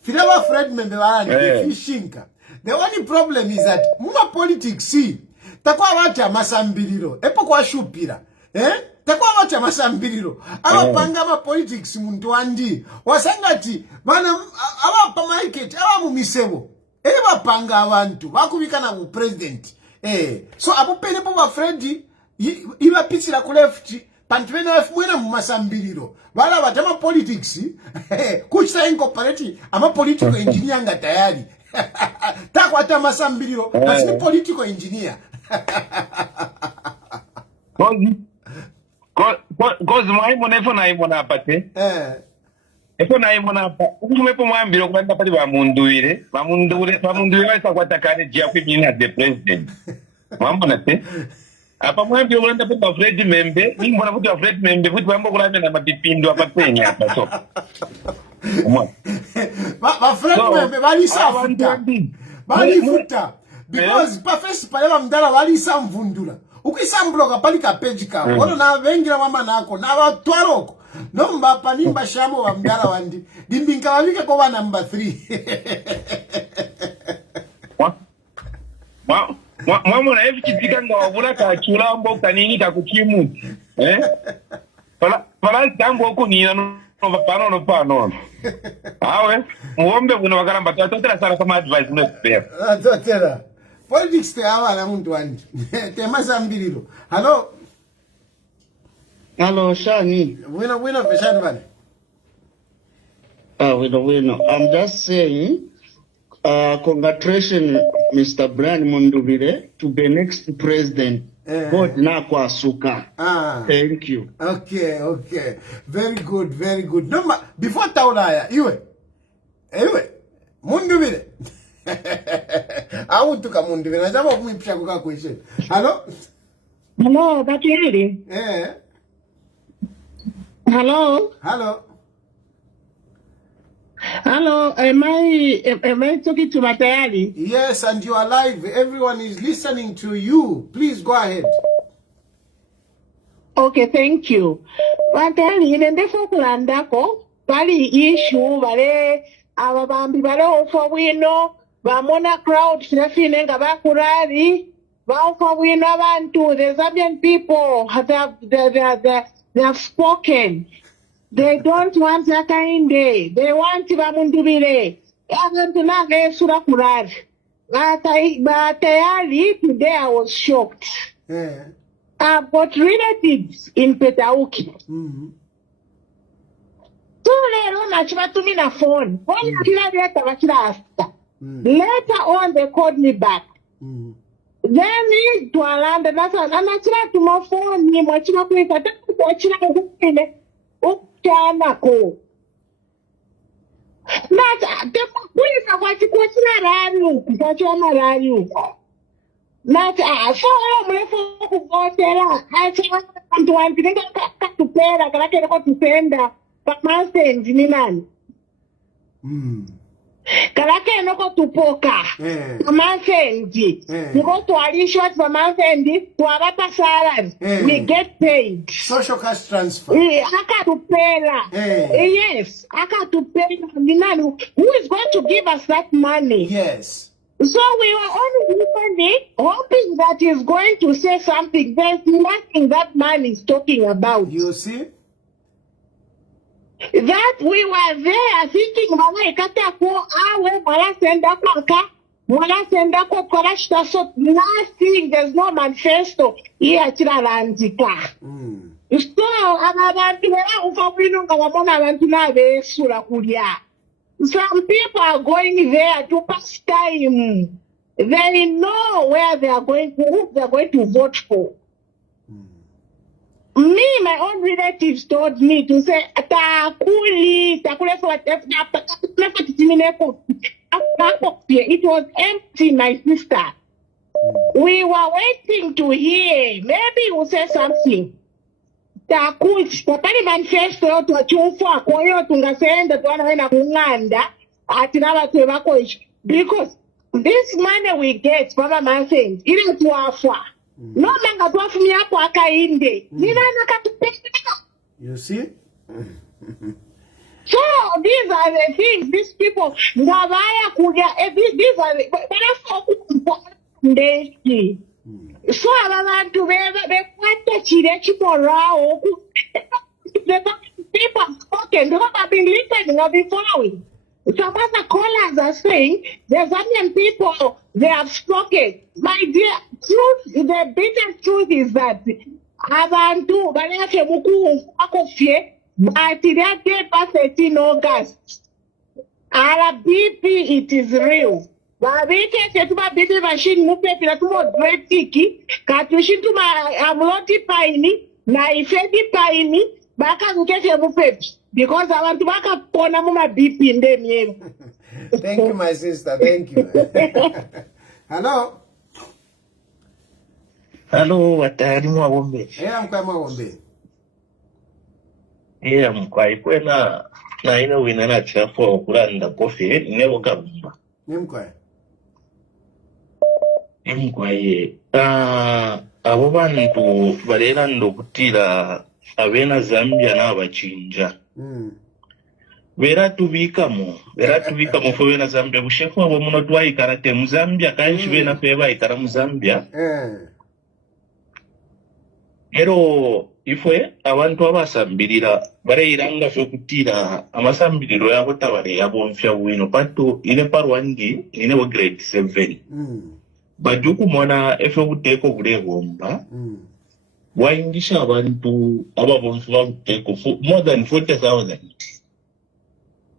Fida wa Fred membe wala ndile fishing ka. The only problem is that muma politics see takwa wacha masambiriro epo kwa shupira takwa wacha masambiriro abapanga ma politics muntu wandi wasangati bana abapa market abamu misebo bapanga abantu bakubikana mu president so abupene po ba Fred iba pitira ku left pantu bena mwena mu masambiriro bala batama politics kuchita incorporate ama political engineer nga tayari takwata masambiriro asini political engineer Cause mwaimona ifo na imona apate ifo na imona apa umumepo mwambiro kubanda pali wa Mundubile wasa kwa takane jiafi mina the president mwambona te apa mwambiro kubanda pali wa Fred membe mbona futi wa Fred membe futi wambo kulame na mapipindo apa penye apa so ba Fred membe bali futa because pa first pale mdala wali samvundula ukisambloka pali ka page ka wono na vengira mama nako na batwaroko no mbapa nimba shamo wa mdala wandi dimbinka walike kwa number 3 mama na hivi kitika nga wabula ka chula mboka nini ka kuchimu pala tango huko ni no pano awe muombe buno bakaramba tatotera sara kama advice no spare tatotera politics te awala muntu wandi te masambiriro hello Shani wino peshani bana wino I'm just saying congratulations Mr. Brian Mundubile to the next president. God na kwa suka. Thank you. Okay. Very good. Number before Taulaya, iwe Mundubile. Au tuka Mundubile. Najama kumipisha kuka question. Hello, Tayali. Hello. Hello, am I talking to Tayali? Yes, and you are live. Everyone is listening to you. Please go ahead. Okay, thank you. Tayali, inendefo kulandako, bali issue, bale, ababambi bale ofo wino, bamona crowd, sinafine nga bakurari, ba ofo wino abantu, the Zambian people, they have spoken. They don't want Hakainde. They want Mundubile. Abantu nage sura kurari. Tayali, today I was shocked. I've got relatives in Petauki. Lero na chibatumi na phone. Later on they called me back. Then to Alanda, that's an anachira to my phone, ni mwachira kuita, mwachira kukine. Ukanako. Nata, kuisa wachikuachira rari, rari. Nata, so mrefu kukotela, acha mtu wantinga katupera, kalake nako tupenda, pamasenzi ni nani? Kalake noko tupoka pamasenzi niko twalishwa pamasenzi twabata salary we get paid social cash transfer akatupela yes akatupela ni nani who is going to give us that money? Yes, so we were only listening hoping that he's going to say something. There's nothing that man is talking about. You see that we were there thinking mama ikata ko awe mala senda ko korashta, so nothing, there's no manifesto here chiralandika. So abantu ufa bino ngabona abantu nabe sura kulia. Some people are going there to pass time. They know where they are going to, who they are going to vote for. Me, my own relatives told me to say, it was empty, my sister. We were waiting to hear. Maybe he will say something. takuti papari manifesto yotu wachiufa koyo tungasende tuwana wena kunganda atina watu wako ichi because this money we get mama masenzi ili tuwafa no manga tuwafumi hapo Hakainde nina nakatupenda. You see? So these are the things these people ngabaya kuja these are the so abantu bekwata chire chimorawo the people spoken who have been listening or been following. Some other callers are saying the Zambian people they have spoken. My dear, the bitter truth is that abantu balafe muku akofie but that day past 13 August. Our BP it is real. Babike setuba BP machine mupe pila tumo dread tiki katushin tuma amloti paini na ifedi paini baka mukese mupe because I want to back up pona muma BP in them. Thank you, my sister. Thank you. Hello. Hello, watari mwawombe. Mkwa mwawombe. Mkwa ikwena na ina wina na chafu wa kulanda kofi nebo kabumba. Mkwa. Mkwa abo bantu barera ndo kutira abena Zambia na abachinja. Vera tubika mo fo bena Zambia bushefu abo muno twai karate mu Zambia kanshi bena feba ikara mu Zambia. Ero ifwe abantu abasambirira bareyiranga fyo kutira amasambiriro yabo tabare yabo mfya wino patu ile parwangi ine wo grade 7 bajuku mona efyo kuteko bulegomba waingisha abantu ababonfu babuteko more than 40,000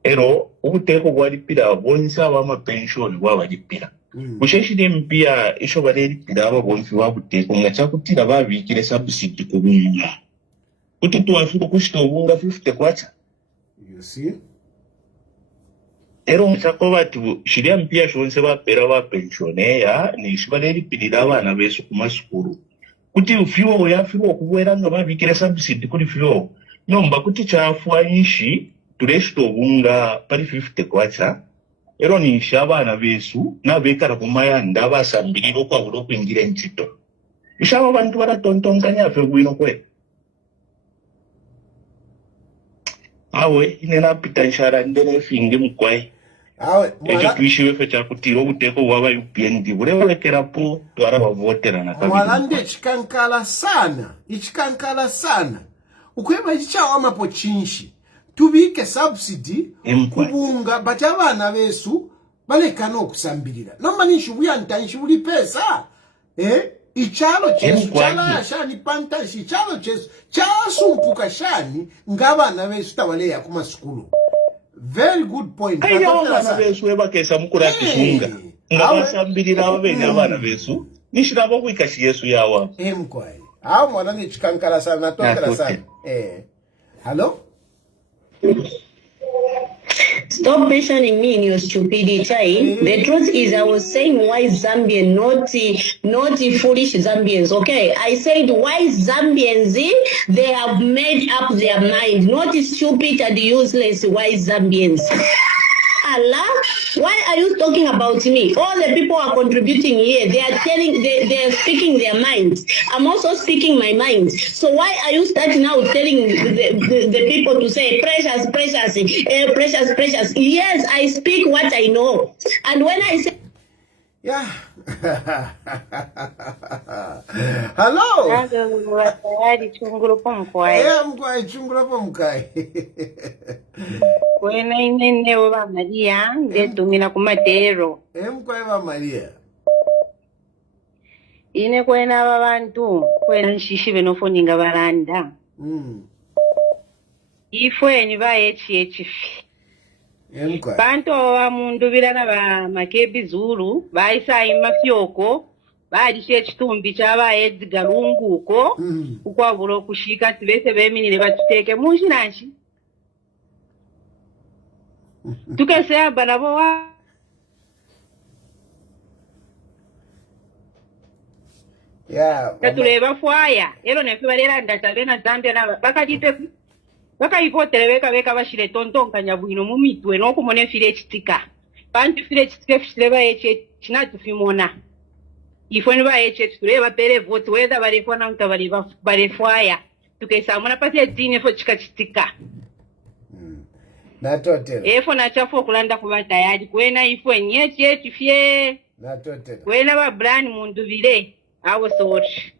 ero ubuteko bwalipira bonisa abama pension bwabalipira Musheshide mpia isho bareri pidaba bonfi wabuteko ngacha kutira babikire subsidy kubunga. Kututu wafuko kushika ubunga 50 kwacha. You see? Ero mchako watu shiria mpia shonse wapera wa pensione ya ni shibareri pidaba na besu kumasukuru. Kuti ufiwo ya fiwo kubuera nga babikire subsidy kuri fiwo. Nomba kuti chafua inshi tureshito ubunga pari 50 kwacha. Ero ni abana besu na bekara kumayanda basambiriro kwa bulo kwingira enchito. Ishaba abantu baratontonganya fe bwino kwe. Awe inena pitanshara ndene finge mkwai. Awe ejo twishiwe fe chakutiro ubuteko waba UPND bure walekera po twara bavotera na kabiri. Mwalande ichikankala sana. Ukweba ichichawa mapo chinshi. Tubike subsidy kubunga bati abana besu balekana okusambirira noma nishubuya ntanshibuli pesa ichalo chesu chala yashani pantashi ichalo chesu chasumpuka shani ngabana besu tabaleya kuma skulu. Very good point. Kaya abana besu ebakesa mukura kisunga ngabasambirira abene abana besu nishirabo kwikashi Yesu yawa mkwai awu mwana nichikankala sana natokera sana hello. Stop mentioning me in your stupidity. The truth is, I was saying why Zambian, not foolish Zambians. Okay, I said why Zambians they have made up their mind, not stupid and useless. Why Zambians? Allah, why are you talking about me? All the people are contributing here. They are speaking their minds. I'm also speaking my mind. So why are you starting out telling the people to say precious, precious, precious? Yes, I speak what I know. And when I say Hello. Tayali chunguru pomkwai. Mkwai chunguru pomkwai. Kwena inene wa Maria ndetumina kumatero. Mkwai wa Maria. Ine kwena abantu kwena nshishi benofoninga baranda. Ifwe ni ba HHF. Bantu wa Mundubile na makebi zulu baisa imafyoko baadishe chitumbi chaba Edgar Lunguko ukwa bulo kushika tibese beminire batuteke munji nanshi tukase banabo wa Yeah. Tatuleva fwaya. Elo nefe balera ndatabena Zambia na bakajite bakayikotele beka bashire tontonka nyabuhino mu mitwe n'okumone fire kitika. Bantu fire kitika fishireba eche kinatufimona. Ifoni ba eche tureba pere vote whether balefona mtabaliva balefwaya. Tukesa muna pati dine fo chikachitika. Natotela. Efo na chafo okulanda kuba Tayali kwena ifo nyeche tifye. Natotela. Kwena ba brand Mundubile awo sort.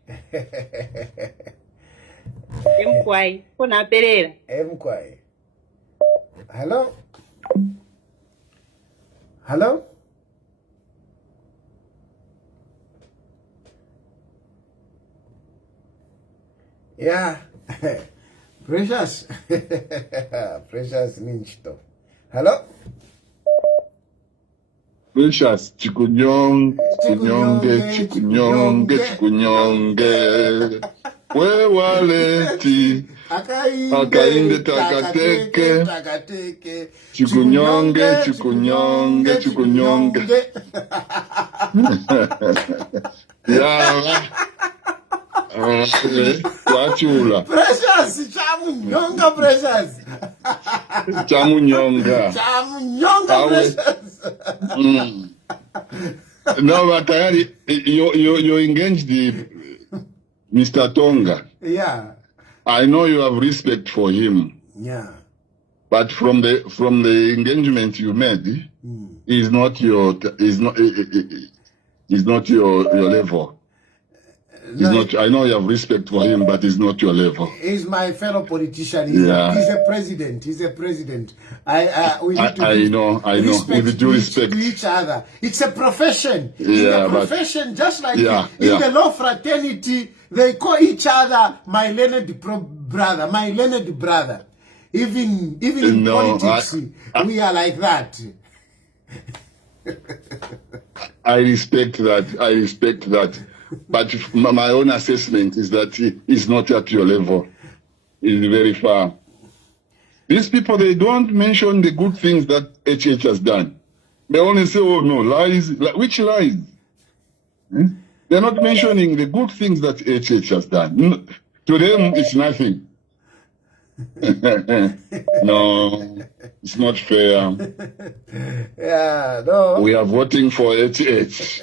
Emkwai kona perera. Emkwai. Hello? Hello? Yeah. Precious. Precious Ninchito. Hello? Precious, chikunyonge. We waleti. Hakainde takateke. Chikunyonge. Yeah. Wachula. Precious, chamunyonga Precious. Chamunyonga, Precious. No, but Tayali, you engaged Mr. Tonga. Yeah. I know you have respect for him. Yeah. But from the engagement you made, is not your level. I know you have respect for him, but it's not your level. He's my fellow politician. He's a president. We need to respect with due respect to each other. It's a profession. Yeah, in a profession, just like in yeah. the law fraternity, they call each other my learned brother, my learned brother. Even in politics, we are like that. I respect that. But my own assessment is that he's not at your level. He's very far. These people, they don't mention the good things that HH has done. They only say, oh no, lies. Which lies? They're not mentioning the good things that HH has done. To them, it's nothing. No, it's not fair. Yeah, no. We are voting for HH.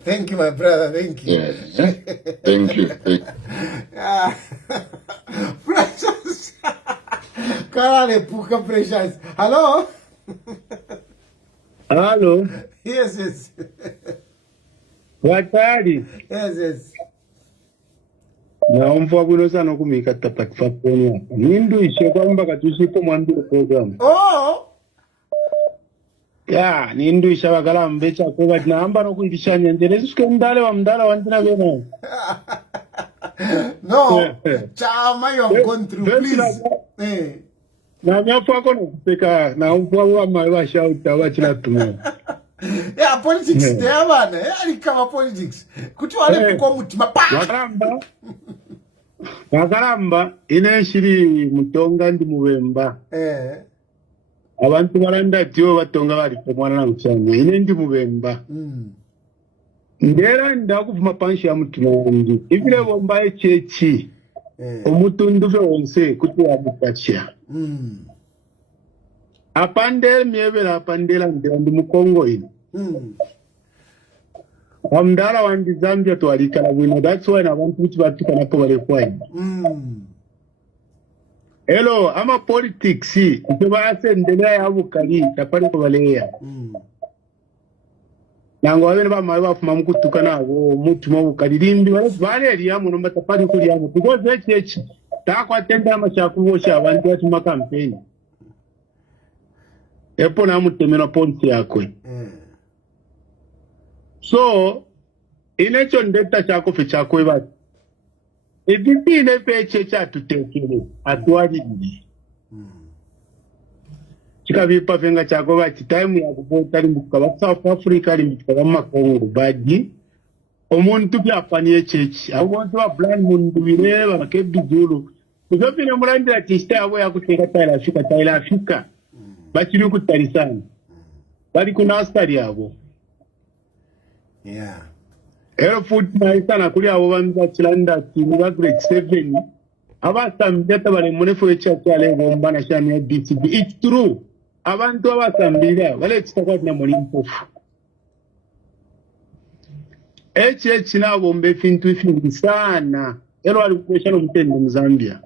Thank you, my brother. Thank you. Yeah. Thank you. Precious. Karale puka Precious. Hello? Hello? Yes. Watali? Yes. Na umfwa kuno sana kumika tapatifa ponya. Nindu ishe kwa mbaka tusipo mwambile program. Oh! Ya, nindu ishe wakala mbecha kwa na amba no kuitisha nyendelezi suke mdala wantina vena. No, chama you have gone through, please. Na myafu kono kupeka na umfwa wa mawa shauta wachina tume. Yeah, politics they have an. Yeah, kama politics. Kuti wale kwa mutima pa. Wakaramba ine shiri mutonga ndi mubemba. Abantu baranda tiyo batonga bali pomwana na mchanga. Ine ndi mubemba. Ndera ndakuvuma panshi ya mutima wangu. Ibile bomba echechi. Omuntu ndufe wonse kuti wamukachia. Apande miebera apandela ndera ndi mukongo ino. Wamdala wandi Zambia to alikala wino. That's why I want to batika na po wale. Hello, ama politics kutoba ase ndelea ya bukali tapale ko baleya. Nango wabene ba mawa fuma mukutuka nawo mutima bukali limbi wale eliyamu no matapali kuli yamu because HH takwa tenda amashakuwosha abantu bati ma campaign. Epo na mutemera ponti yakwe. So, inecho ndeta chako fe chako eba. Editi ine peche cha tutekele. Atuwaji didi. Chika vipa venga chako bati time ya kubota limbuka wa South Africa limbuka wa Makongo baji. Omuntu pia apani chechi. Awantu wa blind Mundubile wa makebi zulu. Kuzopi na murandi la chiste awo ya kuteka Tayala Afrika. Bachiri kutarisana. Bali kuna askari yabo. Yeah. Ero foot naisa na kuli abo banza chilanda kiniba grade 7. Abasambira tabale munefu ekyakale bomba na shani ya DTB. It's true. Abantu abasambira wale chitakwa na mulimpofu. HH na bombe fintu fingi sana. Ero alikueshana mtendo Mzambia.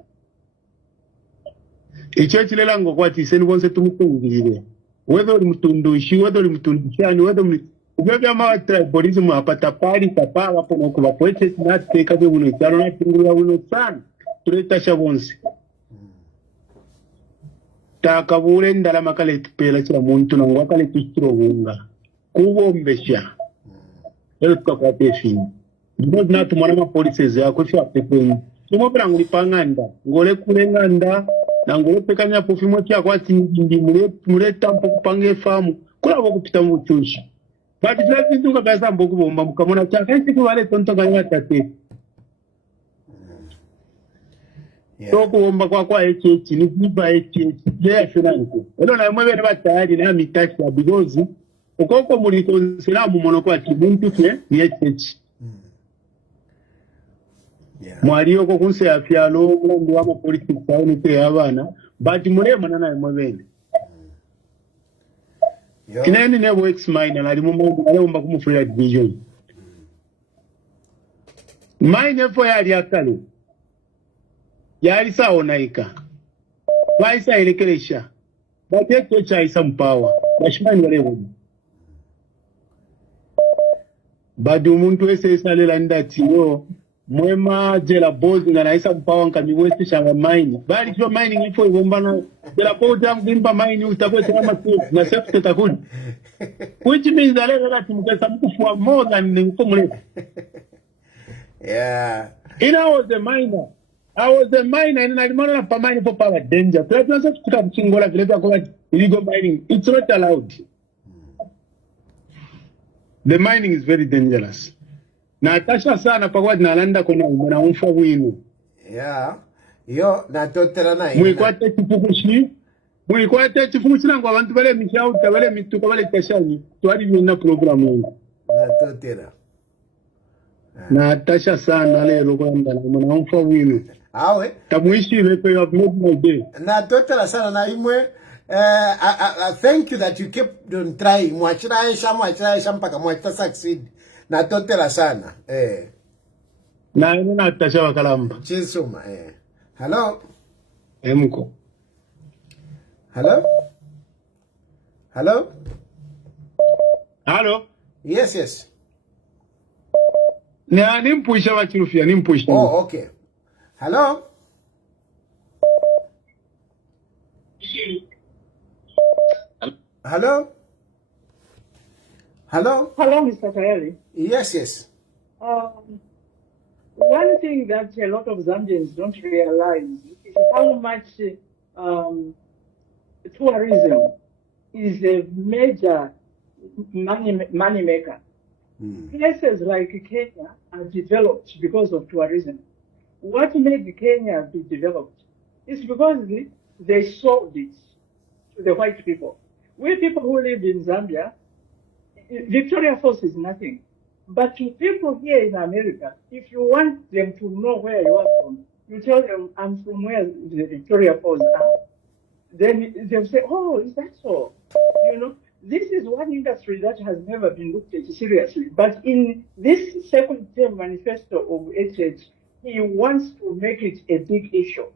HH lela ngokwati seni bonse tumukungire. Whether uli mtundushi, whether uli mtundushani, whether uli ubebya ma tribalism apata pari kapala pono kuba poete na teka be buno cyaro na tingura buno sana. Tuleta shabonse. Takabule ndala makale tupela kila muntu na ngwakale tustrogunga. Kubombesha. Elo tukakwate fini. Because na tumwana ma policies yako fya pepe. Tumo bra ngulipanganda, ngole kulenganda na ngole pekanya pofimo kya kwati ndi mure tampo kupange famu. Kula bo kupita mu chushi. But la bintu ka basa mboku bomba mukamona chaka nti wale tonto kanya tate. So kuomba kwa HH ni kuba HH. Yeah, finanko. Elo na mwe ba tayari na mitashi because ukoko muri konsela mu mono kwa kibuntu ke ni HH. Mwaliyo ko kunse afyalo ndi wa politics tauni te abana but murema na mwe bene. Kineni ne works mine na limu alomba kumufurira division. Mine fo yali akale. Yali saonaika. Baisa elekelesha. Bateto cha isa mpawa. Bashimani wale wono. Badi umuntu wese isalela ndati yo mwema jela bozi na isa mpawa nkamiwese shanga mine. Bali kyo mining ifo ibombana jela bozi amgimba mine utakwese kama na safety takuni. Which means that let mukesa mkufuwa more than nkumule. Yeah. I was a miner. And I didn't have mine for power danger. So I just put up Chingola illegal mining. It's not allowed. The mining is very dangerous. Natasha sana pagwad na landa kona umana umfa winu. Yeah. Yo na totera na ina. Mwikwate chifukushi nangu abantu bale mishauta bale mituka bale tashani. Tuwadi mina programu yangu. Na totera. Natasha sana lero kwanda na umana umfa winu. Awe. Tamuishi vepe you have made my day. Na totera sana na imwe. Thank you that you kept on trying. Mwachira mpaka mwachita succeed. Na totera sana. Na ina Natasha wakalamba. Chisuma. Hello. Mko. Hello. Hello. Hello. Yes. Nimpusha wachirufia, nimpusha. Oh, okay. Hello. Hello. Hello. Hello, Mr. Tayali. Yes. One thing that a lot of Zambians don't realize is how much tourism is a major money maker. Places like Kenya are developed because of tourism. What made Kenya be developed is because they sold it to the white people. We people who live in Zambia, Victoria Falls is nothing. But to people here in America, if you want them to know where you are from, you tell them, I'm from where the Victoria Falls are. Then they'll say, oh, is that so? You know, this is one industry that has never been looked at seriously. But in this second term manifesto of HH, he wants to make it a big issue.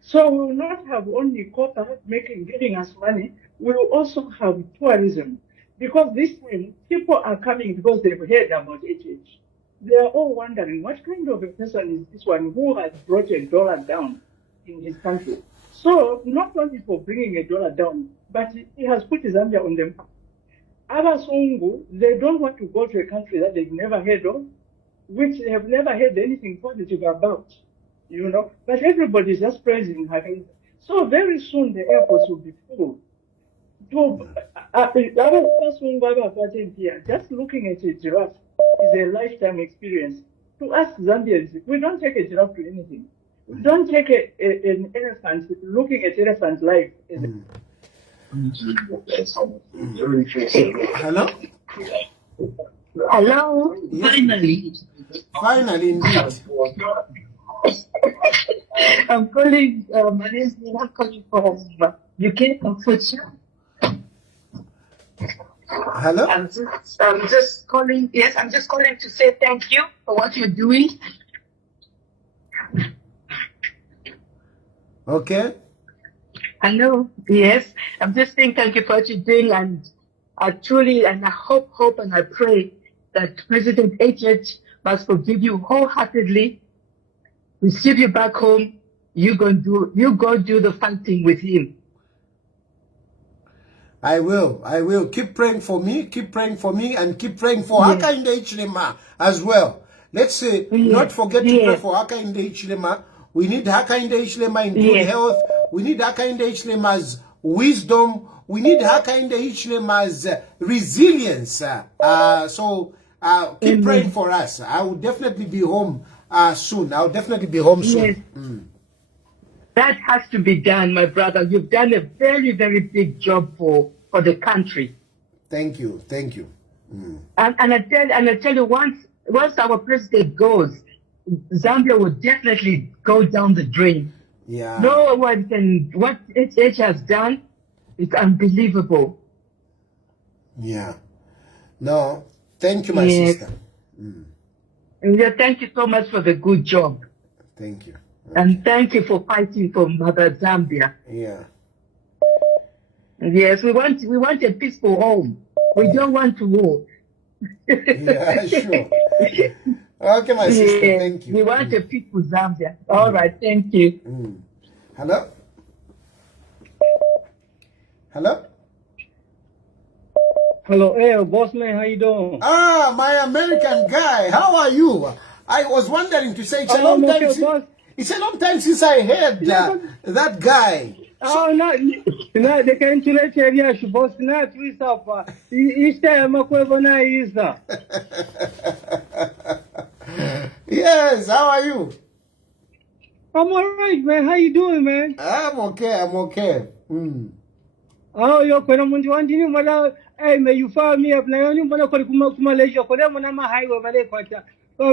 So we will not have only corporate giving us money, we will also have tourism. Because this time, people are coming because they've heard about HH. They are all wondering, what kind of a person is this one who has brought $1 down in his country? So, not only for bringing $1 down, but he has put Zambia on the map. Abasungu, they don't want to go to a country that they've never heard of, which they have never heard anything positive about, you know. But everybody is just praising Hakainde. So very soon the airports will be full. Just looking at a giraffe is a lifetime experience. To us Zambians, we don't take a giraffe to anything. We don't take an elephant, looking at elephant life. Hello? Hello. Yes. Finally, indeed. I'm calling. My name is Nina, calling from UK, Oxfordshire. Hello. I'm just calling. Yes, I'm just calling to say thank you for what you're doing. Okay. Hello. Yes, I'm just saying thank you for what you're doing, and I truly and I hope and I pray that President HH must forgive you wholeheartedly, receive you back home. You go do the fighting with him. I will. Keep praying for me, and keep praying for Hakainde Will as well. Let's not forget to pray for Hakainde Will. We need Hakainde Will in good health. We need Hakainde Will's wisdom. We need Hakainde Will's resilience. So keep praying for us. I will definitely be home soon. I'll definitely be home soon. Yes. That has to be done, my brother. You've done a very, very big job for the country. Thank you. And I tell you, once our president goes, Zambia will definitely go down the drain. Yeah. No one can. What HH has done is unbelievable. Yeah. No. Thank you, my sister. Yeah, thank you so much for the good job. Thank you. And thank you for fighting for Mother Zambia. Yeah. Yes, we want a peaceful home. We don't want to war. Yeah, sure. Okay, my sister, thank you. We want a peaceful Zambia. All right, thank you. Hello? Hello, hey, boss man, how you doing? Ah, my American guy, how are you? I was wondering to say, it's a long time since I heard that guy. Oh, no, they can't let you, boss, not twist up. Each time I'm going to Yes, how are you? I'm all right, man. How you doing, man? I'm okay. Oh, you're going to want to hey, may you follow me up now? You want to come to Malaysia? Because I'm on my highway, you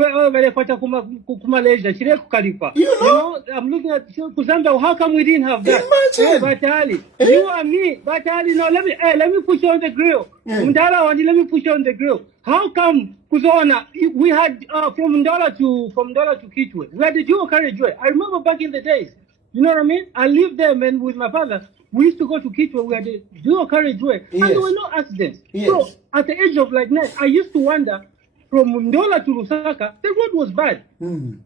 know, I'm looking at Kuzamba. How come we didn't have that? Imagine. Tayali, you and me, Tayali. No, let me put you on the grill. Mundala, let me put you on the grill. How come Kuzona? We had from Mundala to Kitwe. We had the dual carriageway. I remember back in the days. You know what I mean? I lived there, man, with my father. We used to go to Kitwe. We had a dual carriageway, and there were no accidents. So at the age of like 9, I used to wonder. From Mundola to Lusaka, the road was bad. You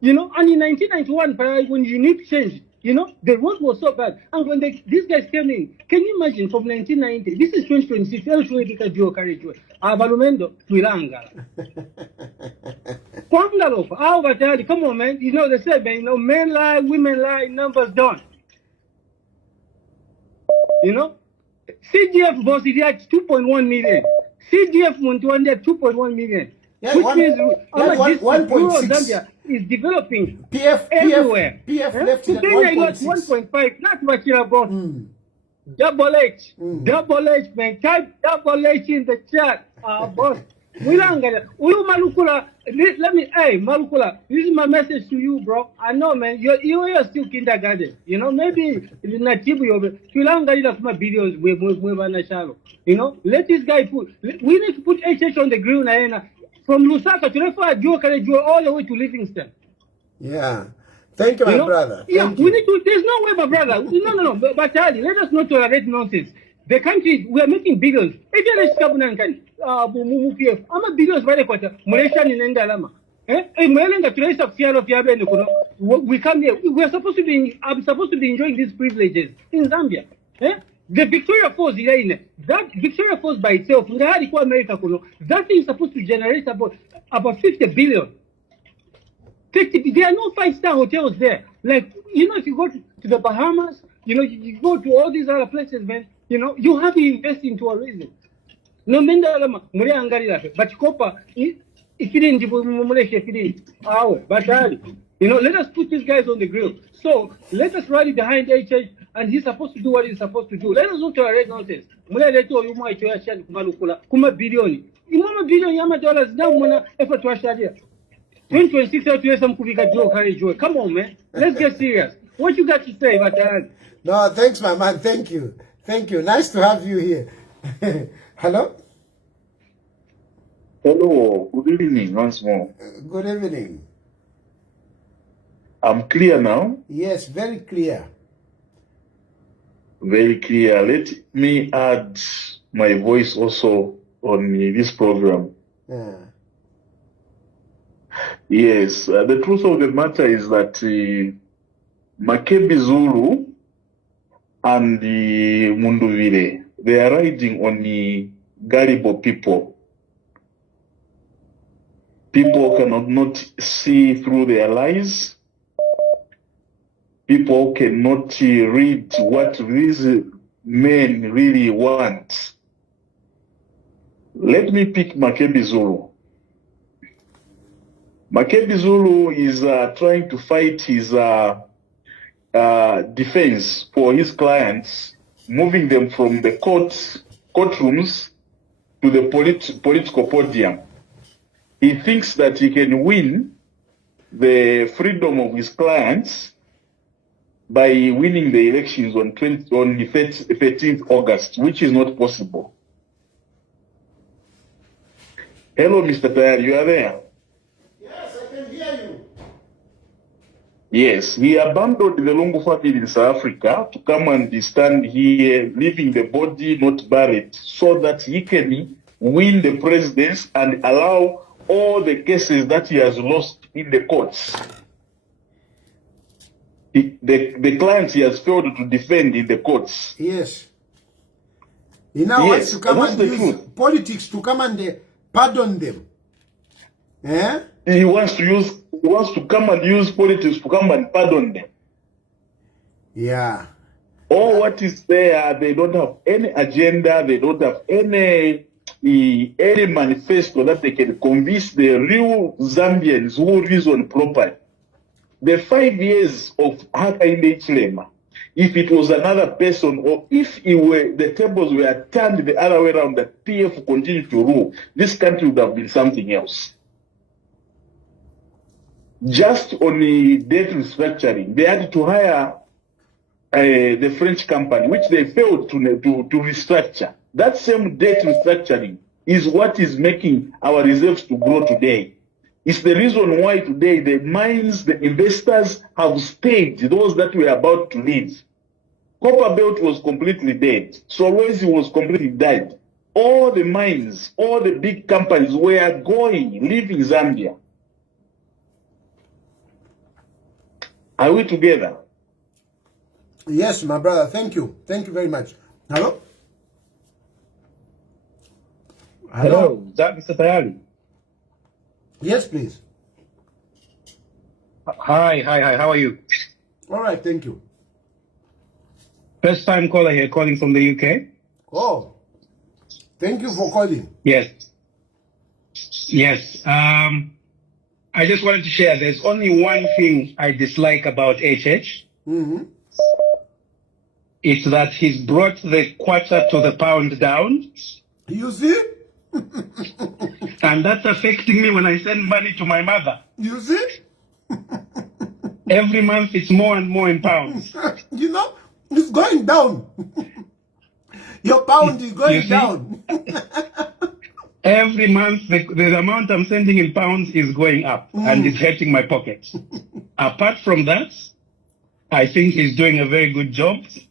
know, and in 1991, when UNIP changed, you know, the road was so bad. And when these guys came in, can you imagine from 1990, this is 2026, come on, man. You know, they say, man, you know, men lie, women lie, numbers don't. You know, CGF boss, it had 2.1 million. CGF Muntuande 2.1 million, which means 1.6 Zambia is developing everywhere. PF left it at 1.5. Not what you're about. Double H, man. Type double H in the chat, boss. Malukula, let me, hey, Malukula, this is my message to you, bro. I know, man, you're still kindergarten. You know, maybe it's not videos, you know, let this guy we need to put HH on the grill, from Lusaka to Refa, all the way to Livingston. Yeah. Thank you, my brother. Yeah, we need to, there's no way, my brother. No, but Charlie, let us not tolerate nonsense. The country, we are making billions. I'm a billions by the quarter. Malaysia in Endalama. We come here. I'm supposed to be enjoying these privileges in Zambia. The Victoria Falls, that Victoria Falls by itself, that thing is supposed to generate about 50 billion. There are no 5-star hotels there. Like, you know, if you go to the Bahamas, you know, you go to all these other places, man, you know, you have to invest in tourism. No, but Copa, if you didn't, but you know, let us put these guys on the grill. So let us rally behind HH and he's supposed to do what he's supposed to do. Let us not tolerate nonsense. Muna leto yuma icho ya shani kumalukula kuma bilioni. Imama bilioni yama dollars na muna effort wa shadia. 2026 out to some kubika joke high joy. Come on, man. Let's get serious. What you got to say, Batayali? No, thanks, my man. Thank you. Thank you. Nice to have you here. Hello? Hello, good evening once more. Good evening. I'm clear now? Yes, very clear. Very clear. Let me add my voice also on this program. Yeah. Yes, the truth of the matter is that Makebi Zulu and the Mundubile, they are riding on the gullible people. People cannot not see through their lies. People cannot read what these men really want. Let me pick Makebi Zulu. Makebi Zulu is trying to fight his defense for his clients, moving them from the courtrooms to the political podium. He thinks that he can win the freedom of his clients by winning the elections on 13th August, which is not possible. Hello, Mr. Tayali, you are there? Yes, I can hear you. Yes, he abandoned the Lungu family in South Africa to come and stand here, leaving the body not buried, so that he can win the presidency and allow all the cases that he has lost in the courts. The clients he has failed to defend in the courts. Yes. He now wants to come and use politics to come and pardon them. Eh? He wants to come and use politics to come and pardon them. Yeah. All what is there, they don't have any agenda, they don't have any manifesto that they can convince the real Zambians who reason properly. The 5 years of Hakainde Will, if it was another person, or if the tables were turned the other way around, that PF continued to rule, this country would have been something else. Just on the debt restructuring, they had to hire the French company, which they failed to restructure. That same debt restructuring is what is making our reserves to grow today. It's the reason why today the mines, the investors have stayed, those that were about to leave. Copperbelt was completely dead. Solwezi was completely dead. All the mines, all the big companies were leaving Zambia. Are we together? Yes, my brother. Thank you. Thank you very much. Hello? Hello, is that Mr. Tayali? Yes, please. Hi. How are you? All right, thank you. First time caller here, calling from the UK. Oh, thank you for calling. Yes. I just wanted to share, there's only one thing I dislike about HH. Mm-hmm. It's that he's brought the quarter to the pound down. You see? And that's affecting me when I send money to my mother. You see? Every month it's more and more in pounds. You know, it's going down. Your pound is going down. Every month the amount I'm sending in pounds is going up and it's hurting my pocket. Apart from that, I think he's doing a very good job. It's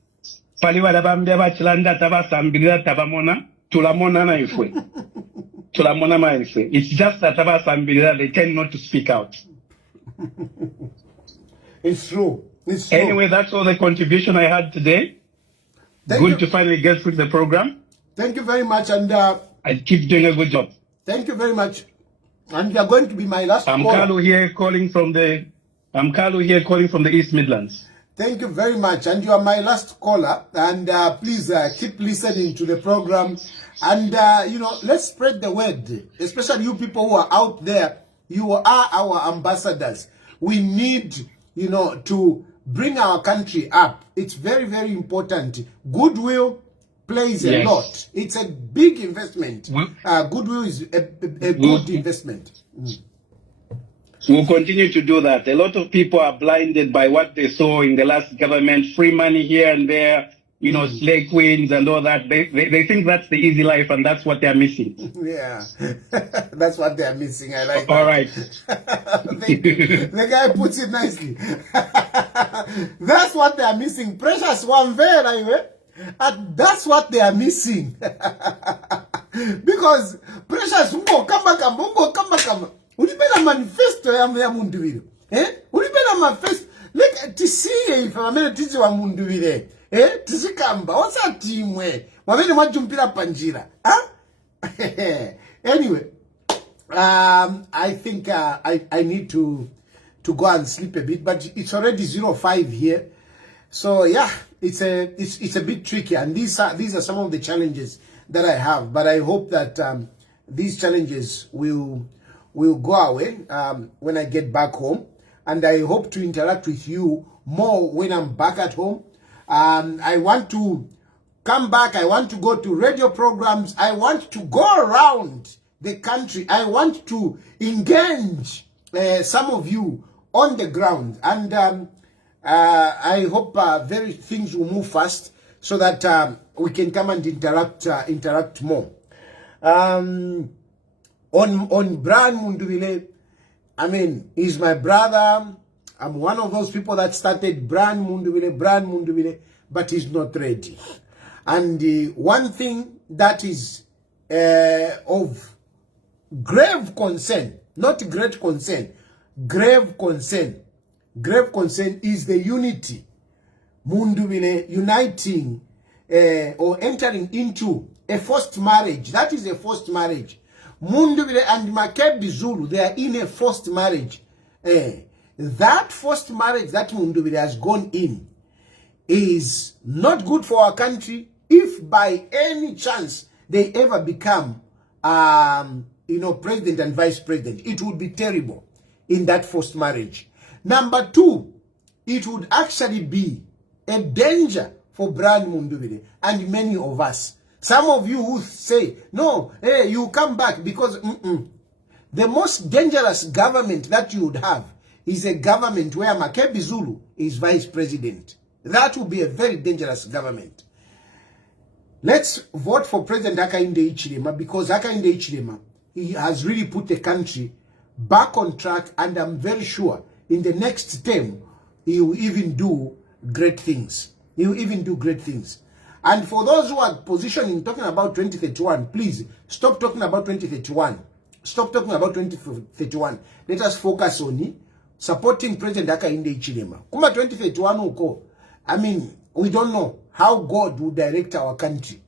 just that they tend not to speak out. It's true. It's true. Anyway, that's all the contribution I had today. Good to finally get through the program. Thank you very much, and I keep doing a good job. Thank you very much. And you are going to be my last I'm caller. Carlo here calling from the East Midlands. Thank you very much. And you are my last caller. And please keep listening to the program. And, let's spread the word. Especially you people who are out there. You are our ambassadors. We need, to bring our country up. It's very, very important. Goodwill plays a lot. It's a big investment. Goodwill is a good investment. We'll continue to do that. A lot of people are blinded by what they saw in the last government, free money here and there, you know, slay queens and all that. They think that's the easy life, and that's what they're missing. Yeah, that's what they're missing. I like all that. Right. Thank you. The guy puts it nicely. That's what they're missing. Precious one very, and that's what they are missing. Because Precious, come back. Ulipenda manifesto ya Mundubile. Ulipenda manifesto. Like, tisiye ifa mamene tizi wa Mundubile. Tisikamba. What's a team we? Mamene majumpira panjira. Anyway, I think I need to go and sleep a bit, but it's already 05 here. So yeah, it's a bit tricky, and these are some of the challenges that I have. But I hope that these challenges will go away when I get back home, and I hope to interact with you more when I'm back at home. I want to come back. I want to go to radio programs. I want to go around the country. I want to engage some of you on the ground, and I hope things will move fast so that we can come and interact more. On Brian Mundubile, I mean, he's my brother. I'm one of those people that started Brian Mundubile, but he's not ready. And one thing that is of grave concern, not great concern, grave concern is the unity. Mundubile uniting or entering into a forced marriage. That is a forced marriage. Mundubile and Makebi Zulu, they are in a forced marriage. That forced marriage that Mundubile has gone in is not good for our country. If by any chance they ever become, president and vice president, it would be terrible in that forced marriage. Number two, it would actually be a danger for Brian Mundubile and many of us. Some of you who say, no, hey, you come back because the most dangerous government that you would have is a government where Makebi Zulu is vice president. That would be a very dangerous government. Let's vote for President Hakainde Will, because Hakainde Will, he has really put the country back on track, and I'm very sure in the next term, he will even do great things. He will even do great things. And for those who are positioning, talking about 2031, please stop talking about 2031. Stop talking about 2031. Let us focus on supporting President Hakainde Will. Kuma 2031 uko. I mean, we don't know how God will direct our country.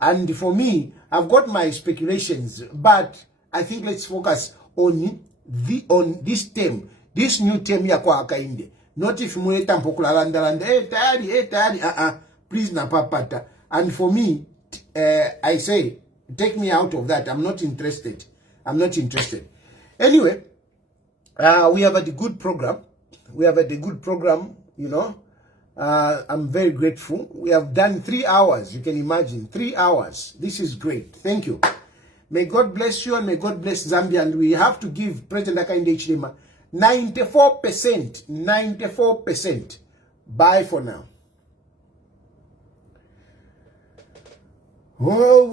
And for me, I've got my speculations, but I think let's focus on this term, this new term ya kwa Hakainde. Not if muleta mpokula landa, Tayali, please napapata. And for me, I say, take me out of that. I'm not interested. I'm not interested. Anyway, we have had a good program. You know. I'm very grateful. We have done 3 hours. You can imagine, 3 hours. This is great. Thank you. May God bless you and may God bless Zambia. And we have to give President Hakainde Will 94%. 94%. Bye for now. Whoa.